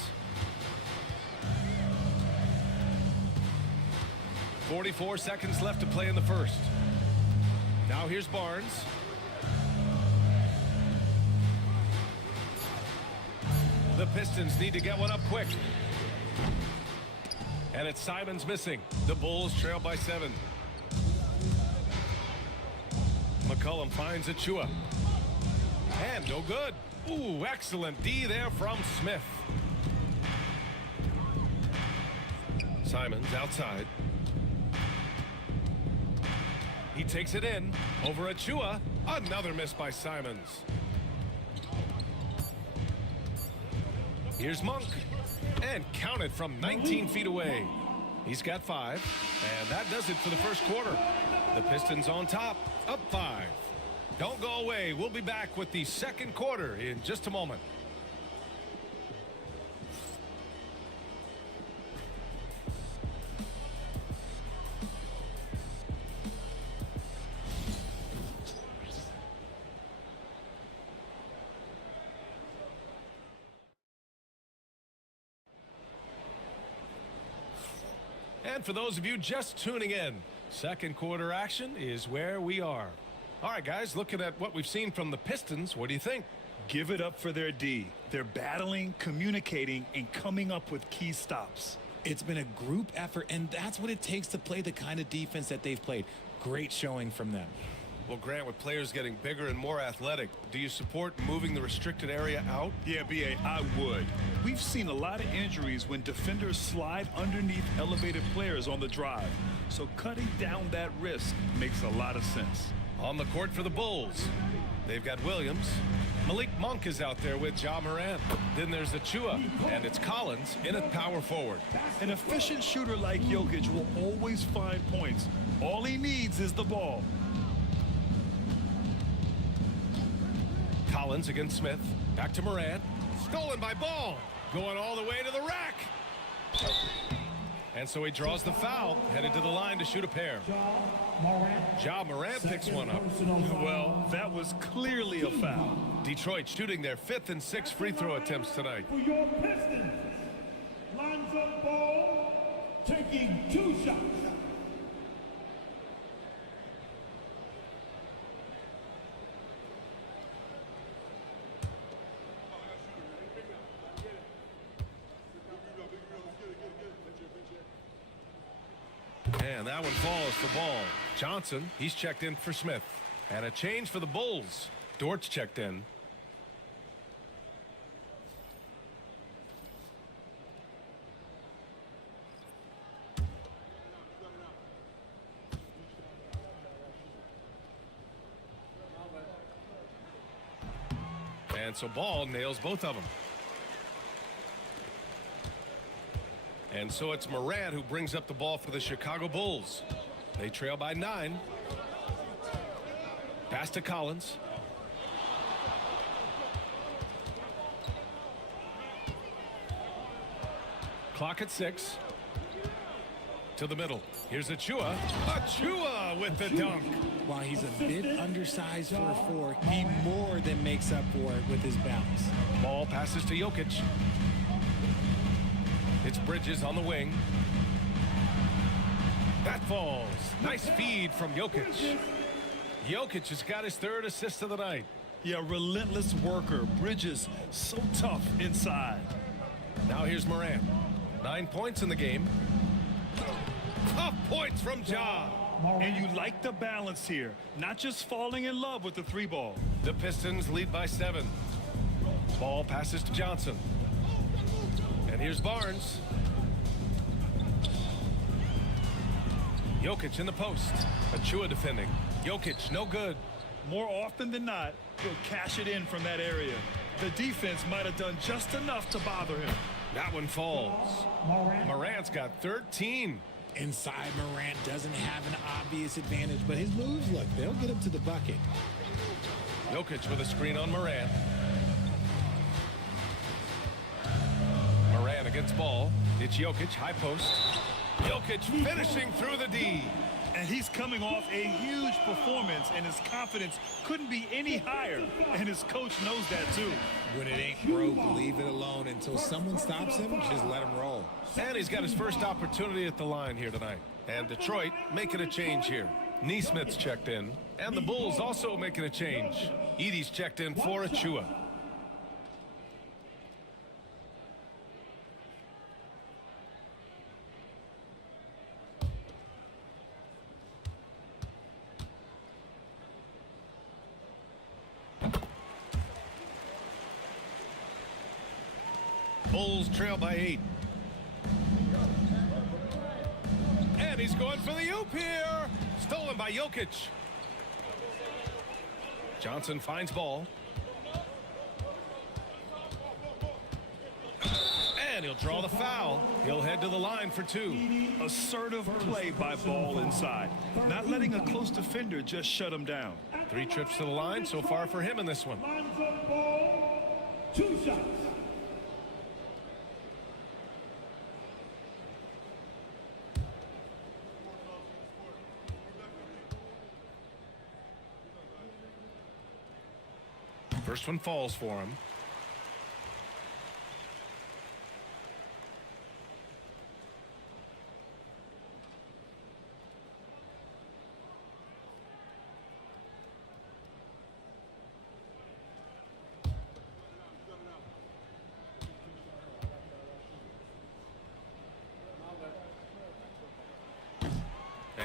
44 seconds left to play in the first. Now here's Barnes. The Pistons need to get one up quick. And it's Simons missing. The Bulls trail by 7. McCollum finds Achua. And no good. Ooh, excellent D there from Smith. Simons outside. He takes it in over Achua. Another miss by Simons. Here's Monk. And counted from 19 feet away. He's got 5. And that does it for the first quarter. The Pistons on top, up 5. Don't go away. We'll be back with the second quarter in just a moment. And for those of you just tuning in, second quarter action is where we are. All right, guys, looking at what we've seen from the Pistons, what do you think? Give it up for their D. They're battling, communicating, and coming up with key stops. It's been a group effort, and that's what it takes to play the kind of defense that they've played. Great showing from them. Well, Grant, with players getting bigger and more athletic, do you support moving the restricted area out? Yeah, B.A., I would. We've seen a lot of injuries when defenders slide underneath elevated players on the drive. So cutting down that risk makes a lot of sense. On the court for the Bulls, they've got Williams. Malik Monk is out there with Ja Morant. Then there's Achua, and it's Collins in at power forward. An efficient shooter like Jokic will always find points. All he needs is the ball. Collins against Smith. Back to Morant. Stolen by Ball. Going all the way to the rack. And so he draws the foul. Headed to the line to shoot a pair. Ja Morant picks one up. Well, that was clearly a foul. Detroit shooting their 5th and 6th free throw attempts tonight. Lonzo Ball taking 2 shots. And that one falls for Ball. Johnson, he's checked in for Smith. And a change for the Bulls. Dort's checked in. And so Ball nails both of them. And so it's Morant who brings up the ball for the Chicago Bulls. They trail by 9. Pass to Collins. Clock at 6. To the middle. Here's Achua. Achua with the dunk. While he's a bit undersized for a 4, he more than makes up for it with his bounce. Ball passes to Jokic. It's Bridges on the wing. That falls. Nice feed from Jokic. Jokic has got his 3rd assist of the night. Yeah, relentless worker. Bridges, so tough inside. Now here's Morant. 9 points in the game. Tough points from Ja. And you like the balance here. Not just falling in love with the 3 ball. The Pistons lead by 7. Ball passes to Johnson. And here's Barnes. Jokic in the post. Achua defending. Jokic, no good. More often than not, he'll cash it in from that area. The defense might have done just enough to bother him. That one falls. Morant's got 13. Inside, Morant doesn't have an obvious advantage, but his moves, look, they'll get him to the bucket. Jokic with a screen on Morant. Morant against Ball. It's Jokic, high post. Jokic finishing through the D. And he's coming off a huge performance, and his confidence couldn't be any higher. And his coach knows that, too. When it ain't broke, leave it alone until someone stops him. Just let him roll. And he's got his first opportunity at the line here tonight. And Detroit making a change here. Neesmith's checked in. And the Bulls also making a change. Edey's checked in for Achua. Bulls trail by 8. And he's going for the oop here. Stolen by Jokic. Johnson finds Ball. And he'll draw the foul. He'll head to the line for 2. Assertive play by Ball inside. Not letting a close defender just shut him down. 3 trips to the line so far for him in this one. Lonzo Ball, 2 shots. First one falls for him.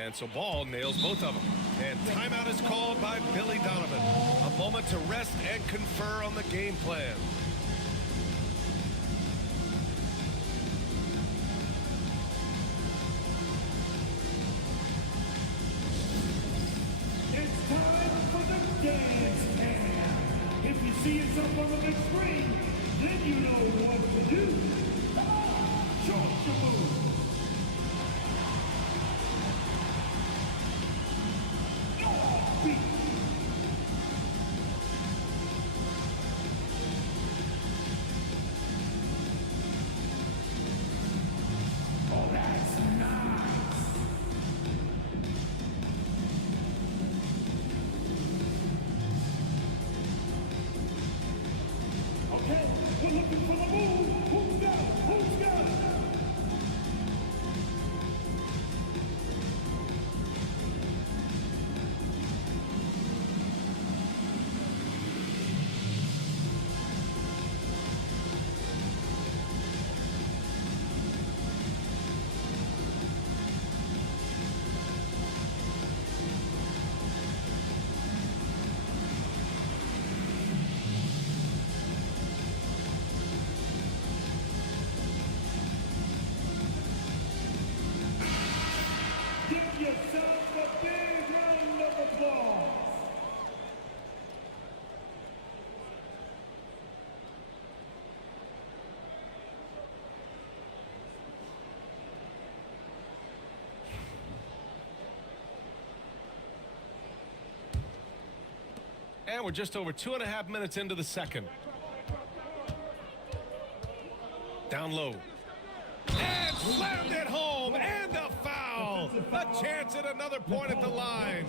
And so Ball nails both of them. And timeout is called by Billy Donovan. A moment to rest and confer on the game plan. It's time for the dance cam. If you see yourself on the big screen, then you know what to do. Come on, show us your move. Okay, we're just over 2.5 minutes into the second. Down low. And slammed it home, and a foul. A chance at another point at the line.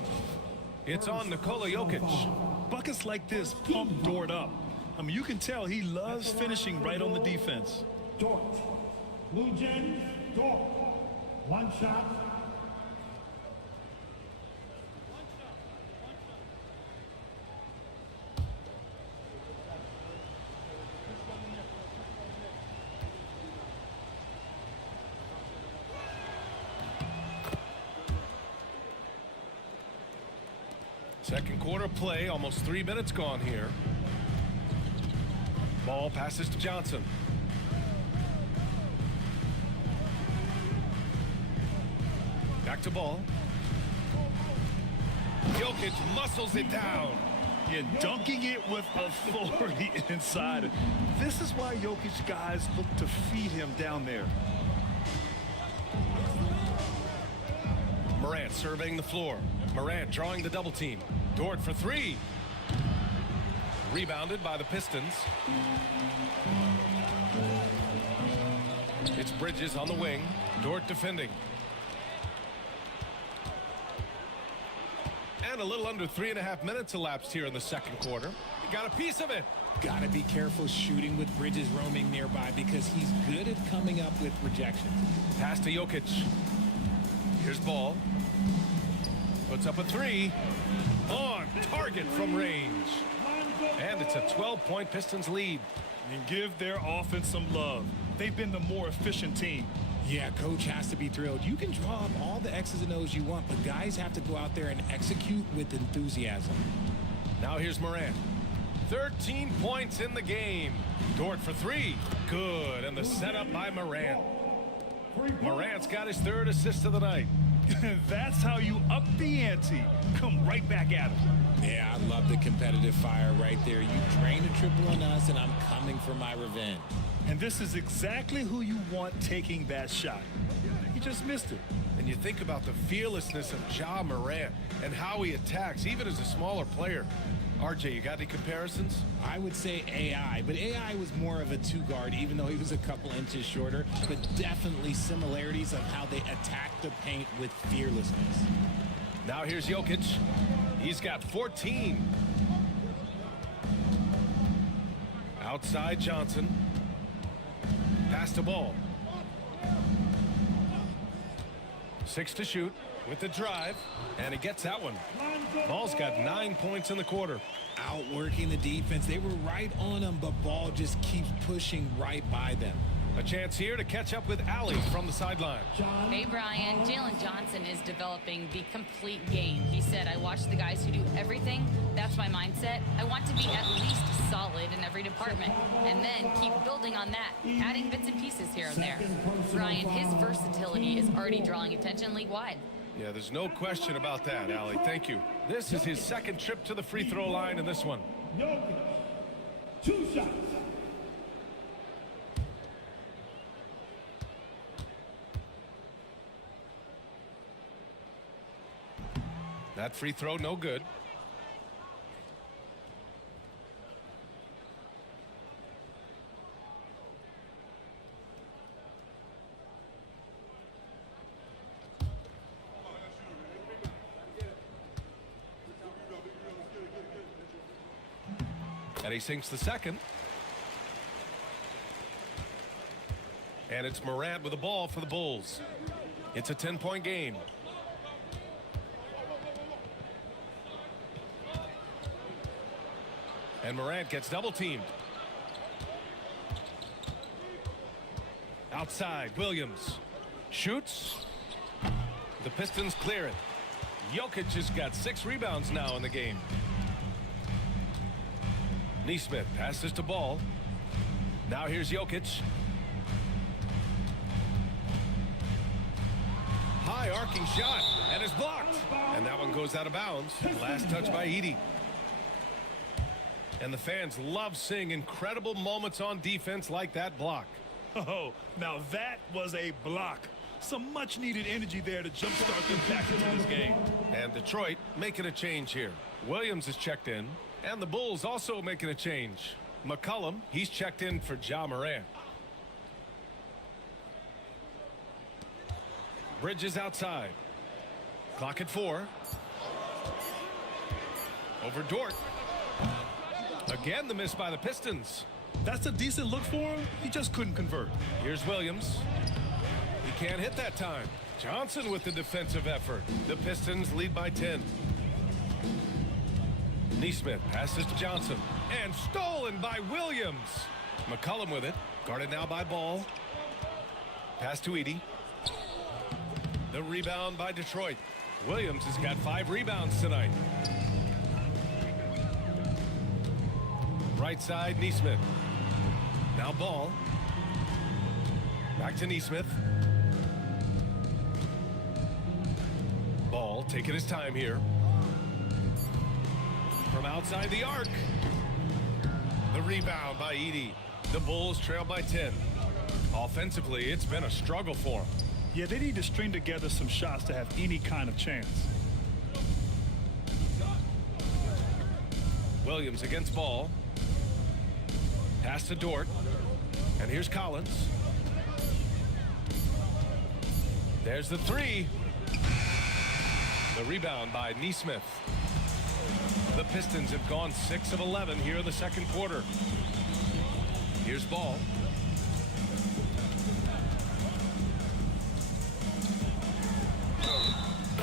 It's on Nikola Jokic. Buckets like this pump Dort up. I mean, you can tell he loves finishing right on the defense. Dort. Blue Jays, Dort. One shot. Second quarter play, almost 3 minutes gone here. Ball passes to Johnson. Back to ball. Jokic muscles it down. Yeah, dunking it with authority inside. This is why Jokic guys look to feed him down there. Morant surveying the floor. Morant drawing the double team. Dort for three. Rebounded by the Pistons. It's Bridges on the wing. Dort defending. And a little under 3.5 minutes elapsed here in the second quarter. He got a piece of it. Got to be careful shooting with Bridges roaming nearby because he's good at coming up with rejections. Pass to Jokic. Here's Ball. Puts up a three. On target from range. And it's a 12-point Pistons lead. And give their offense some love. They've been the more efficient team. Yeah, coach has to be thrilled. You can draw up all the X's and O's you want, but guys have to go out there and execute with enthusiasm. Now here's Morant. 13 points in the game. Dort for three. Good. And the setup by Morant. Morant's got his third assist of the night. That's how you up the ante. Come right back at him. Yeah, I love the competitive fire right there. You drain a triple on us, and I'm coming for my revenge. And this is exactly who you want taking that shot. He just missed it. And you think about the fearlessness of Ja Morant and how he attacks, even as a smaller player. RJ, you got any comparisons? I would say AI, but AI was more of a two-guard, even though he was a couple inches shorter, but definitely similarities of how they attack the paint with fearlessness. Now here's Jokic. He's got 14. Outside Johnson. Pass to Ball. 6 to shoot with the drive, and he gets that one. Ball's got 9 points in the quarter. Outworking the defense. They were right on him, but Ball just keeps pushing right by them. A chance here to catch up with Allie from the sideline. Hey, Brian. Jalen Johnson is developing the complete game. He said, I watch the guys who do everything. That's my mindset. I want to be at least solid in every department and then keep building on that, adding bits and pieces here and there. Brian, his versatility is already drawing attention league-wide. Yeah, there's no question about that, Allie. Thank you. This is his second trip to the free throw line in this one. Jokic. 2 shots. That free throw, no good. And he sinks the second. And it's Morant with the ball for the Bulls. It's a 10-point game. And Morant gets double teamed. Outside, Williams shoots. The Pistons clear it. Jokic has got 6 rebounds now in the game. Neesmith passes to Ball. Now here's Jokic. High arcing shot, and is blocked. And that one goes out of bounds. Last touch by Edey. And the fans love seeing incredible moments on defense like that block. Oh, now that was a block. Some much needed energy there to jumpstart them back into this game. And Detroit making a change here. Williams is checked in, And the Bulls also making a change. McCollum, he's checked in for Ja Morant. Bridges outside. Clock at 4. Over Dort. Again, the miss by the Pistons. That's a decent look for him. He just couldn't convert. Here's Williams. He can't hit that time. Johnson with the defensive effort. The Pistons lead by 10. Neesmith passes to Johnson. And stolen by Williams. McCollum with it. Guarded now by Ball. Pass to Edey. The rebound by Detroit. Williams has got 5 rebounds tonight. Right side, Neesmith. Now Ball. Back to Neesmith. Ball taking his time here. From outside the arc. The rebound by Edey. The Bulls trail by 10. Offensively, it's been a struggle for them. Yeah, they need to string together some shots to have any kind of chance. Williams against Ball. Pass to Dort. And here's Collins. There's the 3. The rebound by Neesmith. The Pistons have gone 6 of 11 here in the second quarter. Here's Ball.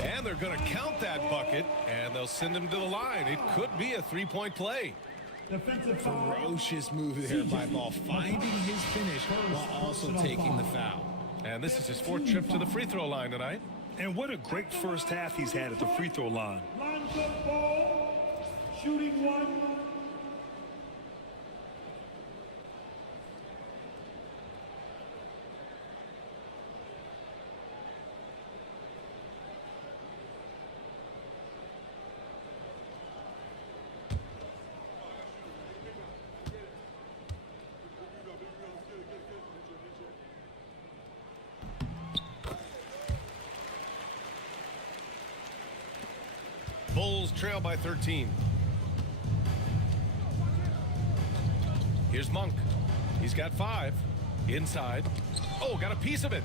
And they're going to count that bucket, and they'll send him to the line. It could be a 3-point play. Ferocious move there by Ball, finding his finish while also taking the foul. And this is his 4th trip to the free throw line tonight. And what a great first half he's had at the free throw line. Lines up Ball, shooting 1. Bulls trail by 13. Here's Monk. He's got 5. Inside. Oh, got a piece of it.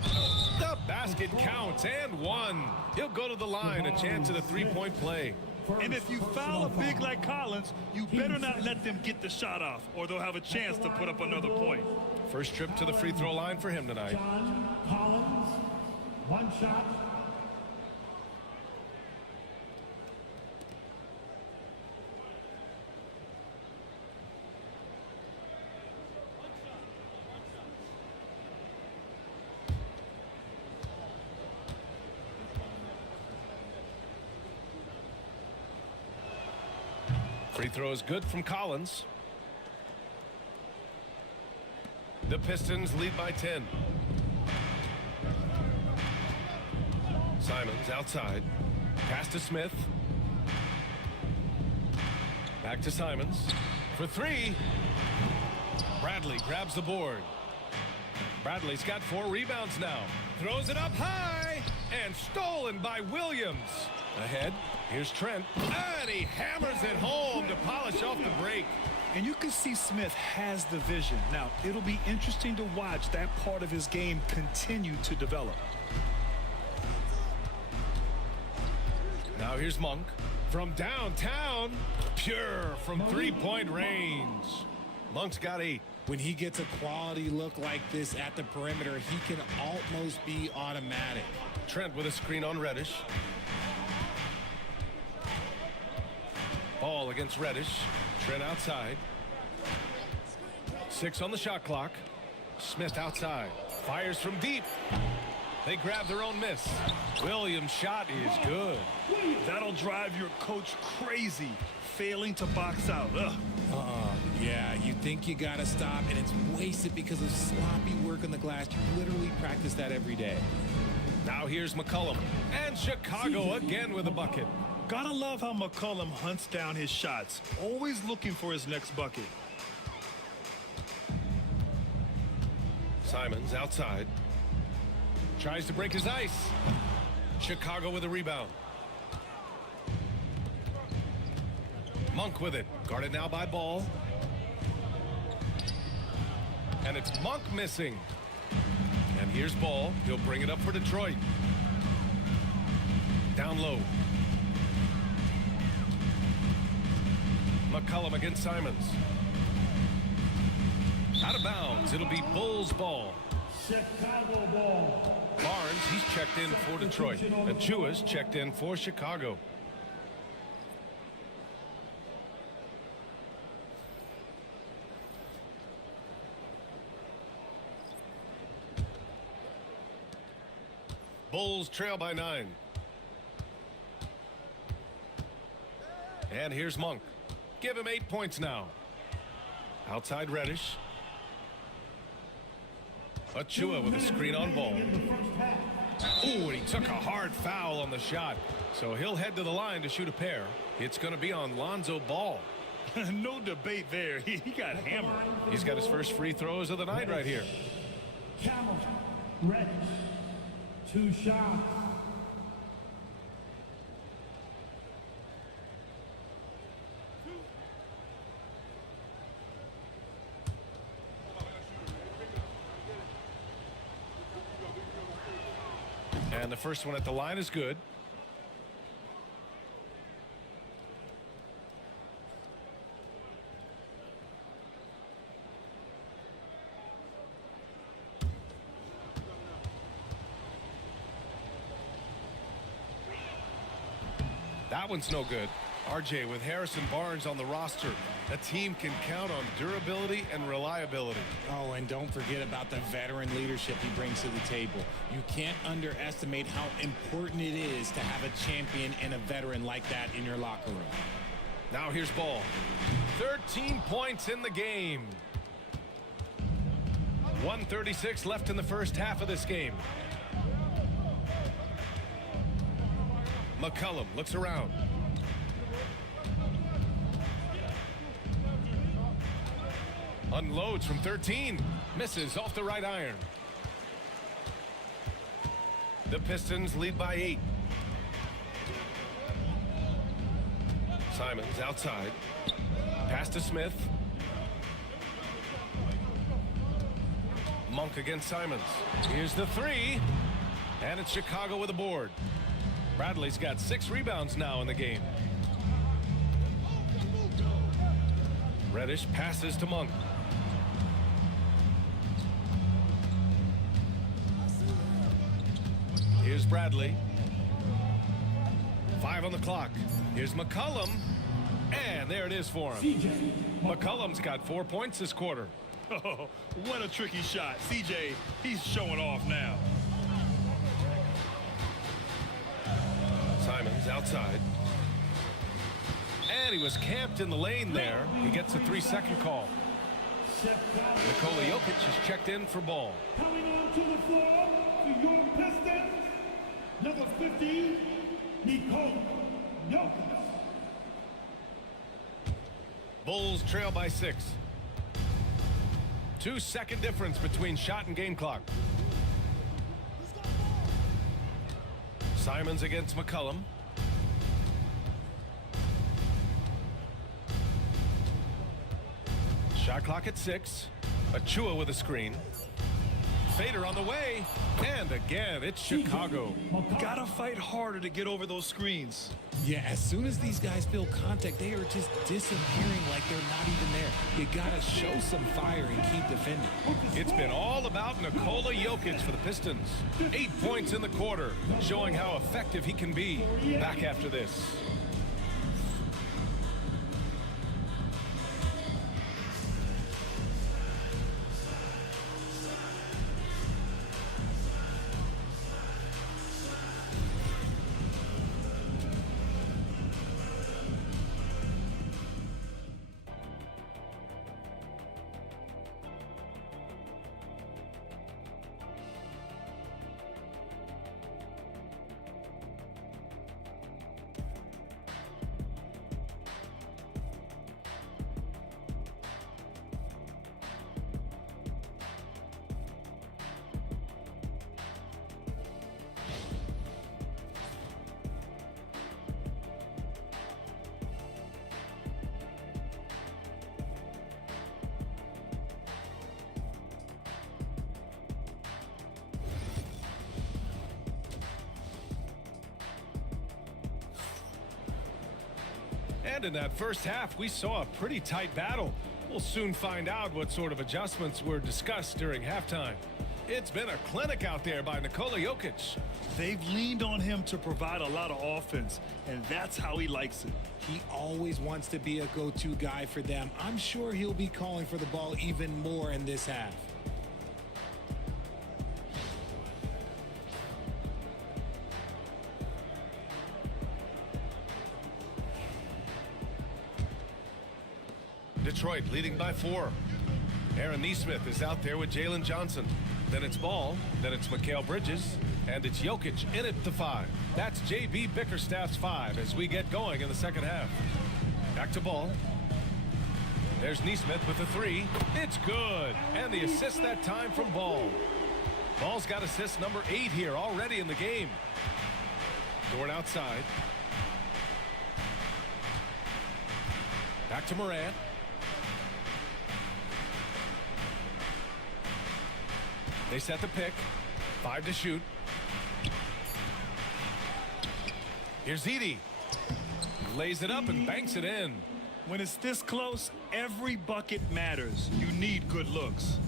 The basket counts and 1. He'll go to the line. A chance at a 3-point play. And if you foul a big like Collins, you better not let them get the shot off, or they'll have a chance to put up another point. First trip to the free throw line for him tonight. John Collins, 1 shot. Free throw is good from Collins. The Pistons lead by 10. Simons outside. Pass to Smith. Back to Simons. For 3. Bradley grabs the board. Bradley's got 4 rebounds now. Throws it up high. And stolen by Williams. Ahead. Here's Trent. And he hammers it home to polish off the break. And you can see Smith has the vision. Now, it'll be interesting to watch that part of his game continue to develop. Now here's Monk. From downtown. Pure from 3-point range. Monk's got 8. When he gets a quality look like this at the perimeter, he can almost be automatic. Trent with a screen on Reddish. Ball against Reddish. Trent outside. 6 on the shot clock. Smith outside. Fires from deep. They grab their own miss. Williams' shot is good. That'll drive your coach crazy, failing to box out. Yeah, you think you got to stop, and it's wasted because of sloppy work on the glass. You literally practice that every day. Now here's McCollum. And Chicago again with a bucket. Gotta love how McCollum hunts down his shots, always looking for his next bucket. Simons outside. Tries to break his ice. Chicago with a rebound. Monk with it. Guarded now by Ball. And it's Monk missing. And here's Ball. He'll bring it up for Detroit. Down low. McCollum against Simons. Out of bounds. It'll be Bulls ball. Chicago ball. Barnes, he's checked in for Detroit. Achua's checked in for Chicago. Bulls trail by 9. And here's Monk. Give him 8 points now. Outside Reddish. Achua with a screen on Ball. Ooh, and he took a hard foul on the shot. So he'll head to the line to shoot a pair. It's going to be on Lonzo Ball. No debate there. He got hammered. He's got his first free throws of the night right here. Camel. Reddish. 2 shots. And the first one at the line is good. That one's no good. RJ with Harrison Barnes on the roster. A team can count on durability and reliability. Oh, and don't forget about the veteran leadership he brings to the table. You can't underestimate how important it is to have a champion and a veteran like that in your locker room. Now here's Ball. 13 points in the game. 1:36 left in the first half of this game. McCollum looks around. Unloads from 13. Misses off the right iron. The Pistons lead by 8. Simons outside. Pass to Smith. Monk against Simons. Here's the 3. And it's Chicago with a board. Bradley's got 6 rebounds now in the game. Reddish passes to Monk. Here's Bradley. 5 on the clock. Here's McCollum. And there it is for him. McCollum's got 4 points this quarter. Oh, what a tricky shot. CJ, he's showing off now. Simons outside. And he was camped in the lane there. He gets a 3-second call. Nikola Jokic has checked in for Ball. Coming onto the floor for your Pistons, number 50, Nikola Jokic. Bulls trail by 6. 2-second difference between shot and game clock. Simons against McCollum. Shot clock at 6. Achua with a screen. Fader on the way. And again, it's Chicago. Gotta fight harder to get over those screens. Yeah, as soon as these guys feel contact, they are just disappearing like they're not even there. You gotta show some fire and keep defending. It's been all about Nikola Jokic for the Pistons. 8 points in the quarter, showing how effective he can be. Back after this. And in that first half, we saw a pretty tight battle. We'll soon find out what sort of adjustments were discussed during halftime. It's been a clinic out there by Nikola Jokic. They've leaned on him to provide a lot of offense, and that's how he likes it. He always wants to be a go-to guy for them. I'm sure he'll be calling for the ball even more in this half. Detroit leading by 4. Aaron Nesmith is out there with Jalen Johnson. Then it's Ball, then it's Mikal Bridges, and it's Jokic in at the 5. That's J.B. Bickerstaff's 5 as we get going in the second half. Back to Ball. There's Nesmith with the 3. It's good. And the assist that time from Ball. Ball's got assist number 8 here already in the game. Dort outside. Back to Morant. They set the pick. 5 to shoot. Here's Edey. Lays it up and banks it in. When it's this close, every bucket matters. You need good looks.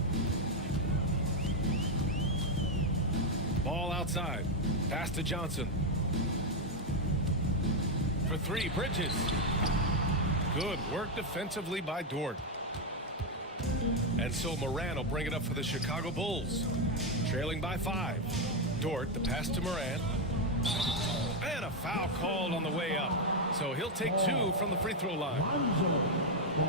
Ball outside. Pass to Johnson. For 3, Bridges. Good work defensively by Dort. And so Morant will bring it up for the Chicago Bulls. Trailing by 5. Dort, the pass to Morant. And a foul called on the way up. So he'll take 2 from the free throw line.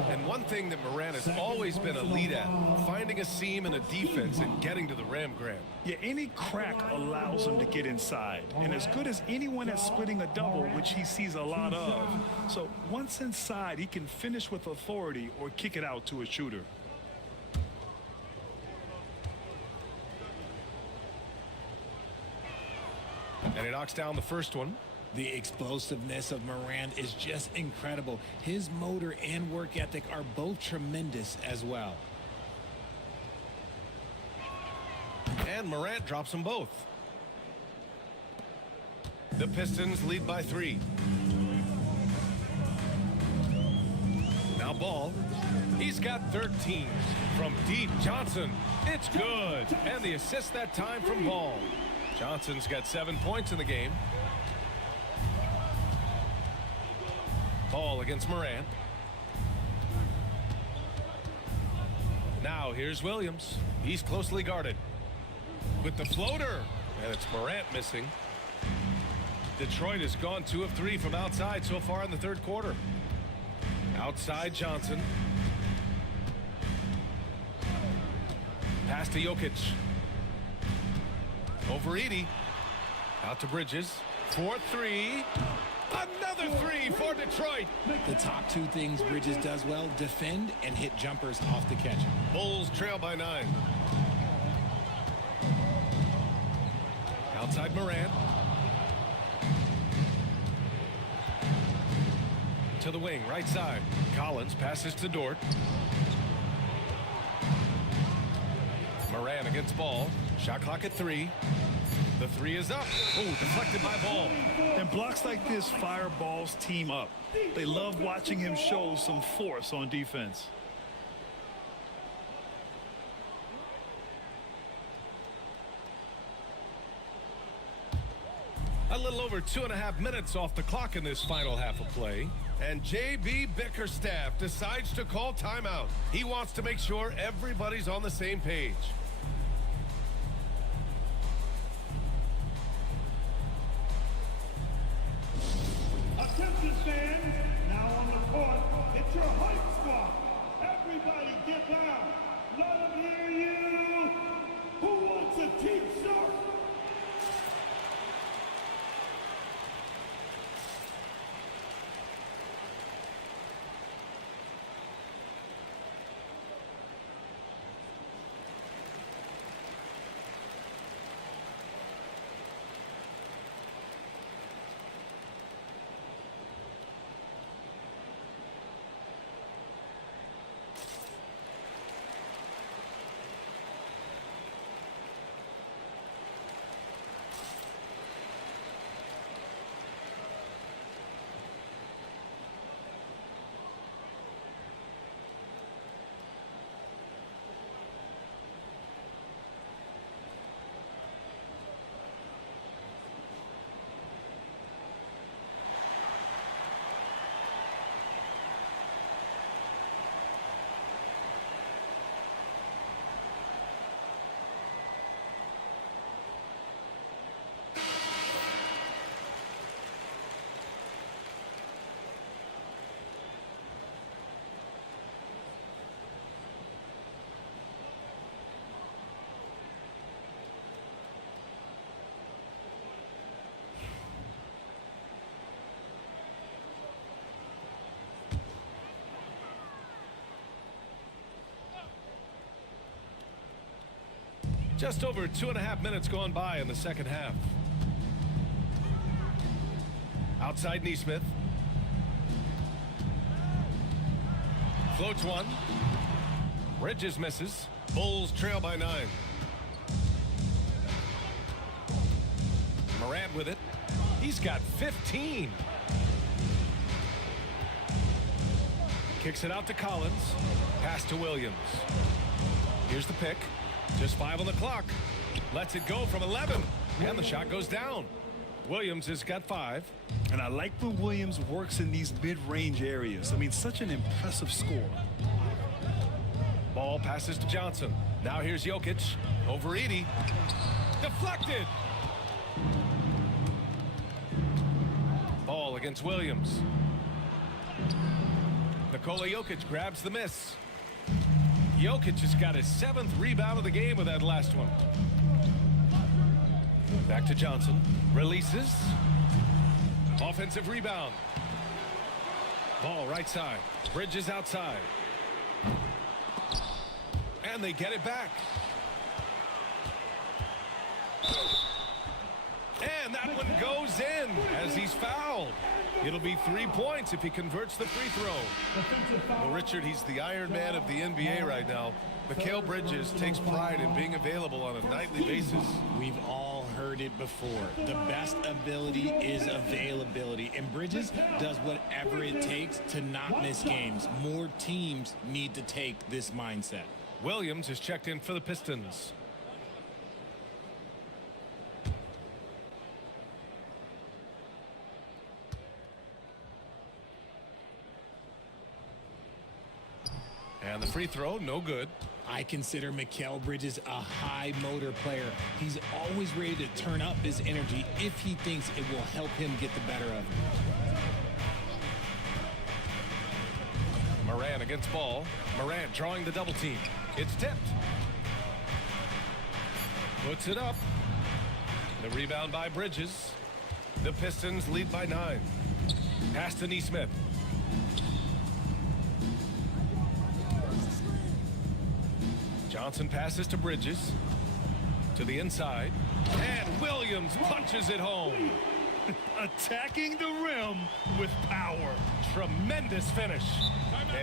And one thing that Morant has always been elite at, finding a seam in a defense and getting to the rim, Graham. Yeah, any crack allows him to get inside. And as good as anyone at splitting a double, which he sees a lot of. So once inside, he can finish with authority or kick it out to a shooter. And he knocks down the first one. The explosiveness of Morant is just incredible. His motor and work ethic are both tremendous as well. And Morant drops them both. The Pistons lead by 3. Now Ball. He's got 13. From deep, Johnson. It's good. And the assist that time from Ball. Johnson's got 7 points in the game. Ball against Morant. Now here's Williams. He's closely guarded. With the floater. And it's Morant missing. Detroit has gone 2 of 3 from outside so far in the third quarter. Outside Johnson. Pass to Jokic. Over Edey. Out to Bridges. 4-3. Another 3 for Detroit. The top 2 things Bridges does well: defend and hit jumpers off the catch. Bulls trail by 9. Outside Morant. To the wing, right side. Collins passes to Dort. Morant against Ball. Shot clock at 3. The 3 is up. Oh, deflected by Ball. And blocks like this fire Ball's team up. They love watching him show some force on defense. A little over 2.5 minutes off the clock in this final half of play. And J.B. Bickerstaff decides to call timeout. He wants to make sure everybody's on the same page. Attention fans, now on the court, it's your hype squad. Everybody get down. Let them hear you. Who wants a t-shirt? Just over 2.5 minutes gone by in the second half. Outside Neesmith. Floats one. Bridges misses. Bulls trail by 9. Morant with it. He's got 15. Kicks it out to Collins. Pass to Williams. Here's the pick. Just 5 on the clock. Lets it go from 11. And the shot goes down. Williams has got 5. And I like when Williams works in these mid-range areas. I mean, such an impressive score. Ball passes to Johnson. Now here's Jokic. Over Edie. Deflected. Ball against Williams. Nikola Jokic grabs the miss. Jokic has got his 7th rebound of the game with that last one. Back to Johnson. Releases. Offensive rebound. Ball right side. Bridges outside. And they get it back. And that one goes in as he's fouled. It'll be 3 points if he converts the free throw. Well, Richard, he's the Iron Man of the NBA right now. Mikal Bridges takes pride in being available on a nightly basis. We've all heard it before. The best ability is availability. And Bridges does whatever it takes to not miss games. More teams need to take this mindset. Williams is checked in for the Pistons. And the free throw, no good. I consider Mikal Bridges a high motor player. He's always ready to turn up his energy if he thinks it will help him get the better of him. Morant against Ball. Morant drawing the double team. It's tipped. Puts it up. The rebound by Bridges. The Pistons lead by 9. Pass to Neesmith. Johnson passes to Bridges. To the inside. And Williams punches it home. Attacking the rim with power. Tremendous finish.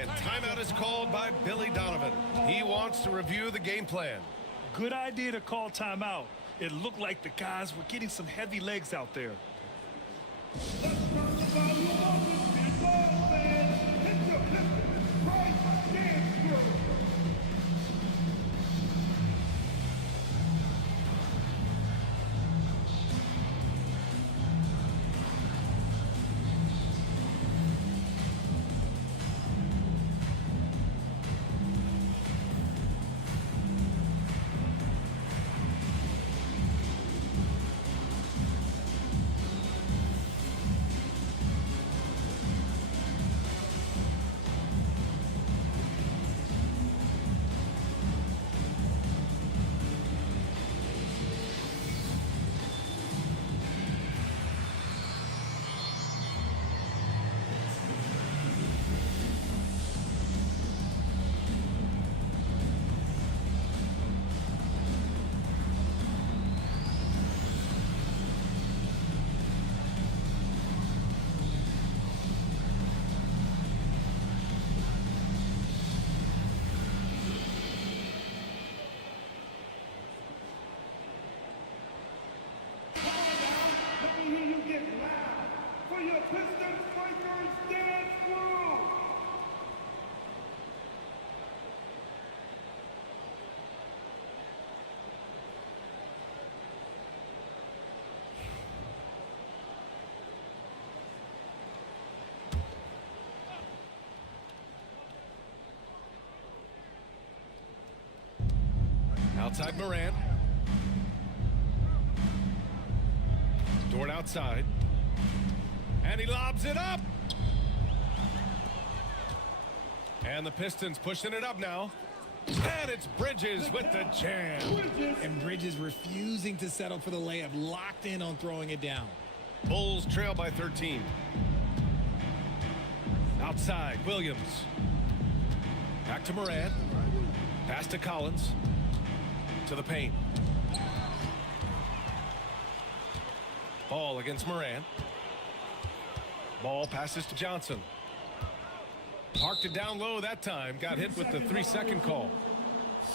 And timeout is called by Billy Donovan. He wants to review the game plan. Good idea to call timeout. It looked like the guys were getting some heavy legs out there. Outside Morant. Dort outside. And he lobs it up. And the Pistons pushing it up now. And it's Bridges with the jam. And Bridges refusing to settle for the layup, locked in on throwing it down. Bulls trail by 13. Outside, Williams. Back to Morant. Pass to Collins. To the paint. Ball against Moran. Ball passes to Johnson. Parked it down low that time. Got hit with the 3-second call.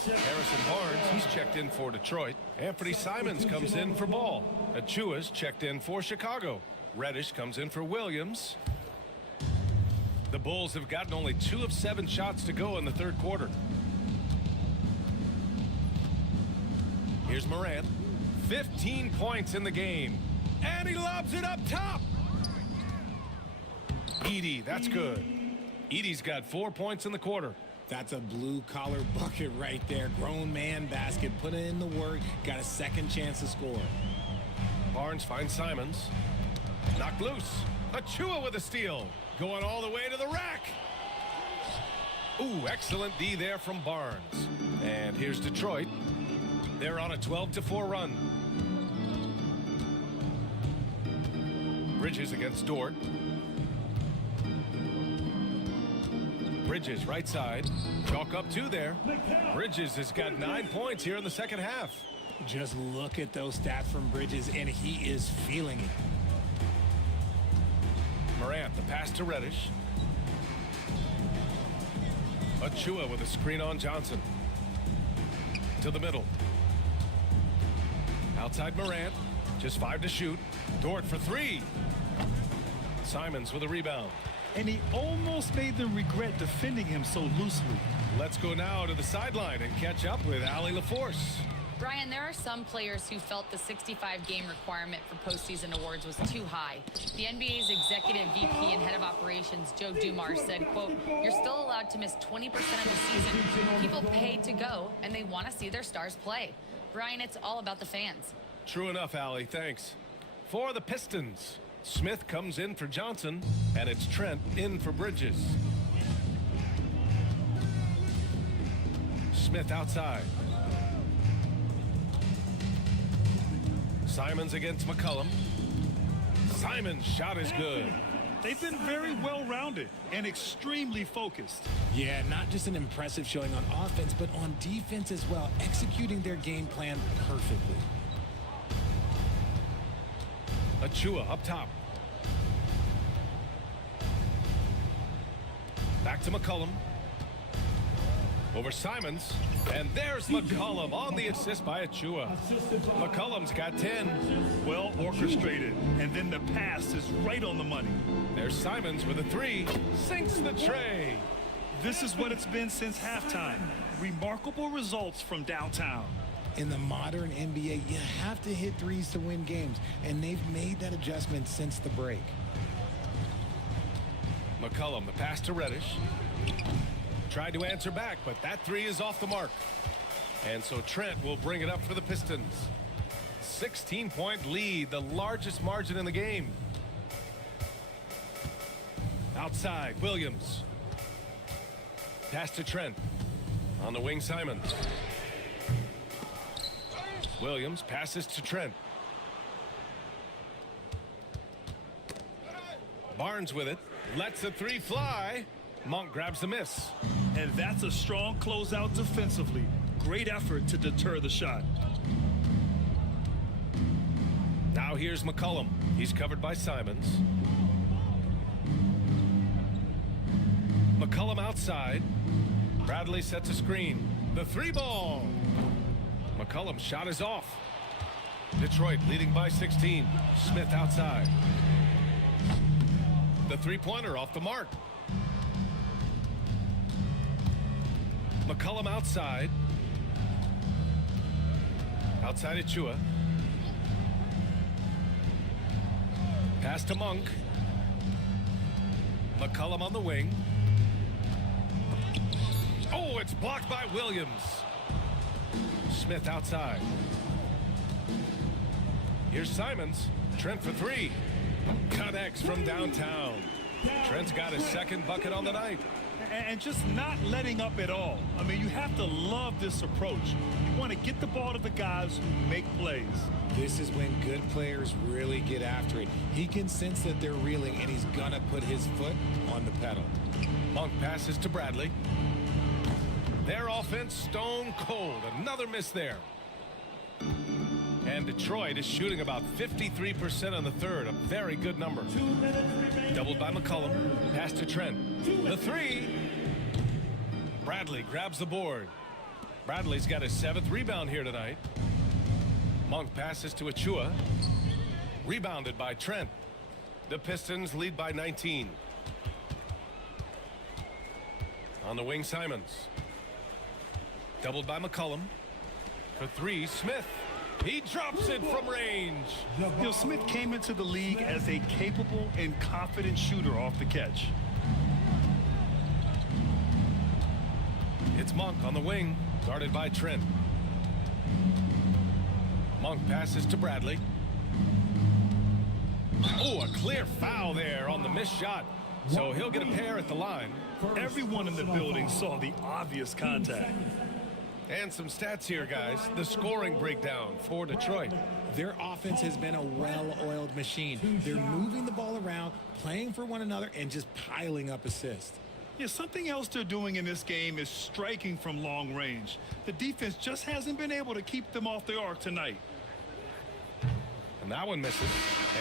Harrison Barnes, he's checked in for Detroit. Anthony Simons comes in for Ball. Achua's checked in for Chicago. Reddish comes in for Williams. The Bulls have gotten only 2 of 7 shots to go in the third quarter. Here's Morant. 15 points in the game. And he lobs it up top. Edey, that's good. Edey's got 4 points in the quarter. That's a blue-collar bucket right there. Grown man basket. Put in the work. Got a second chance to score. Barnes finds Simons. Knocked loose. Achua with a steal. Going all the way to the rack. Ooh, excellent D there from Barnes. And here's Detroit. They're on a 12-4 run. Bridges against Dort. Bridges right side. Chalk up 2 there. Bridges has got 9 points here in the second half. Just look at those stats from Bridges, and he is feeling it. Morant, the pass to Reddish. Achua with a screen on Johnson. To the middle. Outside Morant. Just 5 to shoot. Dort for 3. Simons with a rebound. And he almost made them regret defending him so loosely. Let's go now to the sideline and catch up with Allie LaForce. Brian, there are some players who felt the 65-game requirement for postseason awards was too high. The NBA's executive VP and head of operations, Joe Dumars, said, quote, "You're still allowed to miss 20% of the season. People paid to go, and they want to see their stars play." Brian, it's all about the fans. True enough, Allie. Thanks. For the Pistons, Smith comes in for Johnson, and it's Trent in for Bridges. Smith outside. Simons against McCollum. Simons' shot is good. They've been very well-rounded and extremely focused. Yeah, not just an impressive showing on offense, but on defense as well, executing their game plan perfectly. Achua up top. Back to McCollum. Over Simons. And there's McCollum on the assist by Achua. McCollum's got 10. Well orchestrated. And then the pass is right on the money. There's Simons with a 3. Sinks the tray. This is what it's been since halftime. Remarkable results from downtown. In the modern NBA, you have to hit threes to win games, and they've made that adjustment since the break. McCollum, the pass to Reddish. Tried to answer back, but that 3 is off the mark. And so Trent will bring it up for the Pistons. 16-point lead, the largest margin in the game. Outside, Williams. Pass to Trent. On the wing, Simons. Williams passes to Trent. Barnes with it. Lets the 3 fly. Monk grabs the miss. And that's a strong closeout defensively. Great effort to deter the shot. Now here's McCollum. He's covered by Simons. McCollum outside. Bradley sets a screen. The 3 ball. McCollum's shot is off. Detroit leading by 16. Smith outside. The 3-pointer off the mark. McCollum outside. Outside Achua. Pass to Monk. McCollum on the wing. Oh, it's blocked by Williams. Smith outside. Here's Simons. Trent for 3. Connects from downtown. Trent's got his second bucket on the night. And just not letting up at all. I mean, you have to love this approach. You want to get the ball to the guys who make plays. This is when good players really get after it. He can sense that they're reeling, and he's gonna put his foot on the pedal. Monk passes to Bradley. Their offense stone cold. Another miss there. And And Detroit is shooting about 53% on the third, a very good number. 2 minutes remaining. Doubled by McCollum. Pass to Trent. The three. Bradley grabs the board. Bradley's got his 7th rebound here tonight. Monk passes to Achua. Rebounded by Trent. The Pistons lead by 19. On the wing, Simons. Doubled by McCollum. For three, Smith. He drops it from range. You know, Smith came into the league as a capable and confident shooter off the catch. It's Monk on the wing, guarded by Trent. Monk passes to Bradley. Oh, a clear foul there on the missed shot. So he'll get a pair at the line. Everyone in the building saw the obvious contact. And some stats here, guys. The scoring breakdown for Detroit. Their offense has been a well-oiled machine. They're moving the ball around, playing for one another, and just piling up assists. Yeah, something else they're doing in this game is striking from long range. The defense just hasn't been able to keep them off the arc tonight. And that one misses.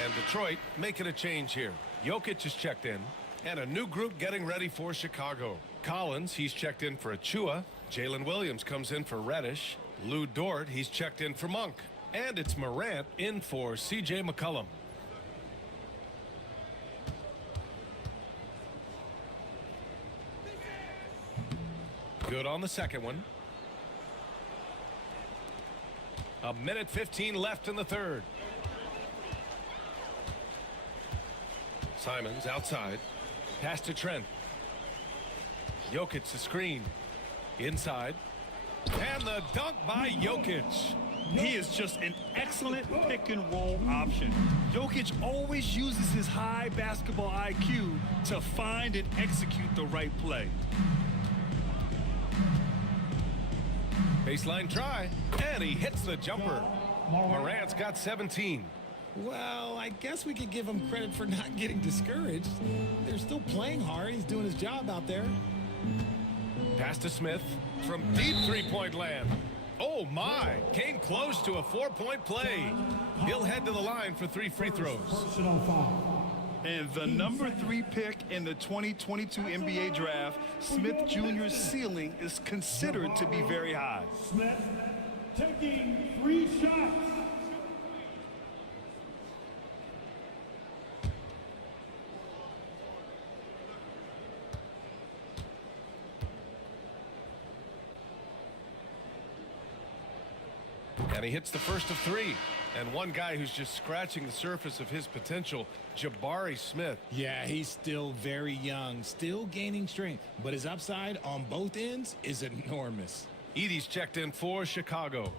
And Detroit making a change here. Jokic is checked in. And a new group getting ready for Chicago. Collins, he's checked in for Achua. Jalen Williams comes in for Reddish. Lou Dort, he's checked in for Monk. And it's Morant in for C.J. McCollum. Good on the second one. 1:15 left in the third. Simons outside. Pass to Trent. Jokic the screen. Inside. And the dunk by Jokic. He is just an excellent pick and roll option. Jokic always uses his high basketball IQ to find and execute the right play. Baseline try. And he hits the jumper. Morant's got 17. Well, I guess we could give him credit for not getting discouraged. They're still playing hard. He's doing his job out there. Pass to Smith from deep three-point land. Oh, my. Came close to a 4-point play. He'll head to the line for 3 free throws. And the number 3 pick in the 2022 NBA draft, Smith Jr.'s ceiling is considered to be very high. Smith taking 3 shots. And he hits the first of 3. And one guy who's just scratching the surface of his potential, Jabari Smith. Yeah, he's still very young, still gaining strength, but his upside on both ends is enormous. Edey's checked in for Chicago.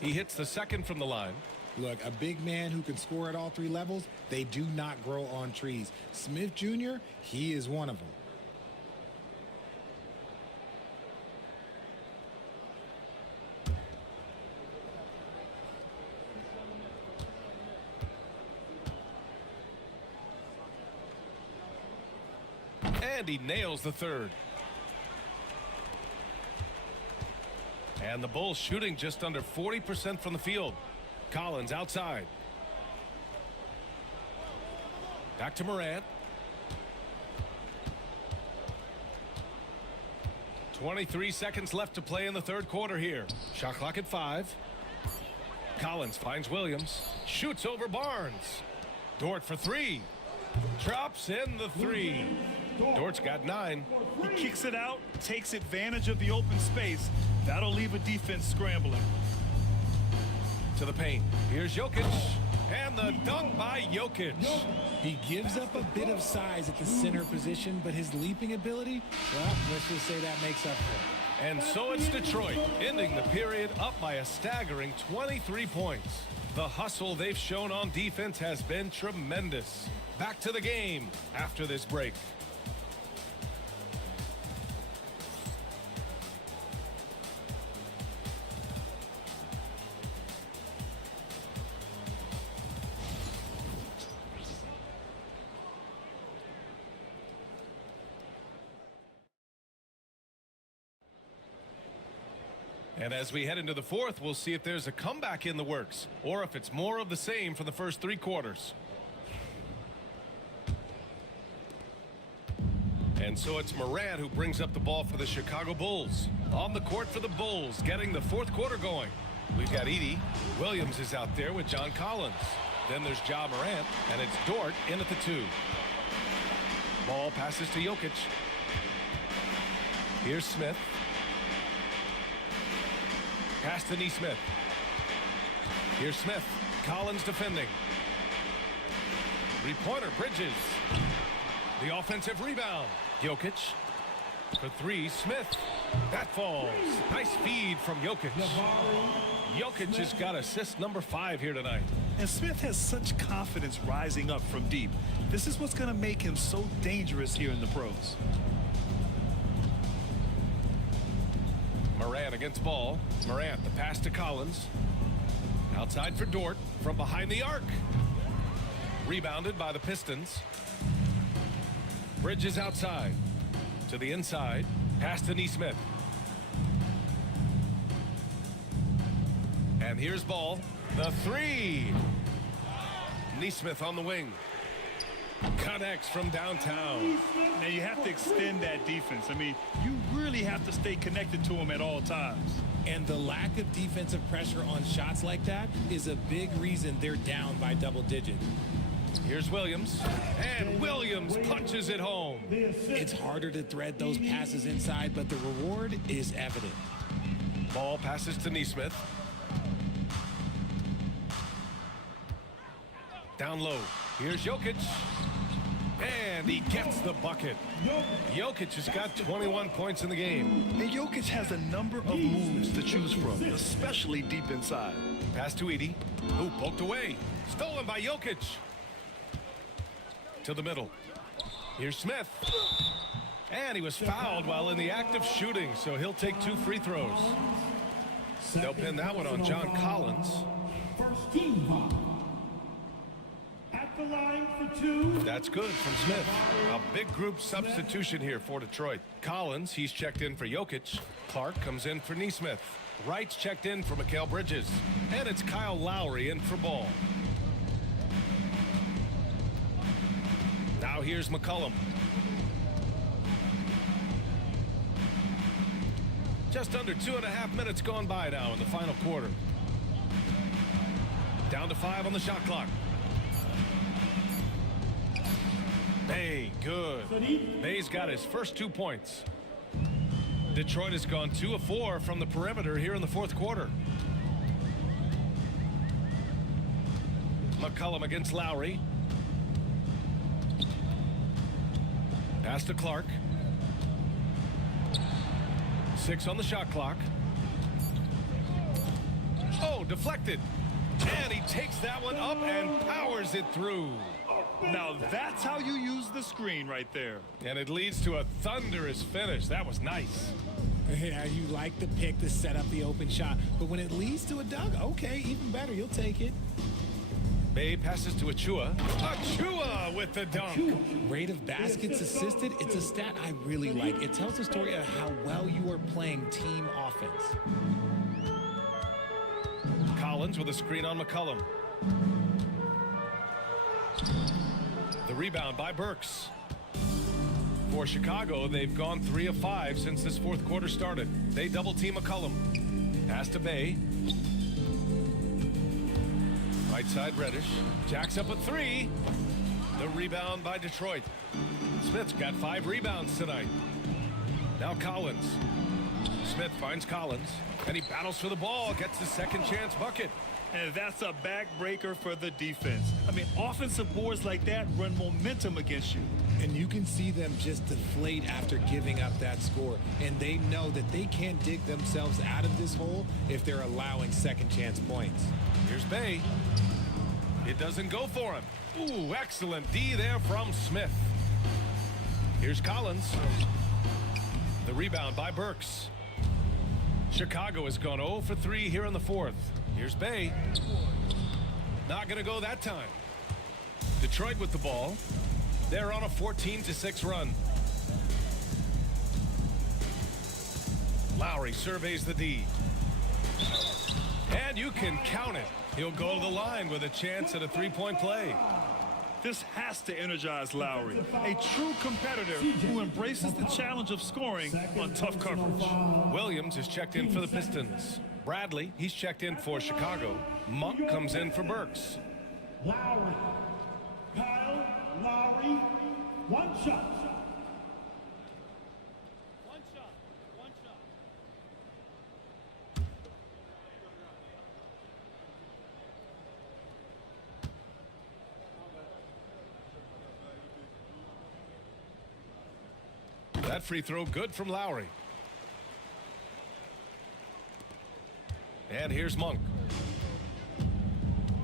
He hits the second from the line. Look, a big man who can score at all 3 levels, they do not grow on trees. Smith Jr., he is one of them. And he nails the third. And the Bulls shooting just under 40% from the field. Collins outside. Back to Morant. 23 seconds left to play in the third quarter here. Shot clock at 5. Collins finds Williams. Shoots over Barnes. Dort for 3. Drops in the 3. Dort's got 9. He kicks it out, takes advantage of the open space. That'll leave a defense scrambling. To the paint. Here's Jokic. And the dunk by Jokic. He gives up a bit of size at the center position, but his leaping ability, well, let's just say that makes up for it. And so it's Detroit, ending the period up by a staggering 23 points. The hustle they've shown on defense has been tremendous. Back to the game after this break. And as we head into the fourth, we'll see if there's a comeback in the works or if it's more of the same for the first 3 quarters. And so it's Morant who brings up the ball for the Chicago Bulls. On the court for the Bulls, getting the fourth quarter going. We've got Edie. Williams is out there with John Collins. Then there's Ja Morant, and it's Dort in at the 2. Ball passes to Jokic. Here's Smith. Pass to Nesmith. Here's Smith. Collins defending. 3-pointer, Bridges. The offensive rebound. Jokic. For 3, Smith. That falls. Nice feed from Jokic. Jokic has got assist number 5 here tonight. And Smith has such confidence rising up from deep. This is what's going to make him so dangerous here in the pros. Morant against ball. Morant, the pass to Collins. Outside for Dort from behind the arc. Rebounded by the Pistons. Bridges outside. To the inside. Pass to Nesmith. And here's ball. The 3. Nesmith on the wing. Connects from downtown. Now you have to extend that defense. I mean, you really have to stay connected to him at all times. And the lack of defensive pressure on shots like that is a big reason they're down by double digit. Here's Williams. And Williams punches it home. It's harder to thread those passes inside, but the reward is evident. Ball passes to Nesmith. Down low. Here's Jokic. And he gets the bucket. Jokic has got 21 points in the game. And Jokic has a number of moves to choose from, especially deep inside. Pass to Edie, who poked away. Stolen by Jokic. To the middle. Here's Smith. And he was fouled while in the act of shooting, so he'll take 2 free throws. They'll pin that one on John Collins. First team foul. At the line for 2. That's good from Smith. A big group substitution here for Detroit. Collins, he's checked in for Jokic. Clark comes in for Nesmith. Wright's checked in for Mikal Bridges. And it's Kyle Lowry in for Ball. Now here's McCollum. Just under 2.5 minutes gone by now in the final quarter. Down to 5 on the shot clock. Bay, good. Bay's got his first 2 points. Detroit has gone 2 of 4 from the perimeter here in the fourth quarter. McCollum against Lowry. Pass to Clark. 6 on the shot clock. Oh, deflected. And he takes that one up and powers it through. Now that's how you use the screen right there. And it leads to a thunderous finish. That was nice. Yeah, you like the pick to set up the open shot, but when it leads to a dunk, okay, even better, you'll take it. Bay passes to Achua. Achua with the dunk. Rate of baskets assisted, it's a stat I really like. It tells the story of how well you are playing team offense. Collins with a screen on McCollum. The rebound by Burks. For Chicago, they've gone 3 of 5 since this fourth quarter started. They double team McCollum. Pass to Bay. Right side Reddish. Jacks up a 3. The rebound by Detroit. Smith's got 5 rebounds tonight. Now Collins. Smith finds Collins. And he battles for the ball. Gets the second chance bucket. And that's a backbreaker for the defense. I mean, offensive boards like that run momentum against you. And you can see them just deflate after giving up that score. And they know that they can't dig themselves out of this hole if they're allowing second chance points. Here's Bay. It doesn't go for him. Ooh, excellent D there from Smith. Here's Collins. The rebound by Burks. Chicago has gone 0 for 3 here in the fourth. Here's Bay. Not going to go that time. Detroit with the ball. They're on a 14-6 run. Lowry surveys the D. And you can count it. He'll go to the line with a chance at a three-point play. This has to energize Lowry, a true competitor who embraces the challenge of scoring on tough coverage. Williams is checked in for the Pistons. Bradley, he's checked in for Chicago. Monk comes in for Burks. Lowry. Kyle Lowry. One shot. That free throw good from Lowry. And here's Monk.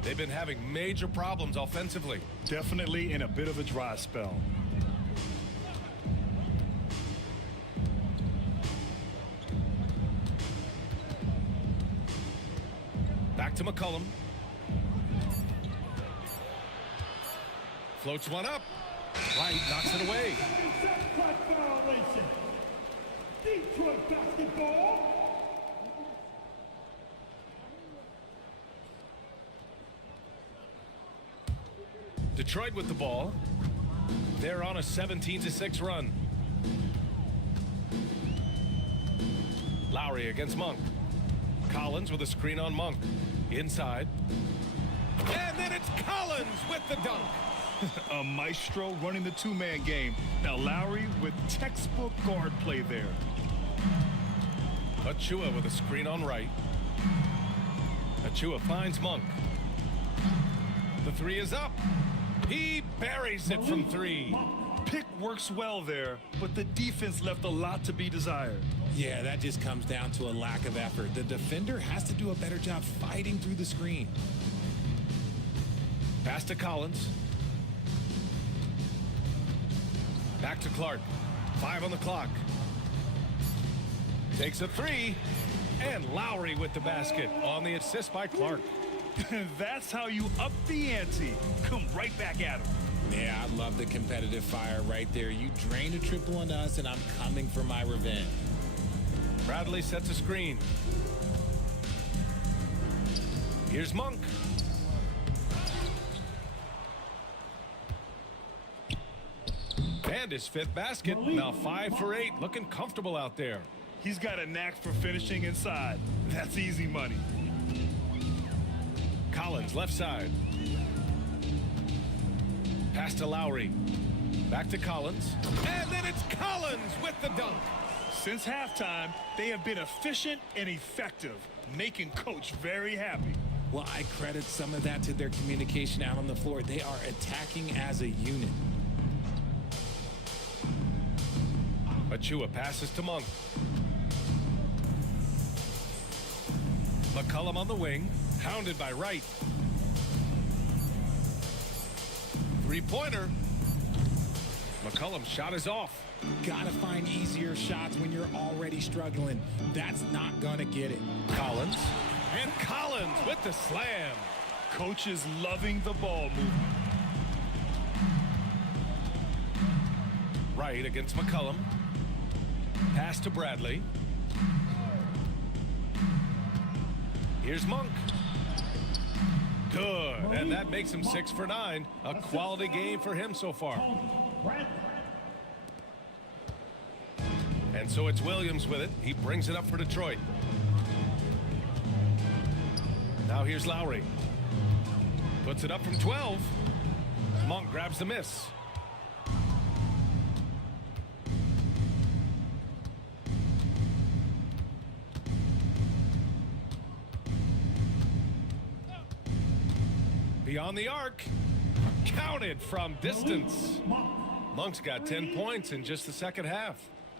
They've been having major problems offensively. Definitely in a bit of a dry spell. Back to McCollum. Floats one up. White knocks it away. Detroit basketball. Detroit with the ball. They're on a 17-6 run. Lowry against Monk. Collins with a screen on Monk. Inside. And then it's Collins with the dunk. A maestro running the two-man game. Now Lowry with textbook guard play there. Achua with a screen on right. Achua finds Monk. The three is up. He buries it from three. Pick works well there, but the defense left a lot to be desired. Yeah, that just comes down to a lack of effort. The defender has to do a better job fighting through the screen. Pass to Collins. Back to Clark. 5 on the clock. Takes a three. And Lowry with the basket on the assist by Clark. That's how you up the ante. Come right back at him. Yeah, I love the competitive fire right there. You drained a triple on us, and I'm coming for my revenge. Bradley sets a screen. Here's Monk. And his fifth basket. Now 5 for 8. Looking comfortable out there. He's got a knack for finishing inside. That's easy money. Collins left side. Pass to Lowry. Back to Collins. And then it's Collins with the dunk. Since halftime, they have been efficient and effective, making Coach very happy. Well, I credit some of that to their communication out on the floor. They are attacking as a unit. Achua passes to Monk. McCollum on the wing, hounded by Wright. Three-pointer. McCollum's shot is off. Gotta find easier shots when you're already struggling. That's not gonna get it. Collins. And Collins with the slam. Coach is loving the ball movement. Wright against McCollum. Pass to Bradley. Here's Monk. Good. And that makes him 6 for 9. A quality game for him so far. And so it's Williams with it. He brings it up for Detroit. Now here's Lowry. Puts it up from 12. Monk grabs the miss. Beyond the arc. Counted from distance. Monk's got 10 points in just the second half.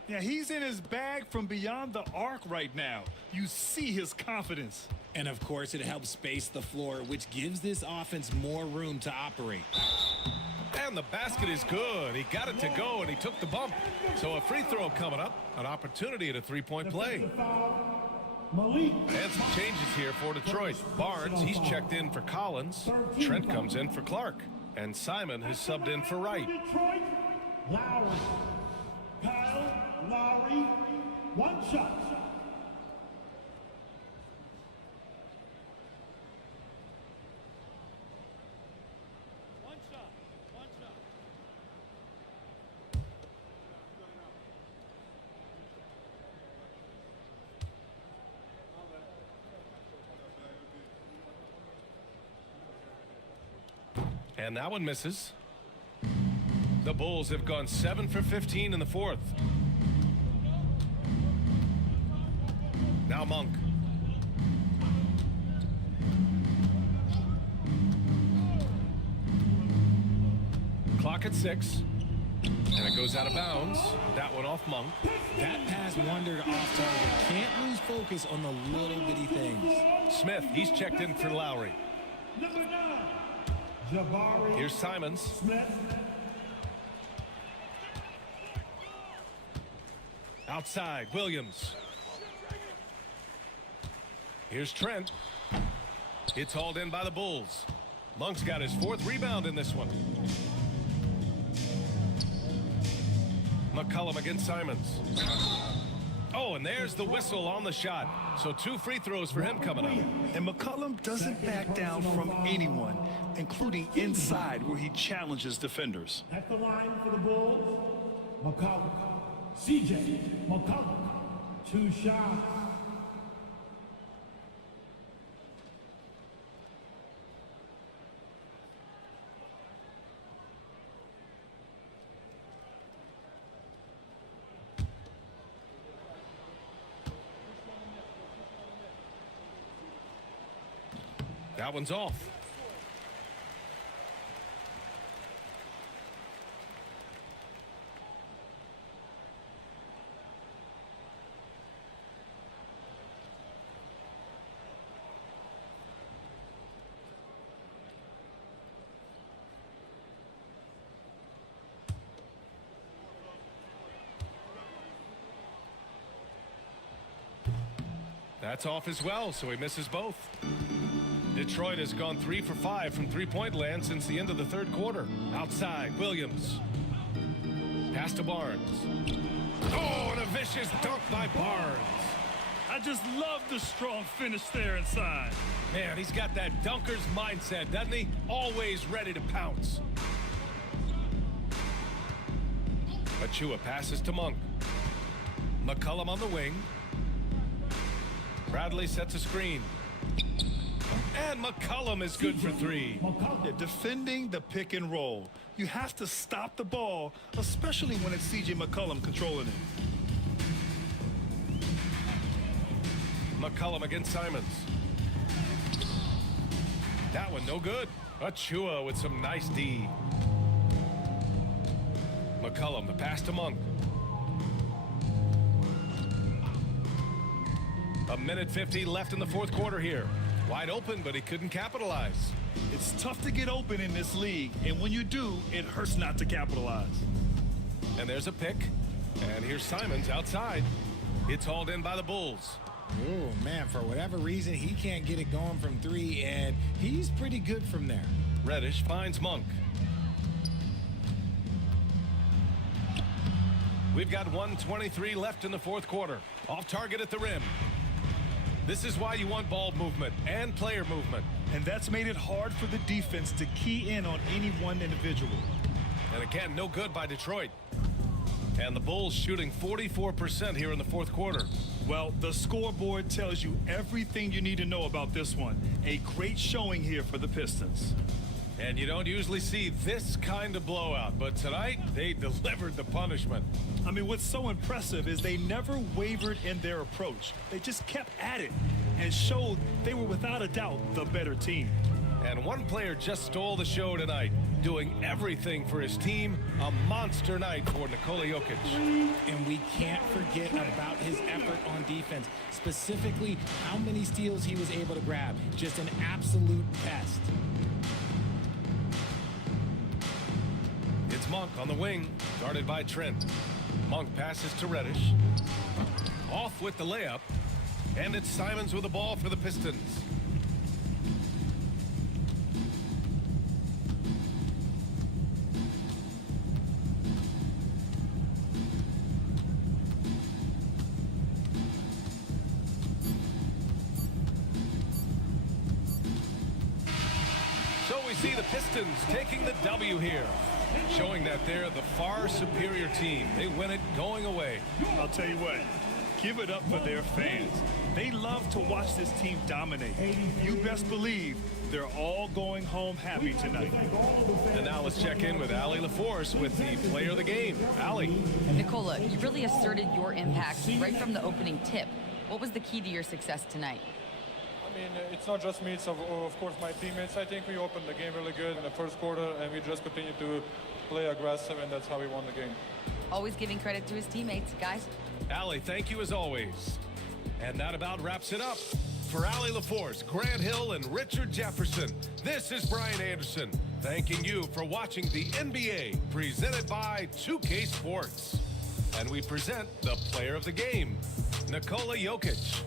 Yeah, he's in his bag from beyond the arc right now. You see his confidence. And of course, it helps space the floor, which gives this offense more room to operate. And the basket is good. He got it to go, and he took the bump. So a free throw coming up. An opportunity at a three-point play. And some changes here for Detroit. Barnes, he's checked in for Collins. Trent comes in for Clark. And Simon has subbed in for Wright. Detroit, Lowry. Kyle Lowry, one shot. And that one misses. The Bulls have gone 7 for 15 in the fourth. Now Monk. Clock at 6. And it goes out of bounds. That one off Monk. That pass wandered off target. Can't lose focus on the little bitty things. Smith, he's checked in for Lowry. Number 9, Jabari Here's Simons. Smith. Outside, Williams. Here's Trent. It's hauled in by the Bulls. Monk's got his 4th rebound in this one. McCollum against Simons. Oh, and there's the whistle on the shot. So 2 free throws for him coming up. And McCollum doesn't back down from anyone, including inside where he challenges defenders. At the line for the Bulls, McCollum. CJ McCollum. 2 shots. That one's off. That's off as well, so he misses both. Detroit has gone 3 for 5 from three-point land since the end of the third quarter. Outside, Williams. Pass to Barnes. Oh, and a vicious dunk by Barnes. I just love the strong finish there inside. Man, he's got that dunker's mindset, doesn't he? Always ready to pounce. Achua passes to Monk. McCollum on the wing. Bradley sets a screen. And McCollum is good for 3. Yeah, defending the pick and roll. You have to stop the ball, especially when it's CJ McCollum controlling it. McCollum against Simons. That one no good. Achua with some nice D. McCollum, the pass to Monk. A minute 50 left in the fourth quarter here. Wide open, but he couldn't capitalize. It's tough to get open in this league, and when you do, it hurts not to capitalize. And there's a pick. And here's Simons outside. It's hauled in by the Bulls. Oh, man, for whatever reason, he can't get it going from 3, and he's pretty good from there. Reddish finds Monk. We've got 1:23 left in the fourth quarter. Off target at the rim. This is why you want ball movement and player movement. And that's made it hard for the defense to key in on any one individual. And again, no good by Detroit. And the Bulls shooting 44% here in the fourth quarter. Well, the scoreboard tells you everything you need to know about this one. A great showing here for the Pistons. And you don't usually see this kind of blowout, but tonight they delivered the punishment. I mean, what's so impressive is they never wavered in their approach. They just kept at it and showed they were without a doubt the better team. And one player just stole the show tonight, doing everything for his team. A monster night for Nikola Jokic. And we can't forget about his effort on defense, specifically how many steals he was able to grab. Just an absolute pest. It's Monk on the wing, guarded by Trent. Monk passes to Reddish. Off with the layup. And it's Simons with the ball for the Pistons. So we see the Pistons taking the W here, showing that they're the far superior team. They win it going away. I'll tell you what, give it up for their fans. They love to watch this team dominate. You best believe they're all going home happy tonight. And now let's check in with Allie LaForce with the player of the game. Allie. Nicola, you really asserted your impact right from the opening tip. What was the key to your success tonight? I mean, it's not just me, it's of course my teammates. I think we opened the game really good in the first quarter, and we just continued to play aggressive, and that's how we won the game. Always giving credit to his teammates, guys. Allie, thank you as always. And that about wraps it up. For Allie LaForce, Grant Hill, and Richard Jefferson, this is Brian Anderson, thanking you for watching the NBA, presented by 2K Sports. And we present the player of the game, Nikola Jokic.